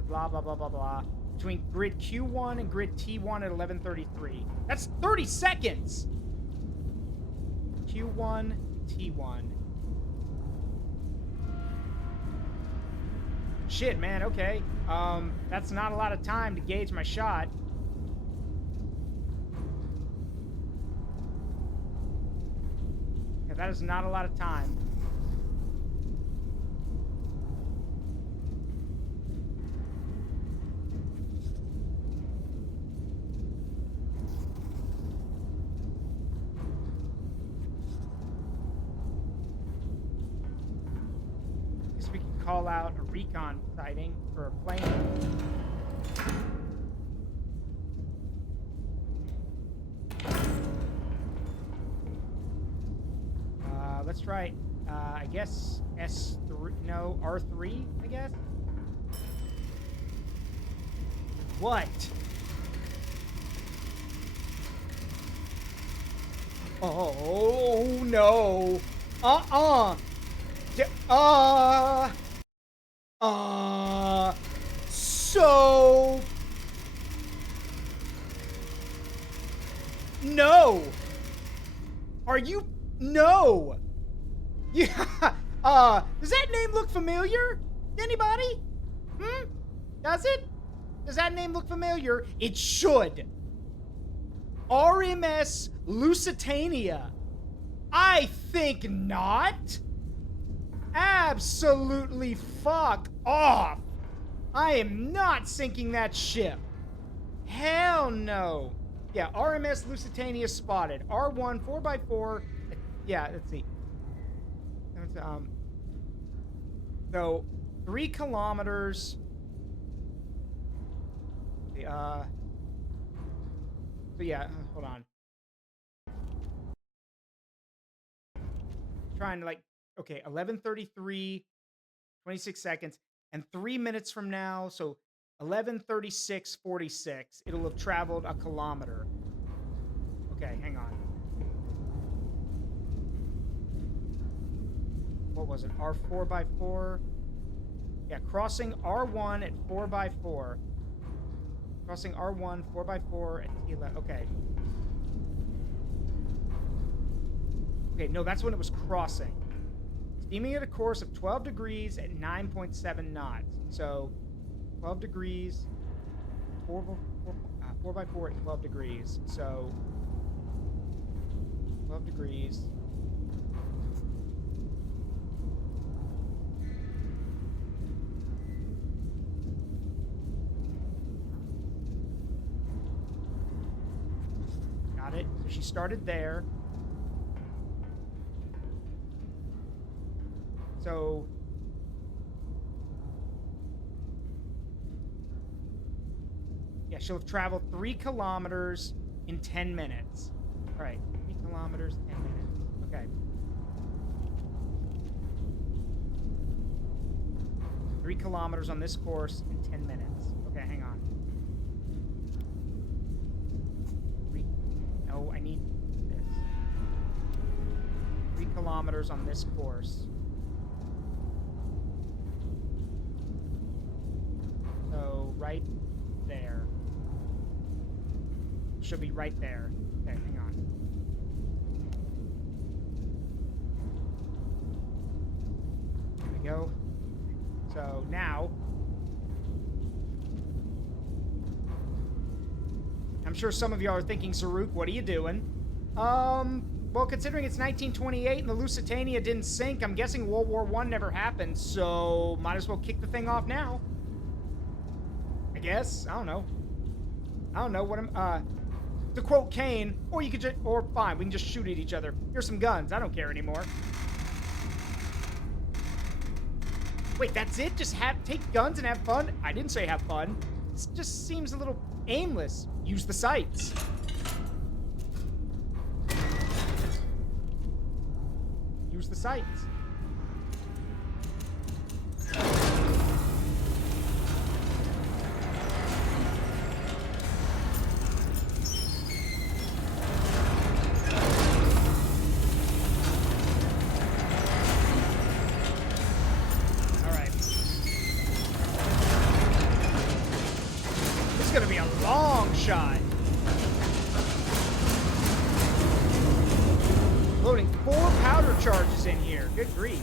blah, blah, blah, blah, blah, between grid Q1 and grid T1 at 11:33. That's 30 seconds! Q1, T1. Shit, man, okay. That's not a lot of time to gauge my shot. That is not a lot of time. Guess we can call out a recon sighting for a plane. Let's try, I guess, S3, no, R3, I guess? What? Oh, no. So... No! Are you... No! Yeah, does that name look familiar? Anybody? Does it? Does that name look familiar? It should. RMS Lusitania. I think not. Absolutely fuck off. I am not sinking that ship. Hell no. Yeah, RMS Lusitania spotted. R1, 4x4. Yeah, let's see. So 3 kilometers. So yeah, hold on. Trying to okay, 11:33, 26 seconds, and 3 minutes from now, so 11:36:46, it'll have traveled a kilometer. Okay, hang on. What was it? R4x4? Yeah, crossing R1 at 4x4. Crossing R1, 4x4 at T11. Okay. Okay, no, that's when it was crossing. Steaming at a course of 12 degrees at 9.7 knots. So, 12 degrees, 4x4 at 12 degrees. So, 12 degrees. Got it. So she started there. So yeah, she'll have traveled 3 kilometers in 10 minutes. All right, 3 kilometers, 10 minutes. Okay. 3 kilometers on this course in 10 minutes. Okay, hang on. No, I need this. 3 kilometers on this course. So, right there. Should be right there. Okay, hang on. we go. So now, I'm sure some of y'all are thinking, Zaruk, what are you doing? Well, considering it's 1928 and the Lusitania didn't sink, I'm guessing World War I never happened, so might as well kick the thing off now. I guess. I don't know. What I'm, to quote Kane, or you could just, or fine, we can just shoot at each other. Here's some guns. I don't care anymore. Wait, that's it? Just take guns and have fun? I didn't say have fun. This just seems a little aimless. Use the sights. Use the sights. Shot. Loading 4 powder charges in here. Good grief.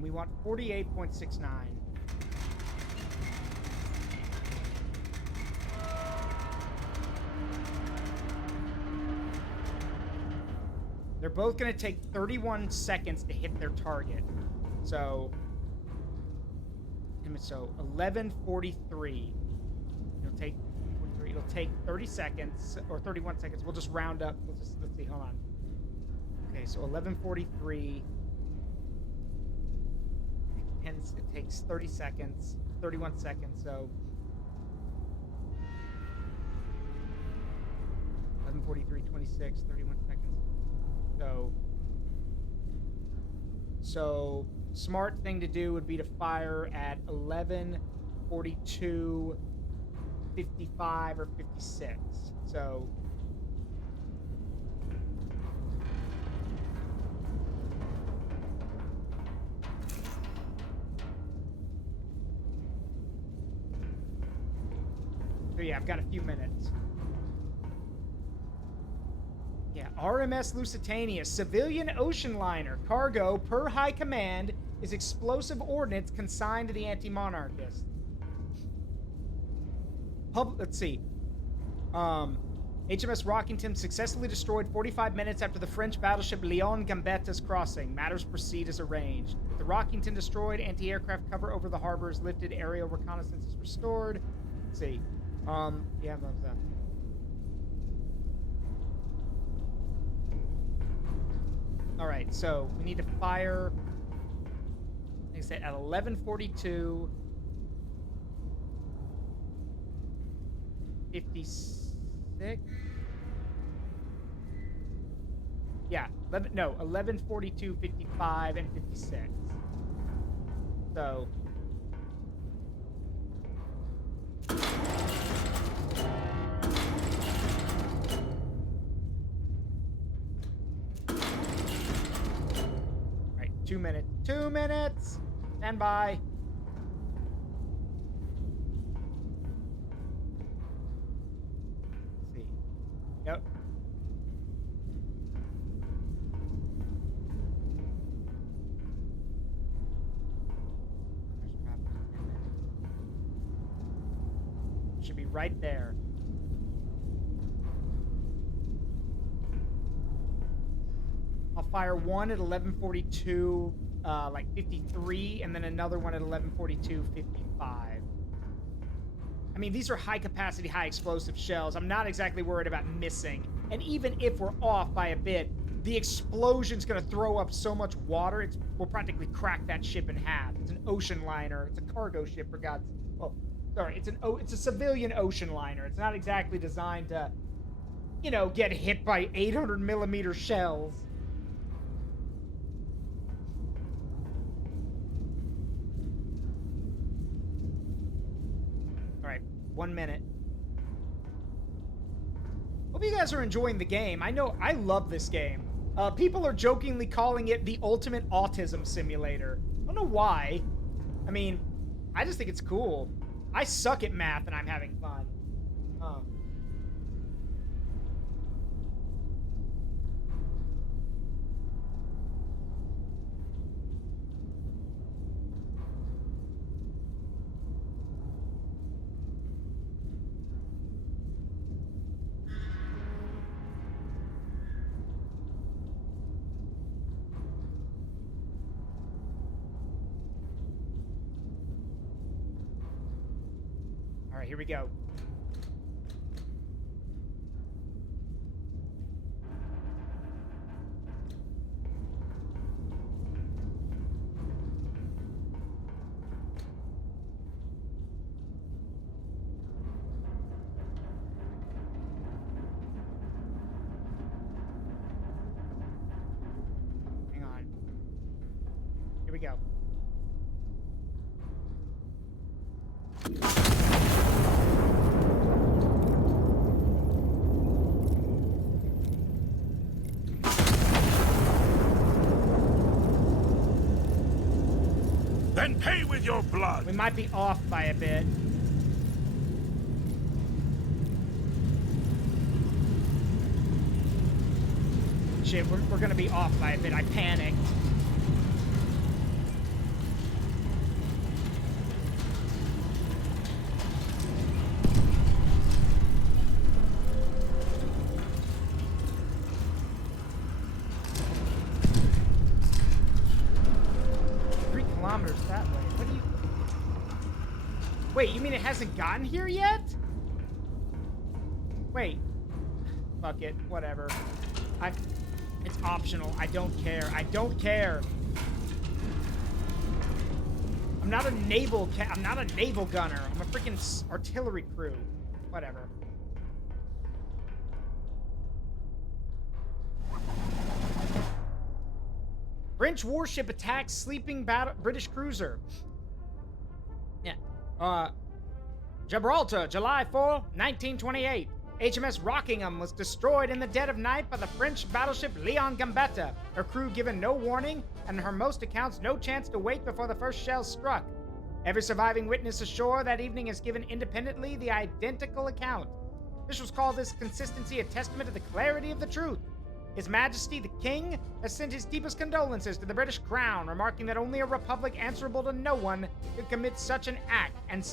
We want 48.69. They're both going to take 31 seconds to hit their target. So 11:43. It'll take 30 seconds or 31 seconds. We'll just round up. Let's see. Hold on. Okay, so 11:43. Hence, it takes 30 seconds, 31 seconds, so 11:43, 26, 31 seconds. So smart thing to do would be to fire at 11:42, 55 or 56. So yeah, I've got a few minutes. Yeah, RMS Lusitania, civilian ocean liner, cargo per high command is explosive ordnance consigned to the anti-monarchists. Let's see. HMS Rockington successfully destroyed 45 minutes after the French battleship Leon Gambetta's crossing. Matters proceed as arranged. With the Rockington destroyed, anti-aircraft cover over the harbor is lifted, aerial reconnaissance is restored. Let's see. Yeah, that's that. All right, so we need to fire, like I said, at 11:42, 56. Yeah, 11:42, 55, and 56. So. All right, 2 minutes. 2 minutes. Stand by. Let's see. Yep. Should be right there. I'll fire one at 11:42, like 53, and then another one at 11:42, 55. I mean, these are high capacity, high explosive shells. I'm not exactly worried about missing. And even if we're off by a bit, the explosion's gonna throw up so much water, we'll practically crack that ship in half. It's an ocean liner. It's a cargo ship, for God's... Well, sorry, it's a civilian ocean liner. It's not exactly designed to, you know, get hit by 800 millimeter shells. All right, 1 minute. Hope you guys are enjoying the game. I know I love this game. People are jokingly calling it the ultimate autism simulator. I don't know why. I mean, I just think it's cool. I suck at math and I'm having fun. All right, here we go. Hang on. Here we go. Then pay with your blood. We might be off by a bit. Shit, we're gonna be off by a bit. I panicked. That way. What do you... Wait, you mean it hasn't gotten here yet? Wait. Fuck it. Whatever. It's optional. I don't care. I don't care. I'm not a naval gunner. I'm a freaking artillery crew. Whatever. French warship attacks sleeping British cruiser. Yeah. Gibraltar, July 4, 1928. HMS Rockingham was destroyed in the dead of night by the French battleship Leon Gambetta. Her crew given no warning, and her most accounts no chance to wake before the first shells struck. Every surviving witness ashore that evening has given independently the identical account. Officials call this consistency a testament to the clarity of the truth. His Majesty the King has sent his deepest condolences to the British Crown, remarking that only a republic answerable to no one could commit such an act, and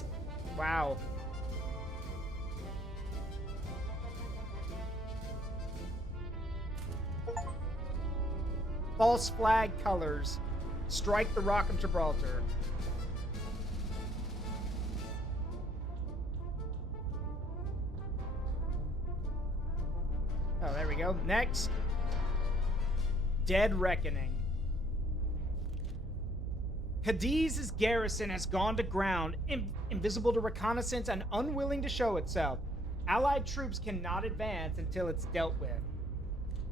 wow. False flag colors. Strike the Rock of Gibraltar. Oh, there we go. Next. Dead Reckoning. Cadiz's garrison has gone to ground, invisible to reconnaissance and unwilling to show itself. Allied troops cannot advance until it's dealt with.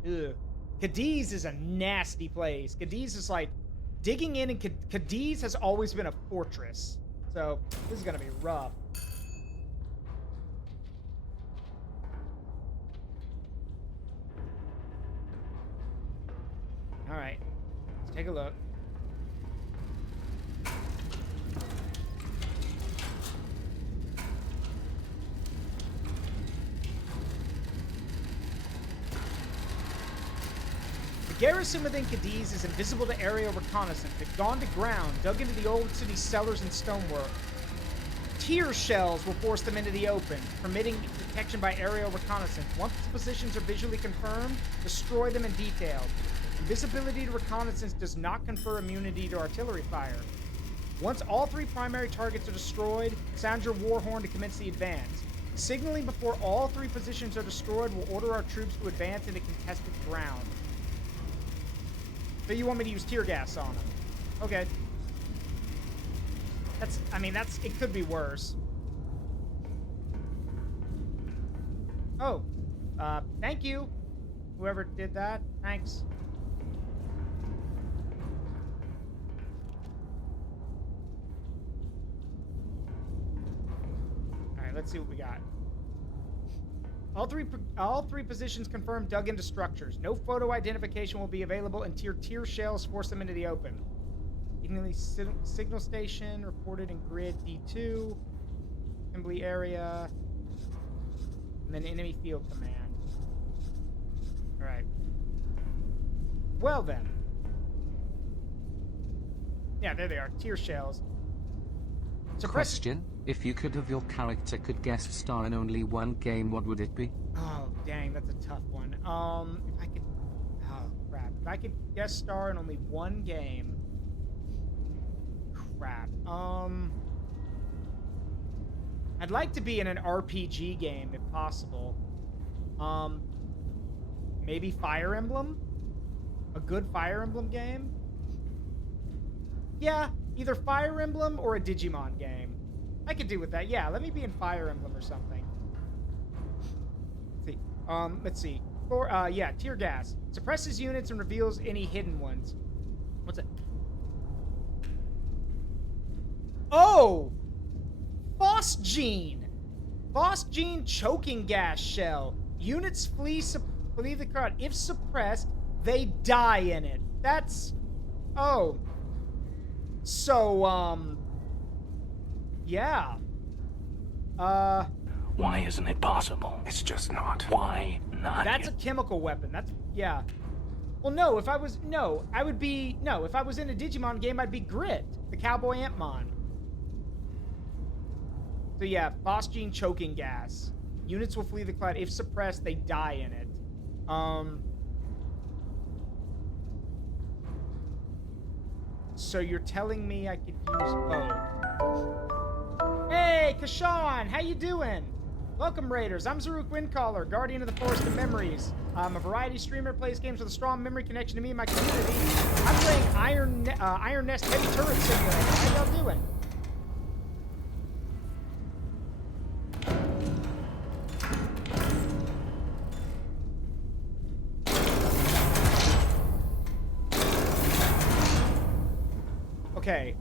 Ugh. Cadiz is a nasty place. Cadiz is like digging in, and Cadiz has always been a fortress. So this is gonna be rough. All right, let's take a look. The garrison within Cadiz is invisible to aerial reconnaissance. They've gone to ground, dug into the old city's cellars and stonework. Tear shells will force them into the open, permitting detection by aerial reconnaissance. Once the positions are visually confirmed, destroy them in detail. Invisibility to reconnaissance does not confer immunity to artillery fire. Once all three primary targets are destroyed, sound your war horn to commence the advance. Signaling before all three positions are destroyed will order our troops to advance into contested ground. So you want me to use tear gas on them? Okay. It could be worse. Oh, thank you. Whoever did that, thanks. All right, let's see what we got. All three positions confirmed dug into structures. No photo identification will be available until tear shells force them into the open. Igniting signal station reported in grid D2. Assembly area. And then enemy field command. Alright. Well then. Yeah, there they are. Tear shells. Question: if you could have your character could guest star in only one game, what would it be? Oh, dang, that's a tough one. If I could... Oh, crap. If I could guest star in only one game... Crap. I'd like to be in an RPG game, if possible. Maybe Fire Emblem? A good Fire Emblem game? Yeah, either Fire Emblem or a Digimon game. I could do with that. Yeah, let me be in Fire Emblem or something. Let's see. Yeah, tear gas. Suppresses units and reveals any hidden ones. What's it? Oh! Phosgene! Phosgene choking gas shell. Units flee the crowd. If suppressed, they die in it. That's... Oh. So, yeah. Why isn't it possible? It's just not. Why not? That's a chemical weapon. That's, yeah. Well, no, if I was in a Digimon game, I'd be Grit, the Cowboy Antmon. So yeah, Phosgene choking gas. Units will flee the cloud. If suppressed, they die in it. So you're telling me I could use... Oh. Hey, Kashawn! How you doing? Welcome, Raiders. I'm Zaruk Windcaller, Guardian of the Forest of Memories. I'm a variety streamer, plays games with a strong memory connection to me and my community. I'm playing Iron Nest Heavy Turret Simulator. How y'all doing? Okay,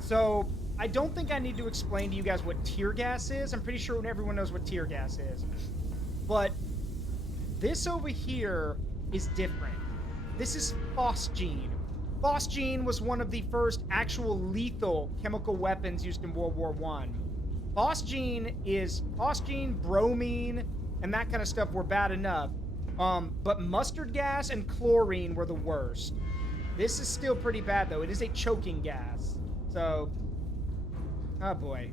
so I don't think I need to explain to you guys what tear gas is. I'm pretty sure everyone knows what tear gas is. But this over here is different. This is Phosgene. Phosgene was one of the first actual lethal chemical weapons used in World War I. Phosgene, bromine, and that kind of stuff were bad enough. But mustard gas and chlorine were the worst. This is still pretty bad, though. It is a choking gas. So, oh boy.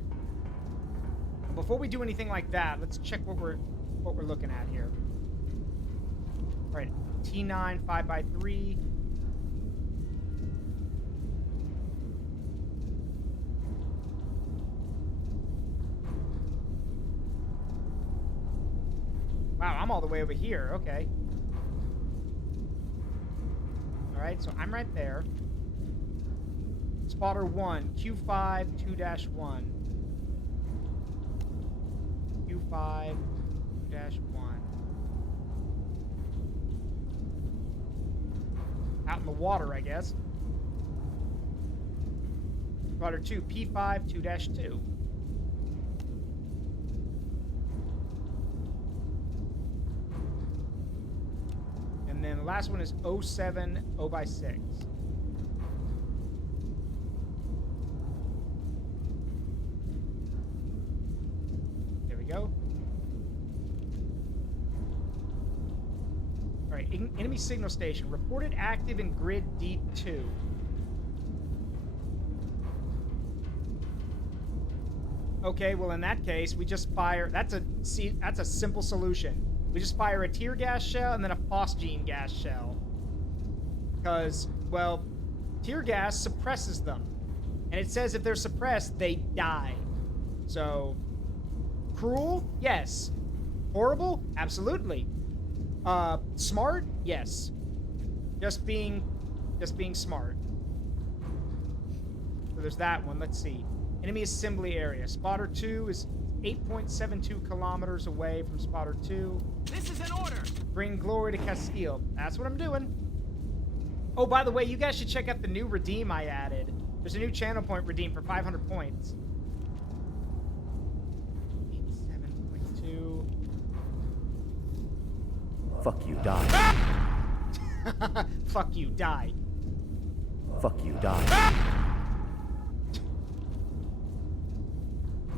Before we do anything like that, let's check what we're looking at here. All right, T9 5x3. Wow, I'm all the way over here. Okay. All right, so I'm right there. Spotter 1, Q5 2-1. Q5 2-1. Out in the water, I guess. Spotter 2, P5 2-2. And then the last one is 07 0x6. There we go. All right, enemy signal station reported active in grid D2. Okay, well in that case, we just fire. That's a simple solution. We just fire a tear gas shell and then a Phosgene gas shell. Because, well, tear gas suppresses them. And it says if they're suppressed, they die. So, cruel? Yes. Horrible? Absolutely. Smart? Yes. Just being smart. So there's that one. Let's see. Enemy assembly area. Spotter 2 is 8.72 kilometers away from Spotter 2. This is an order. Bring glory to Castile. That's what I'm doing. Oh, by the way, you guys should check out the new redeem I added. There's a new channel point redeem for 500 points. 87.2. Fuck you, die. Fuck you, die. Fuck you, die.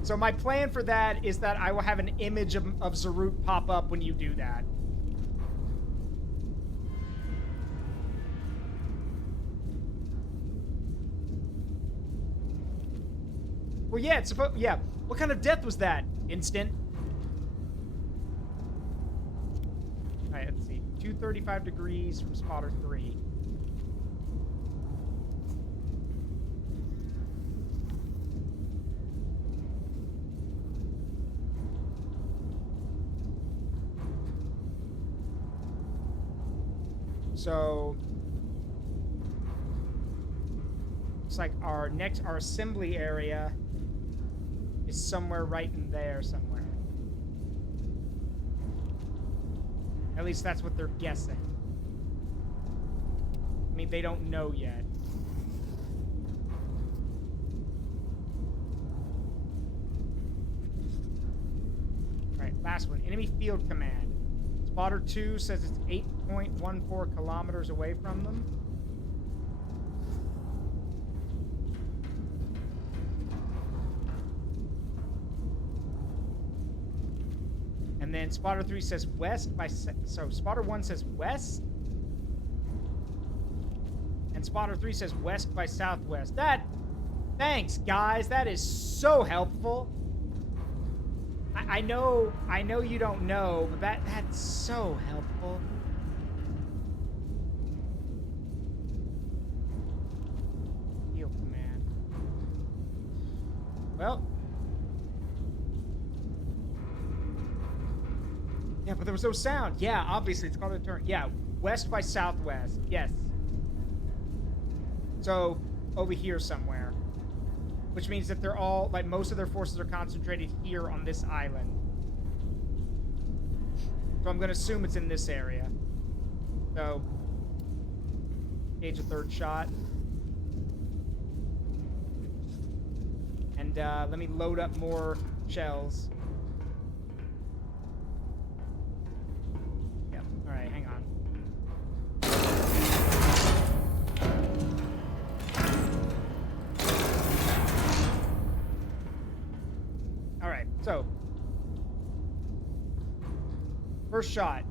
So my plan for that is that I will have an image of Zarut pop up when you do that. Well, yeah, it's supposed. Yeah. What kind of death was that? Instant. All right, let's see. 235 degrees from spotter 3. So looks like our assembly area is somewhere right in there somewhere. At least that's what they're guessing. I mean, they don't know yet. Alright, last one. Enemy field command. Spotter 2 says it's 8.14 kilometers away from them. And then Spotter 3 says west by... So Spotter 1 says west. And Spotter 3 says west by southwest. That... Thanks, guys. That is so helpful. I know you don't know, but that's so helpful. Field command. Well. Yeah, but there was no sound. Yeah, obviously it's called a turn. Yeah, west by southwest. Yes. So, over here somewhere. Which means that they're all, like, most of their forces are concentrated here on this island. So I'm going to assume it's in this area. So, gauge a third shot. And let me load up more shells. Yep, alright, hang on. So, first shot,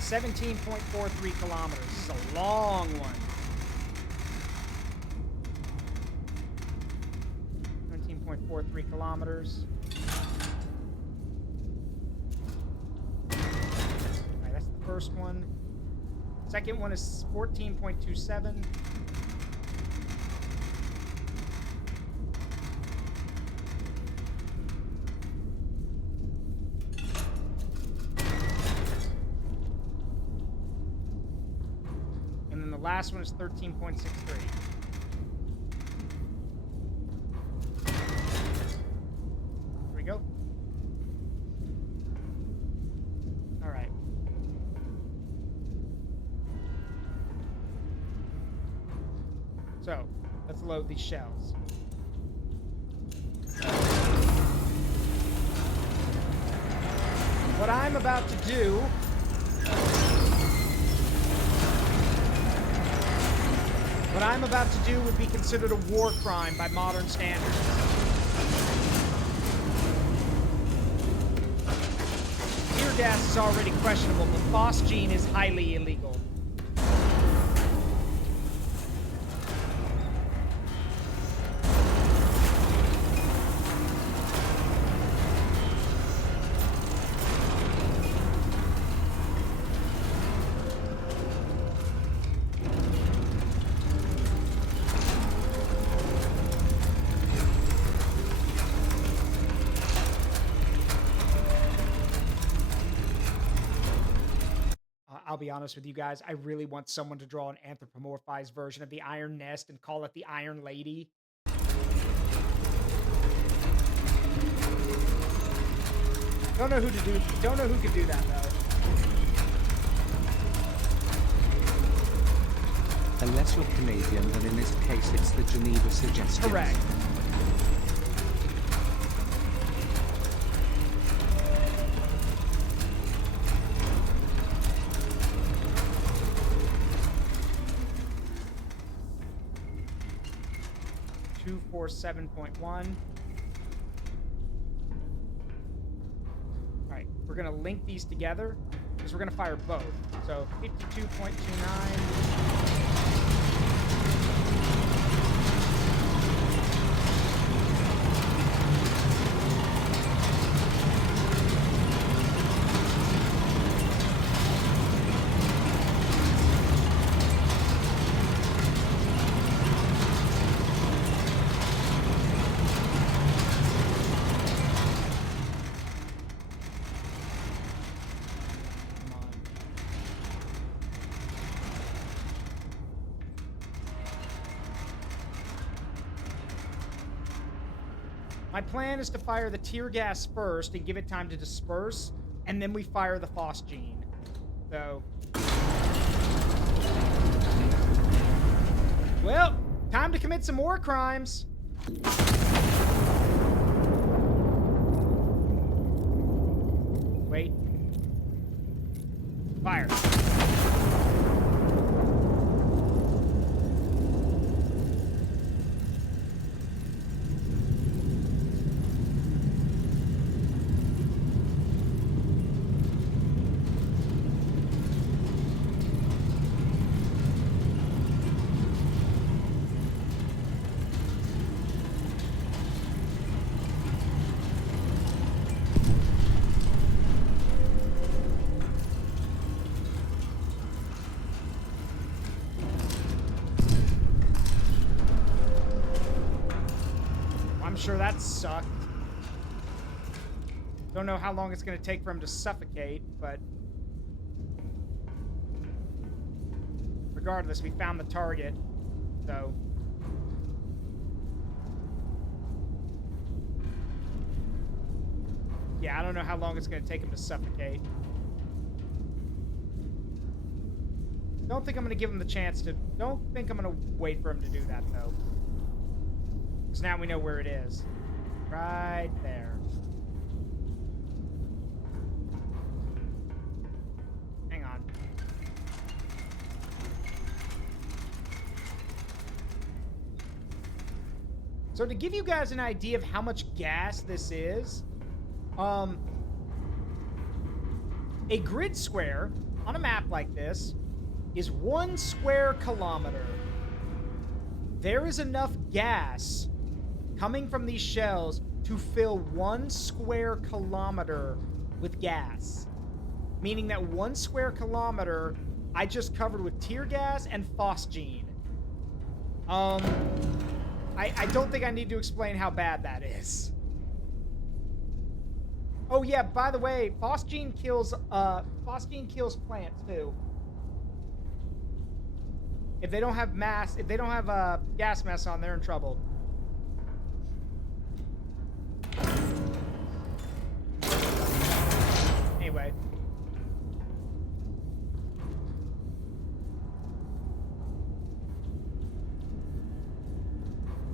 17.43 kilometers. This is a long one. 17.43 kilometers. Alright, that's the first one. Second one is 14.27. Last one is 13.63. Here we go. All right. So, let's load these shells. What I'm about to do would be considered a war crime by modern standards. Tear gas is already questionable, but phosgene is highly illegal. be honest with you guys. I really want someone to draw an anthropomorphized version of the Iron Nest and call it the Iron Lady. Don't know who could do that though. Unless you're Canadian, then in this case it's the Geneva suggestion. Correct. .1. Alright, we're gonna link these together because we're gonna fire both. So 52.29. My plan is to fire the tear gas first and give it time to disperse, and then we fire the phosgene. So... well, time to commit some more crimes. Wait. Fire. Sure, that sucked. Don't know how long it's going to take for him to suffocate, but regardless, we found the target, so yeah, I don't know how long it's going to take him to suffocate. Don't think I'm going to give him the chance to... don't think I'm going to wait for him to do that, though. Because now we know where it is. Right there. Hang on. So to give you guys an idea of how much gas this is, a grid square on a map like this is 1 square kilometer. There is enough gas coming from these shells to fill 1 square kilometer with gas. Meaning that 1 square kilometer I just covered with tear gas and phosgene. I don't think I need to explain how bad that is. Oh yeah, by the way, phosgene kills plants too. If they don't have gas mass on, they're in trouble. Anyway.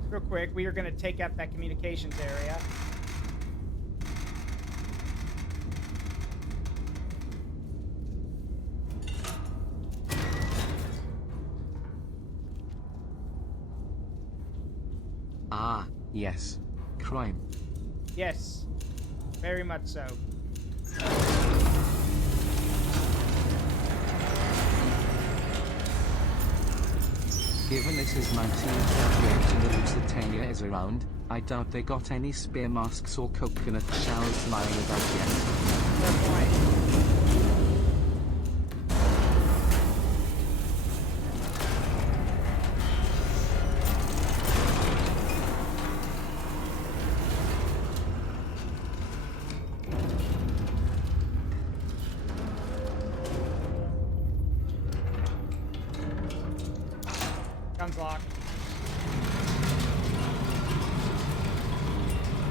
Real quick, we are going to take out that communications area. Ah, yes. Crime. Yes. Very much so. Given this is 1938 and the Lusitania is around, I doubt they got any spear masks or coconut shells lying about yet. Fair point. one's locked.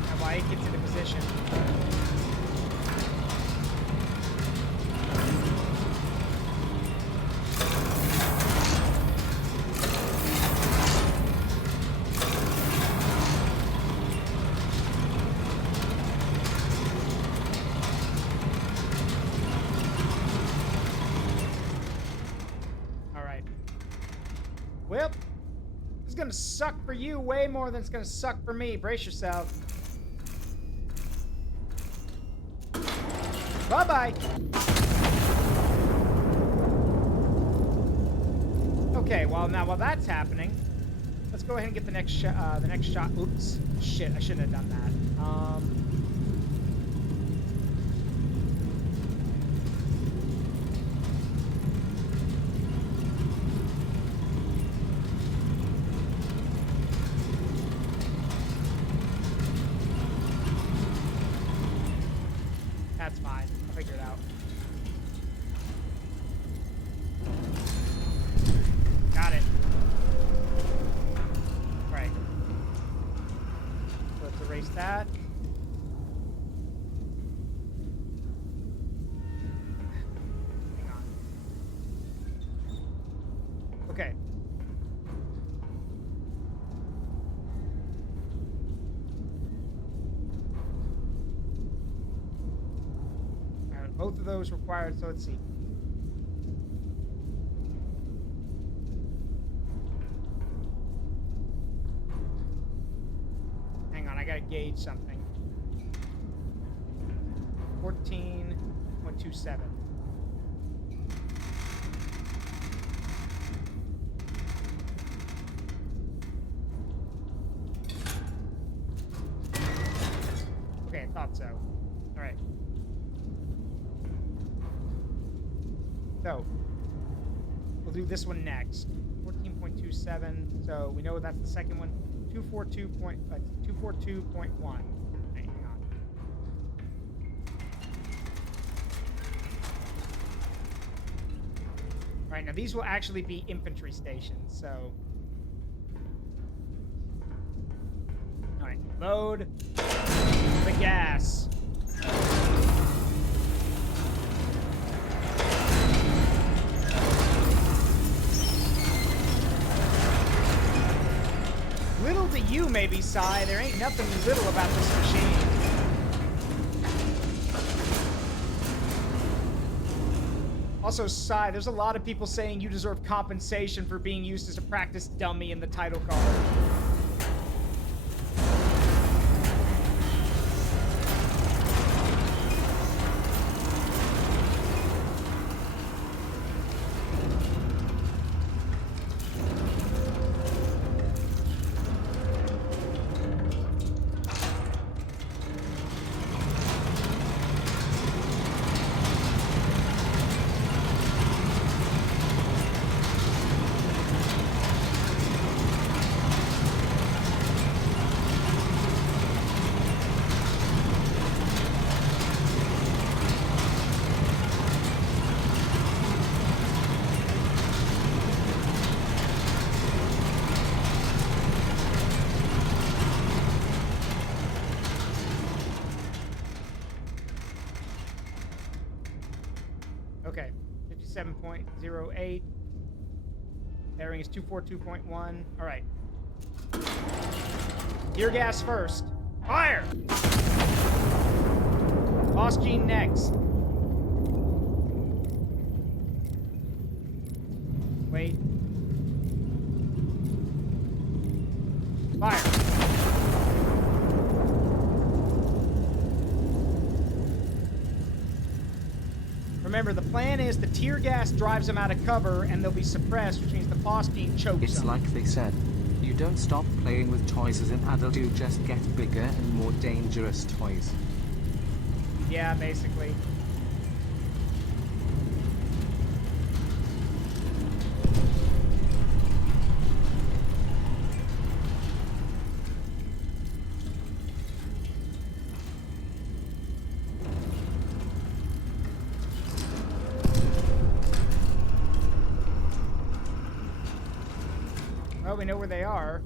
Now while it gets into position. Well, it's gonna suck for you way more than it's gonna suck for me. Brace yourself. Bye-bye. Okay, well now while that's happening, let's go ahead and get the next shot. Oops, shit, I shouldn't have done that. That's fine. I'll figure it out. Got it. Right. So let's erase that. Hang on. Okay. Both of those required, so let's see. Hang on, I gotta gauge something. 14.27. Okay, I thought so. All right. So, we'll do this one next. 14.27. So we know that's the second one. 242.1. Hang on. All right, now these will actually be infantry stations. So, all right, load the gas. Little to you, maybe, Psy. There ain't nothing little about this machine. Also, Psy, there's a lot of people saying you deserve compensation for being used as a practice dummy in the title card. Okay, 57.08. Bearing is 242.1. All right. Gear gas first. Fire! Boss Gene next. Wait. Fire. Remember, the plan is the tear gas drives them out of cover and they'll be suppressed, which means the Phosgene chokes It's them. like they said. You don't stop playing with toys as an adult, you just get bigger and more dangerous toys. Yeah, basically. Well, we know where they are.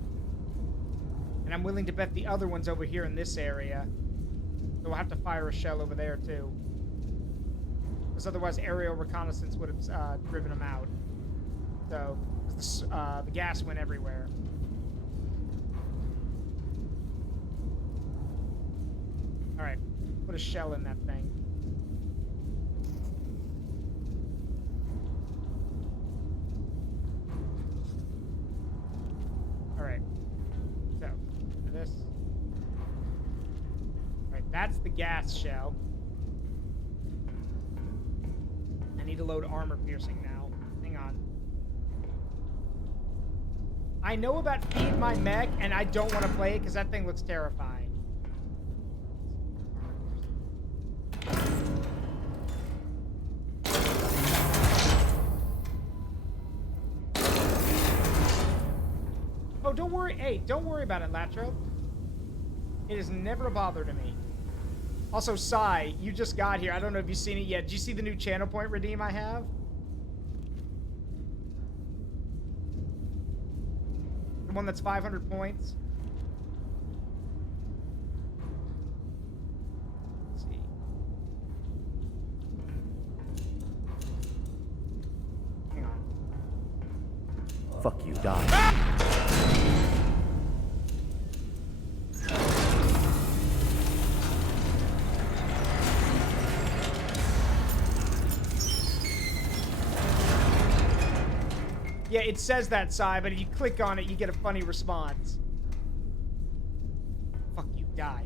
And I'm willing to bet the other one's over here in this area. So we'll have to fire a shell over there, too. Because otherwise aerial reconnaissance would have driven them out. So, the gas went everywhere. Alright, put a shell in that thing. Alright. So, for this. Alright, that's the gas shell. I need to load armor piercing now. Hang on. I know about Feed My Mech, and I don't want to play it because that thing looks terrifying. Oh, don't worry. Hey, don't worry about it, Latro. It is never a bother to me. Also, Sai, you just got here. I don't know if you've seen it yet. Did you see the new channel point redeem I have? The one that's 500 points. Let's see. Hang on. Fuck you, die. Yeah, it says that, Sai, but if you click on it, you get a funny response. Fuck you, die.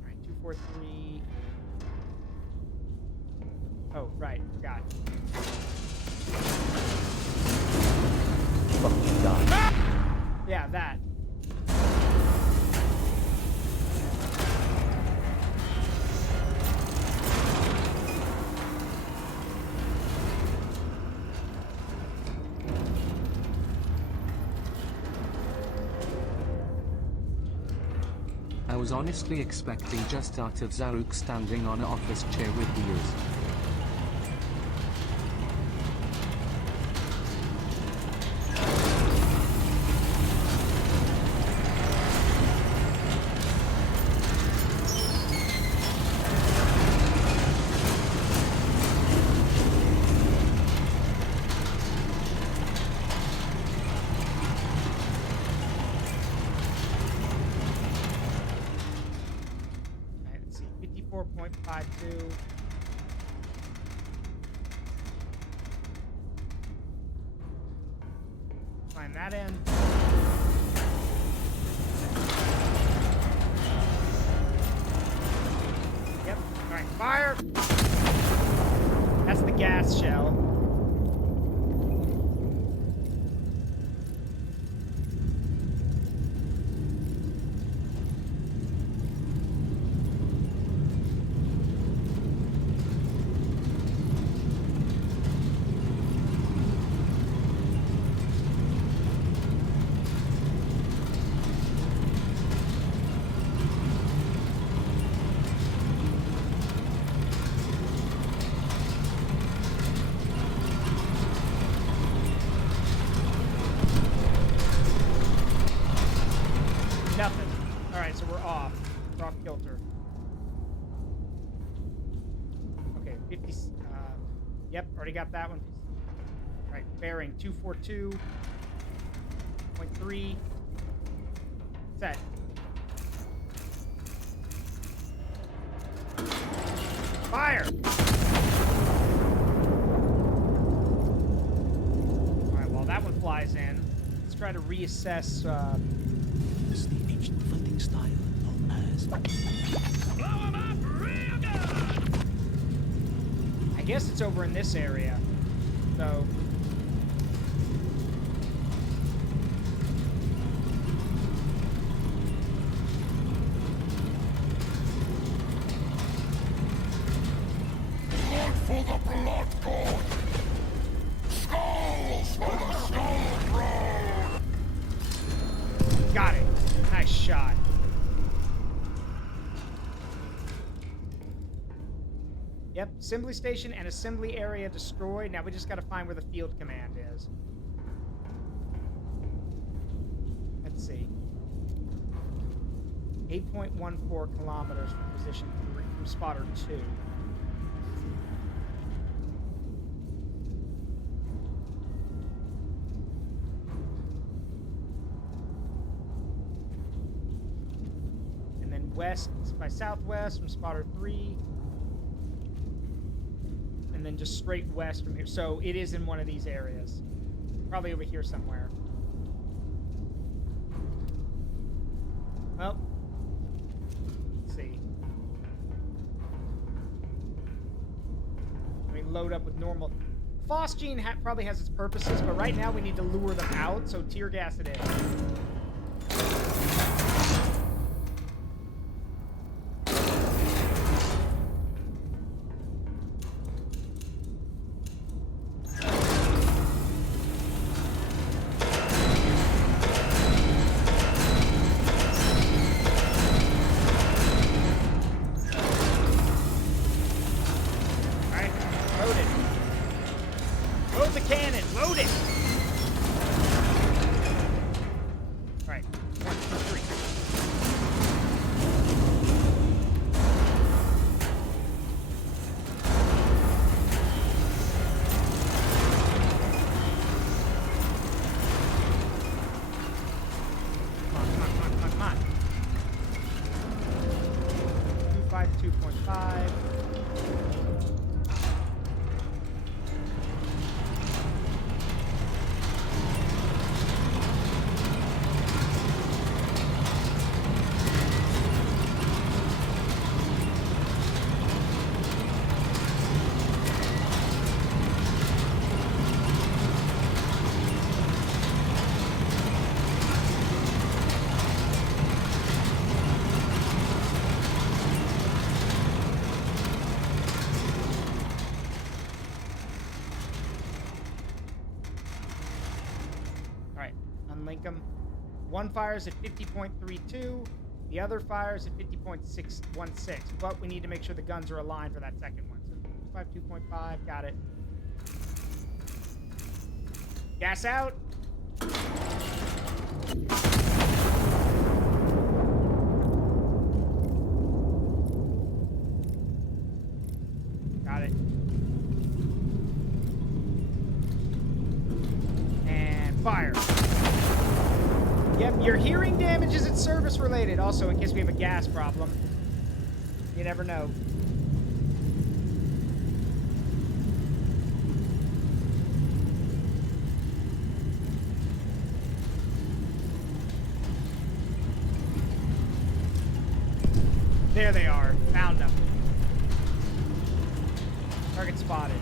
Alright, 243. Oh, right, forgot. Fuck you, die. Yeah, that. I was honestly expecting just out of Zaruk standing on an office chair with wheels. Alright, let's see. 54.52. Find that in. Yep. Alright, fire! That's the gas shell. Nothing. Alright, so we're off. We're off kilter. Okay, 50. Yep, already got that one. Alright, bearing 242.3. Set. Fire! Alright, while that one flies in, let's try to reassess. This is the ancient fighting style known as blow 'em up real good. I guess it's over in this area. So. Blood for the blood god. Skulls for the skull throne. Got it. Nice shot. Yep, assembly station and assembly area destroyed. Now we just got to find where the field command is. Let's see. 8.14 kilometers from position 3, from spotter 2. And then west by southwest from spotter 3. And then just straight west from here. So it is in one of these areas. Probably over here somewhere. Well, let's see. Let me load up with normal. Phosgene probably has its purposes, but right now we need to lure them out, so tear gas it is. Link them. One fires at 50.32, the other fires at 50.616, but we need to make sure the guns are aligned for that second one. So 2.5, got it. Gas out. Got it. And fire. Yep, your hearing damage isn't service related. Also, in case we have a gas problem. You never know. There they are. Found them. Target spotted.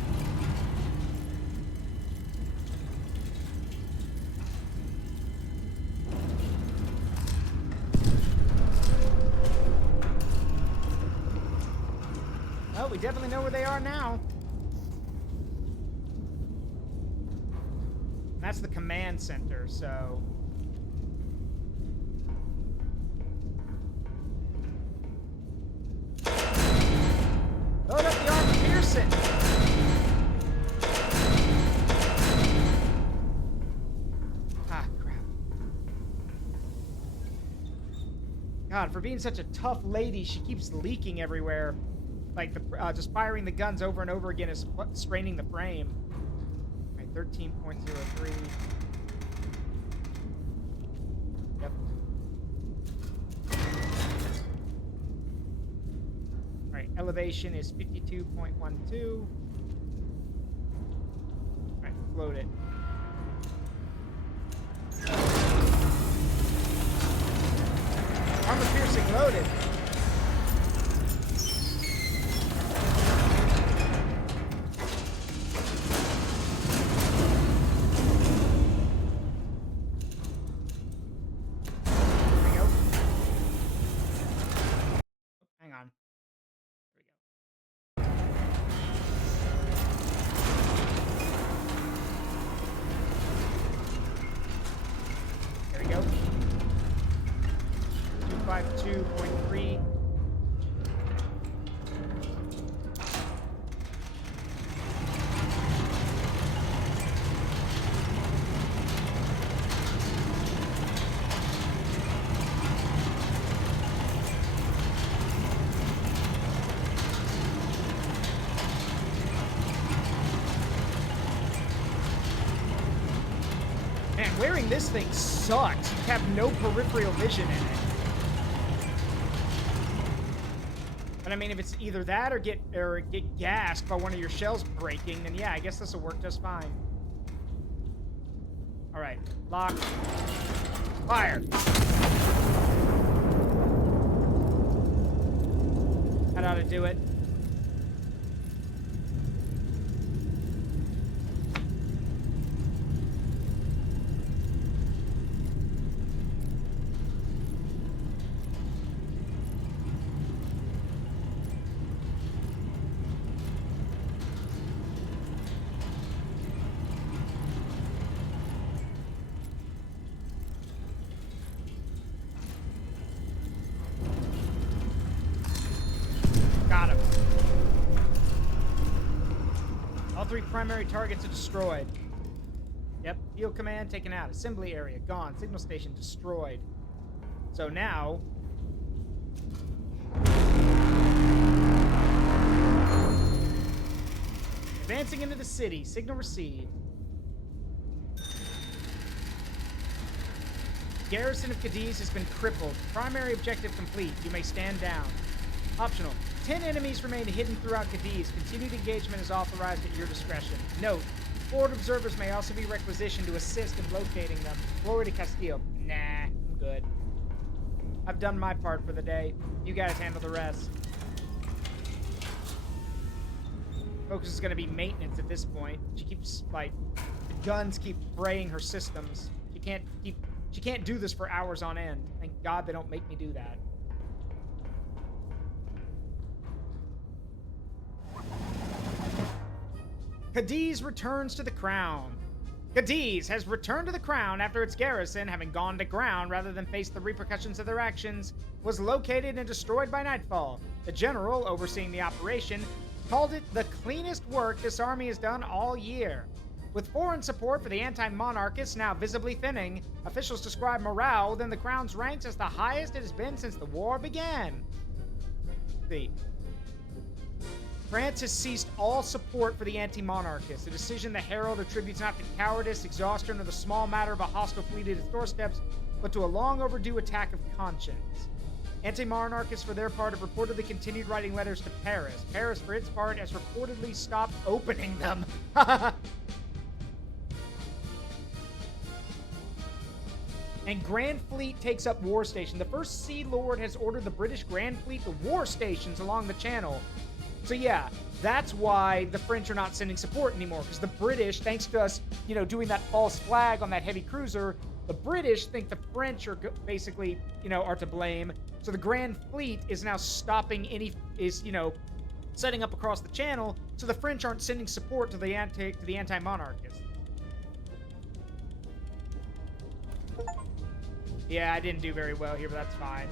Well, we definitely know where they are now. That's the command center, so... Load up the armor Pearson! Ah, crap. God, for being such a tough lady, she keeps leaking everywhere. Like, just firing the guns over and over again is straining the frame. All right, 13.03. Yep. All right, elevation is 52.12. All right, load it. Armor piercing loaded. There we go. 252.3. wearing this thing sucks. You have no peripheral vision in it. But I mean, if it's either that or get gassed by one of your shells breaking, then yeah, I guess this will work just fine. All right, lock, fire. That ought to do it. Got him. All 3 primary targets are destroyed. Yep, field command taken out. Assembly area gone. Signal station destroyed. So now... advancing into the city. Signal received. Garrison of Cadiz has been crippled. Primary objective complete. You may stand down. Optional. 10 enemies remain hidden throughout Cadiz. Continued engagement is authorized at your discretion. Note, forward observers may also be requisitioned to assist in locating them. Glory to Castile. Nah, I'm good. I've done my part for the day. You guys handle the rest. Focus is going to be maintenance at this point. She keeps, like, the guns keep fraying her systems. She can't do this for hours on end. Thank God they don't make me do that. Cadiz returns to the crown. Cadiz has returned to the crown after its garrison, having gone to ground rather than face the repercussions of their actions, was located and destroyed by nightfall. The general, overseeing the operation, called it the cleanest work this army has done all year. With foreign support for the anti-monarchists now visibly thinning, officials describe morale within the crown's ranks as the highest it has been since the war began. See. France has ceased all support for the anti-monarchists, a decision the Herald attributes not to cowardice, exhaustion, or the small matter of a hostile fleet at its doorsteps, but to a long overdue attack of conscience. Anti-monarchists, for their part, have reportedly continued writing letters to Paris. Paris, for its part, has reportedly stopped opening them. And Grand Fleet takes up war station. The First Sea Lord has ordered the British Grand Fleet to war stations along the channel. So yeah, that's why the French are not sending support anymore, because the British, thanks to us, doing that false flag on that heavy cruiser, the British think the French are basically, are to blame. So the Grand Fleet is now stopping setting up across the channel, so the French aren't sending support to the anti-monarchists. Yeah, I didn't do very well here, but that's fine.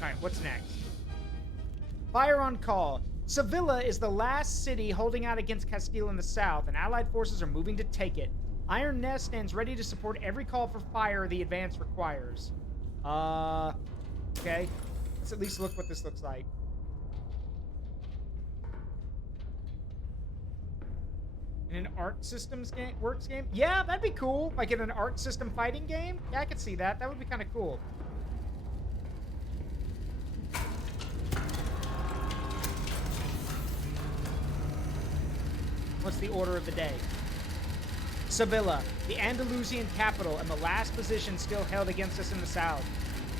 Alright, what's next? Fire on call. Sevilla is the last city holding out against Castile in the south, and Allied forces are moving to take it. Iron Nest stands ready to support every call for fire the advance requires. Okay. Let's at least look what this looks like. In an art systems game, works game? Yeah, that'd be cool. Like in an art system fighting game? Yeah, I could see that. That would be kind of cool. What's the order of the day? Sevilla, the Andalusian capital, and the last position still held against us in the south.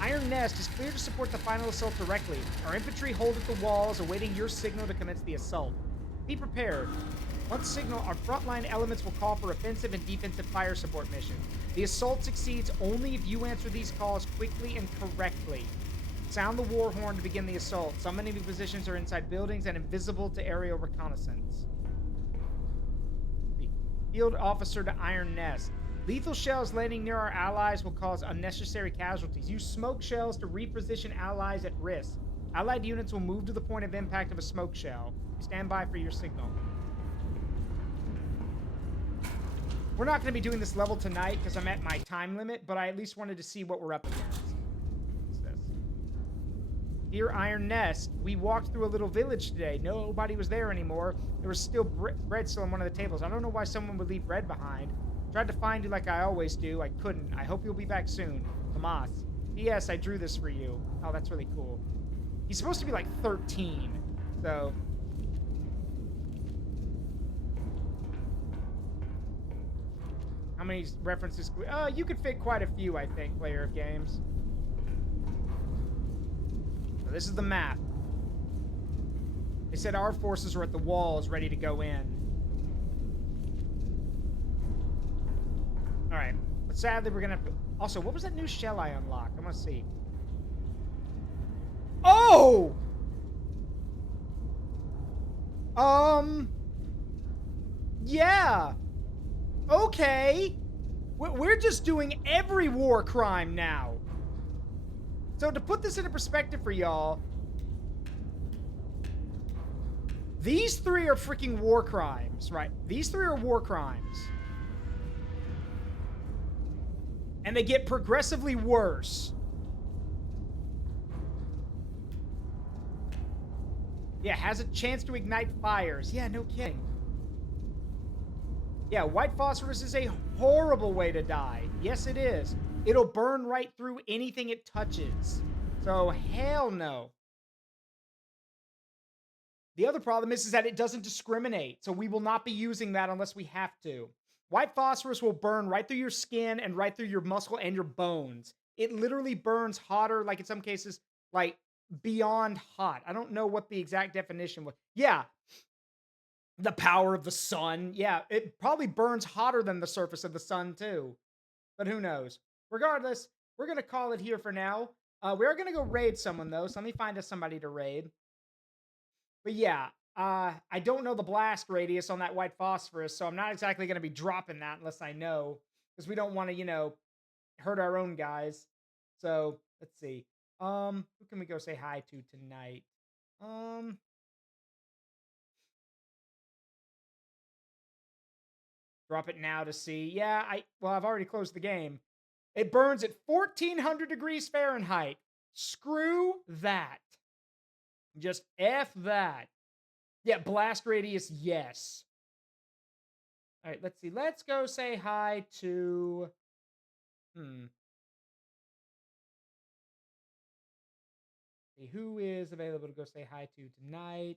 Iron Nest is clear to support the final assault directly. Our infantry hold at the walls, awaiting your signal to commence the assault. Be prepared. Once signal, our frontline elements will call for offensive and defensive fire support mission. The assault succeeds only if you answer these calls quickly and correctly. Sound the war horn to begin the assault. Some enemy positions are inside buildings and invisible to aerial reconnaissance. Field officer to Iron Nest. Lethal shells landing near our allies will cause unnecessary casualties. Use smoke shells to reposition allies at risk. Allied units will move to the point of impact of a smoke shell. Stand by for your signal. We're not going to be doing this level tonight because I'm at my time limit, but I at least wanted to see what we're up against. What's this? Dear Iron Nest, we walked through a little village today. Nobody was there anymore. There was still bread still on one of the tables. I don't know why someone would leave bread behind. Tried to find you like I always do. I couldn't. I hope you'll be back soon. Tomas. P.S. I drew this for you. Oh, that's really cool. He's supposed to be like 13. So... How many references? You could fit quite a few, I think, player of games. So this is the map. They said our forces are at the walls, ready to go in. All right. But sadly, we're going to... Also, what was that new shell I unlocked? I want to see. Oh! Yeah. Okay. We're just doing every war crime now. So to put this into perspective for y'all, these three are freaking war crimes, right? These three are war crimes. And they get progressively worse. Yeah, has a chance to ignite fires. Yeah, no kidding. Yeah, white phosphorus is a horrible way to die. Yes, it is. It'll burn right through anything it touches. So, hell no. The other problem is that it doesn't discriminate. So we will not be using that unless we have to. White phosphorus will burn right through your skin and right through your muscle and your bones. It literally burns hotter, like in some cases, like beyond hot. I don't know what the exact definition was. Yeah. The power of the sun. Yeah, it probably burns hotter than the surface of the sun, too. But who knows? Regardless, we're going to call it here for now. We are going to go raid someone, though. So let me find us somebody to raid. But yeah, I don't know the blast radius on that white phosphorus, so I'm not exactly going to be dropping that unless I know. Because we don't want to, you know, hurt our own guys. So, let's see. Who can we go say hi to tonight? Drop it now to see. Yeah, I've already closed the game. It burns at 1400 degrees Fahrenheit. Screw that. Just F that. Yeah, blast radius, yes. All right, let's see. Let's go say hi to... See, who is available to go say hi to tonight?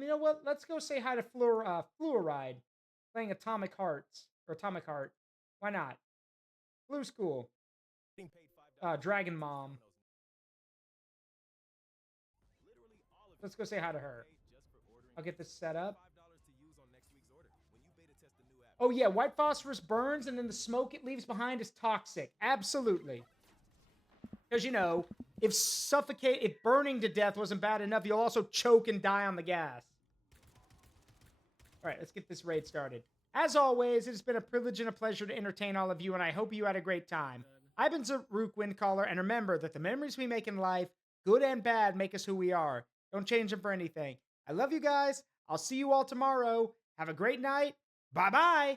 You know what? Let's go say hi to Fluoride, playing Atomic Hearts, or Atomic Heart. Why not? Blue School. Dragon Mom. Let's go say hi to her. I'll get this set up. Oh yeah, white phosphorus burns, and then the smoke it leaves behind is toxic. Absolutely. Because, you know, if burning to death wasn't bad enough, you'll also choke and die on the gas. All right, let's get this raid started. As always, it's been a privilege and a pleasure to entertain all of you, and I hope you had a great time. I've been Zaruk Windcaller, and remember that the memories we make in life, good and bad, make us who we are. Don't change them for anything. I love you guys. I'll see you all tomorrow. Have a great night. Bye-bye.